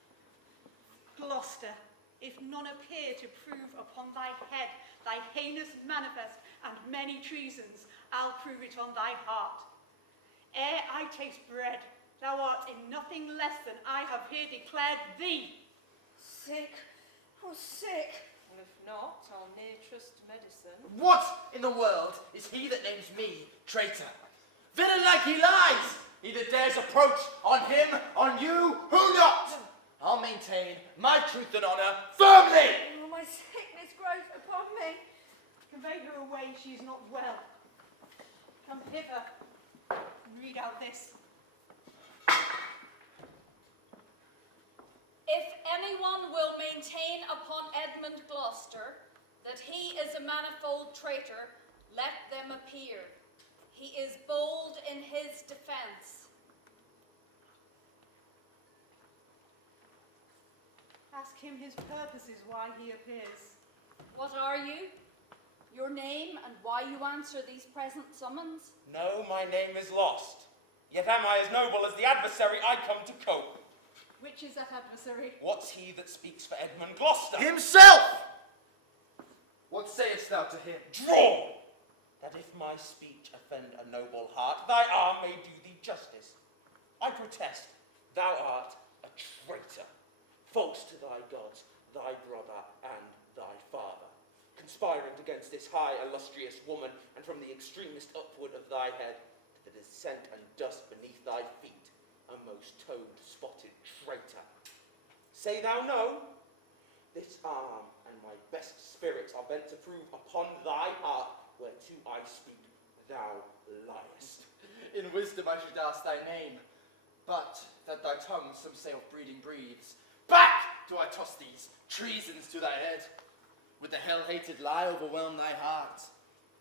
Gloucester, if none appear to prove upon thy head thy heinous manifest and many treasons, I'll prove it on thy heart. Ere I taste bread, thou art in nothing less than I have here declared thee. Sick. Oh, sick. Well, if not, I'll ne'er trust medicine. What in the world is he that names me traitor? Villain like he lies! He that dares approach on him, on you, who not? I'll maintain my truth and honour firmly! Oh, my sickness grows upon me. Convey her away, she is not well. Come hither, and read out this. If anyone will maintain upon Edmund Gloucester that he is a manifold traitor, let them appear. He is bold in his defence. Ask him his purposes why he appears. What are you? Your name and why you answer these present summons? No, my name is lost. Yet am I as noble as the adversary I come to cope. Which is that adversary? What's he that speaks for Edmund Gloucester? Himself! What sayest thou to him? Draw! That if my speech offend a noble heart, thy arm may do thee justice. I protest, thou art a traitor, false to thy gods, thy brother, and thy father, conspiring against this high illustrious woman, and from the extremest upward of thy head to the descent and dust beneath thy feet, a most toad-spotted traitor. Say thou no? This arm and my best spirits are bent to prove upon thy heart whereto I speak, thou liest. In wisdom I should ask thy name, but that thy tongue some say of breeding breathes. Back do I toss these treasons to thy head. With the hell-hated lie overwhelm thy heart,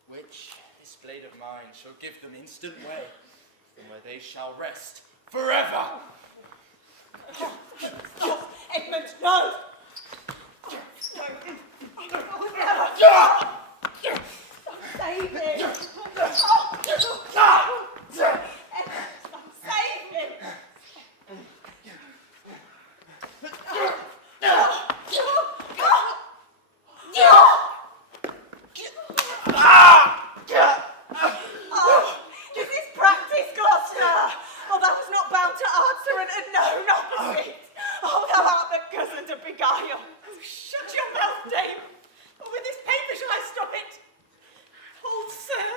which this blade of mine shall give them instant way, and where they shall rest forever. Edmund, no! Save him! Save him! This is practice, Gloucester! Oh, thou was not bound to answer and no, not to speak. Oh, thou art the cousin to beguile. Oh, shut your mouth, dame. Or with this paper shall I stop it? Hold, sir,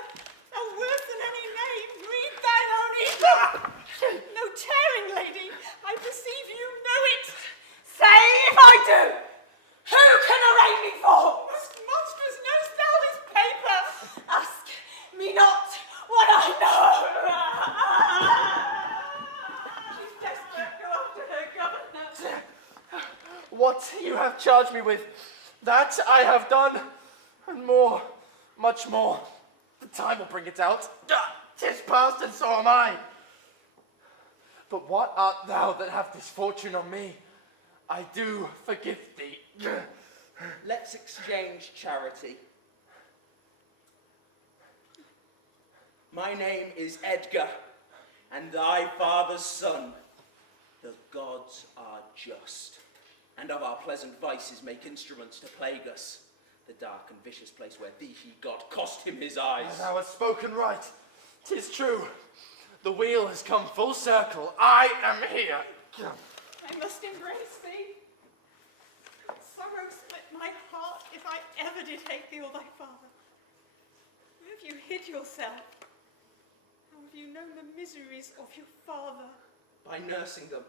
thou worse than any knave, read thine own evil. No tearing, lady, I perceive you know it. Say if I do, who can arraign me for? Most monstrous, knowest thou this paper? Ask me not what I know. She's desperate, go after her governor. What you have charged me with, that I have done, and more, much more. The time will bring it out. 'Tis past, and so am I. But what art thou that hath this fortune on me? I do forgive thee. Let's exchange charity. My name is Edgar, and thy father's son. The gods are just, and of our pleasant vices make instruments to plague us. The dark and vicious place where thee he got cost him his eyes. Thou hast spoken right. 'Tis true. The wheel has come full circle. I am here. I must embrace thee. Sorrow split my heart if I ever did hate thee or thy father. Where have you hid yourself? How have you known the miseries of your father? By nursing them,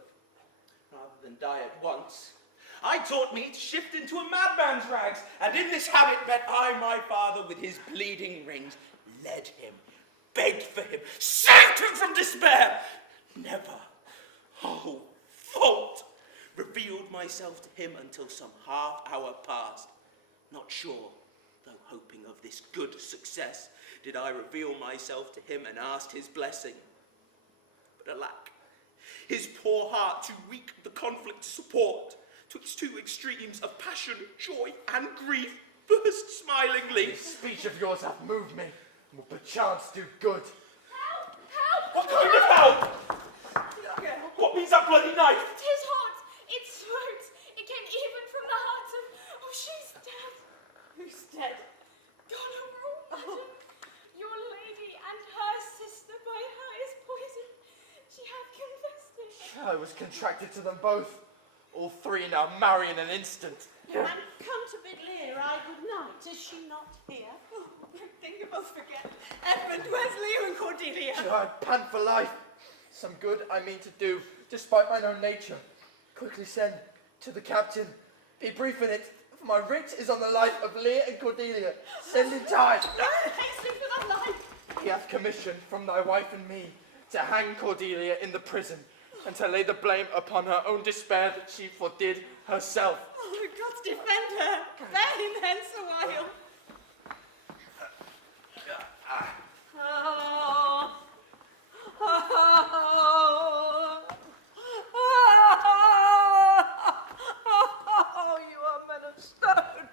rather than die at once. I taught me to shift into a madman's rags, and in this habit met I my father with his bleeding rings, led him, begged for him, saved him from despair. Never, oh, fault, revealed myself to him until some half hour passed. Not sure, though hoping of this good success, did I reveal myself to him and asked his blessing. But alack, his poor heart too weak the conflict to support, twixt two extremes of passion, joy, and grief, burst smilingly. This speech of yours hath moved me, and will perchance do good. Help! Help! What kind of help? What means that bloody knife? 'Tis hot. It smarts. It came even from the heart of dead. God of all, madam, your lady and her sister by her is poisoned. She hath confessed it. I was contracted to them both. All three now marry in an instant. And come to bid Lear good night. Is she not here? Oh, don't think you must forget. Edmund, where's Lear and Cordelia? I pant for life. Some good I mean to do, despite mine own nature. Quickly send to the captain. Be brief in it, for my writ is on the life of Lear and Cordelia. Send in time. Hasten for thy life. He hath commission from thy wife and me to hang Cordelia in the prison, and to lay the blame upon her own despair that she fordid herself. Oh, the gods defend her. Bear him hence a while. Oh, you are men of stone.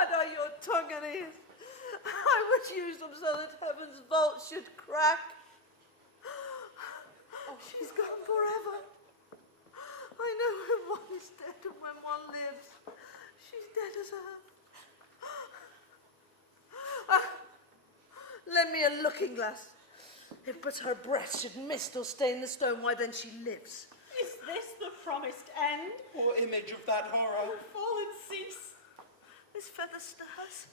And are your tongue and ears. I would use them so that heaven's vault should crack. Oh, she's gone forever. I know when one is dead and when one lives. She's dead as earth. Lend me a looking glass. If but her breath should mist or stain the stone, why then she lives. Is this the promised end? Poor image of that horror. Fall and cease. This feather stirs.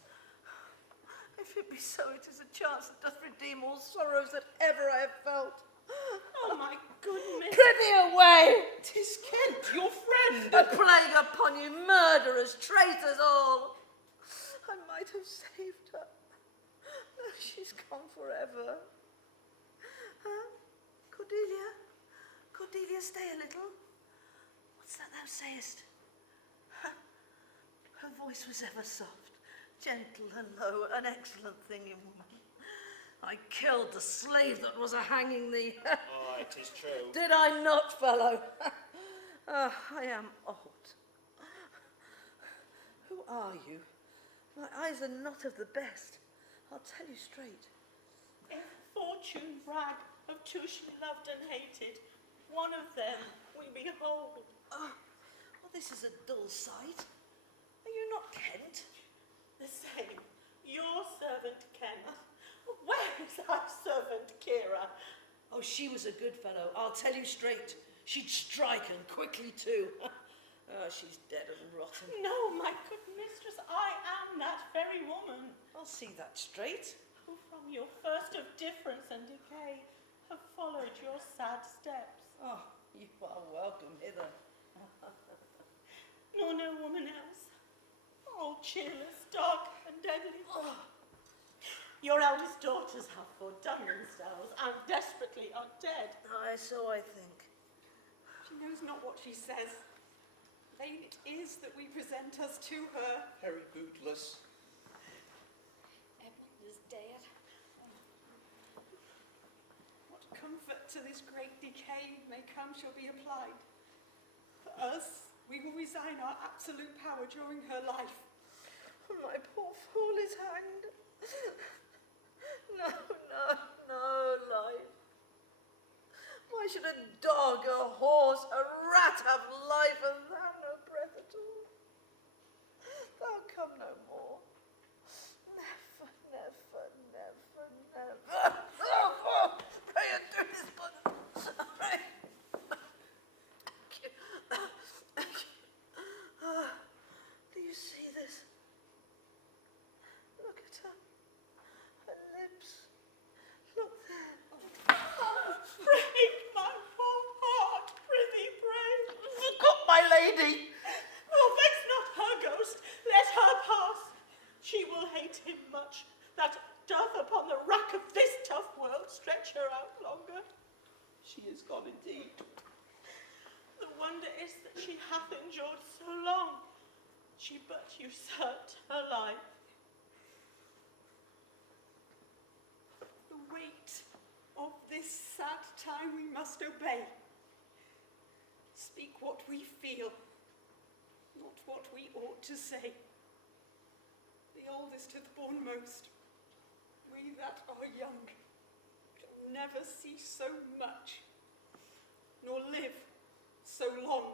If it be so, it is a chance that doth redeem all sorrows that ever I have felt. Oh, my goodness. Prithee away! 'Tis Kent, your friend. A plague upon you, murderers, traitors all! I might have saved her. No, she's gone forever. Huh? Cordelia? Cordelia, stay a little. What's that thou sayest? Her voice was ever soft, gentle and low, an excellent thing in woman. I killed the slave that was a-hanging thee. Aye, 'tis true. Did I not, fellow? I am old. Who are you? My eyes are not of the best. I'll tell you straight. If fortune brag of two she loved and hated, one of them we behold. Oh, well, this is a dull sight. Are you not Kent? The same. Your servant Kent. Where is our servant Kira? Oh, she was a good fellow. I'll tell you straight. She'd strike and quickly too. Oh, she's dead and rotten. No, my good mistress, I am that very woman. I'll see that straight. Who from your first of difference and decay have followed your sad steps. Oh, you are welcome hither. Nor no woman else. All cheerless, dark and deadly. Oh. Your eldest daughters have fordone themselves and desperately are dead. Aye, so I think. She knows not what she says. Vain it is that we present us to her. Very bootless. Edmund is dead. What comfort to this great decay may come shall be applied. For us, we will resign our absolute power during her life. My poor fool is hanged. No, life. Why should a dog, a horse, a rat have life and thou no breath at all? Thou come no more. Never. Pray and do this, but sorry. Thank you. Do you see this? Look at her. Her lips. Look there. Break my poor heart, prithee pray. Forgot my lady. Oh, vex not her ghost, let her pass. She will hate him much, that doth upon the rack of this tough world stretch her out longer. She is gone indeed. The wonder is that she hath endured so long. She but usurped her life. The weight of this sad time we must obey. Speak what we feel, not what we ought to say. The oldest hath borne most. We that are young shall never see so much, nor live so long.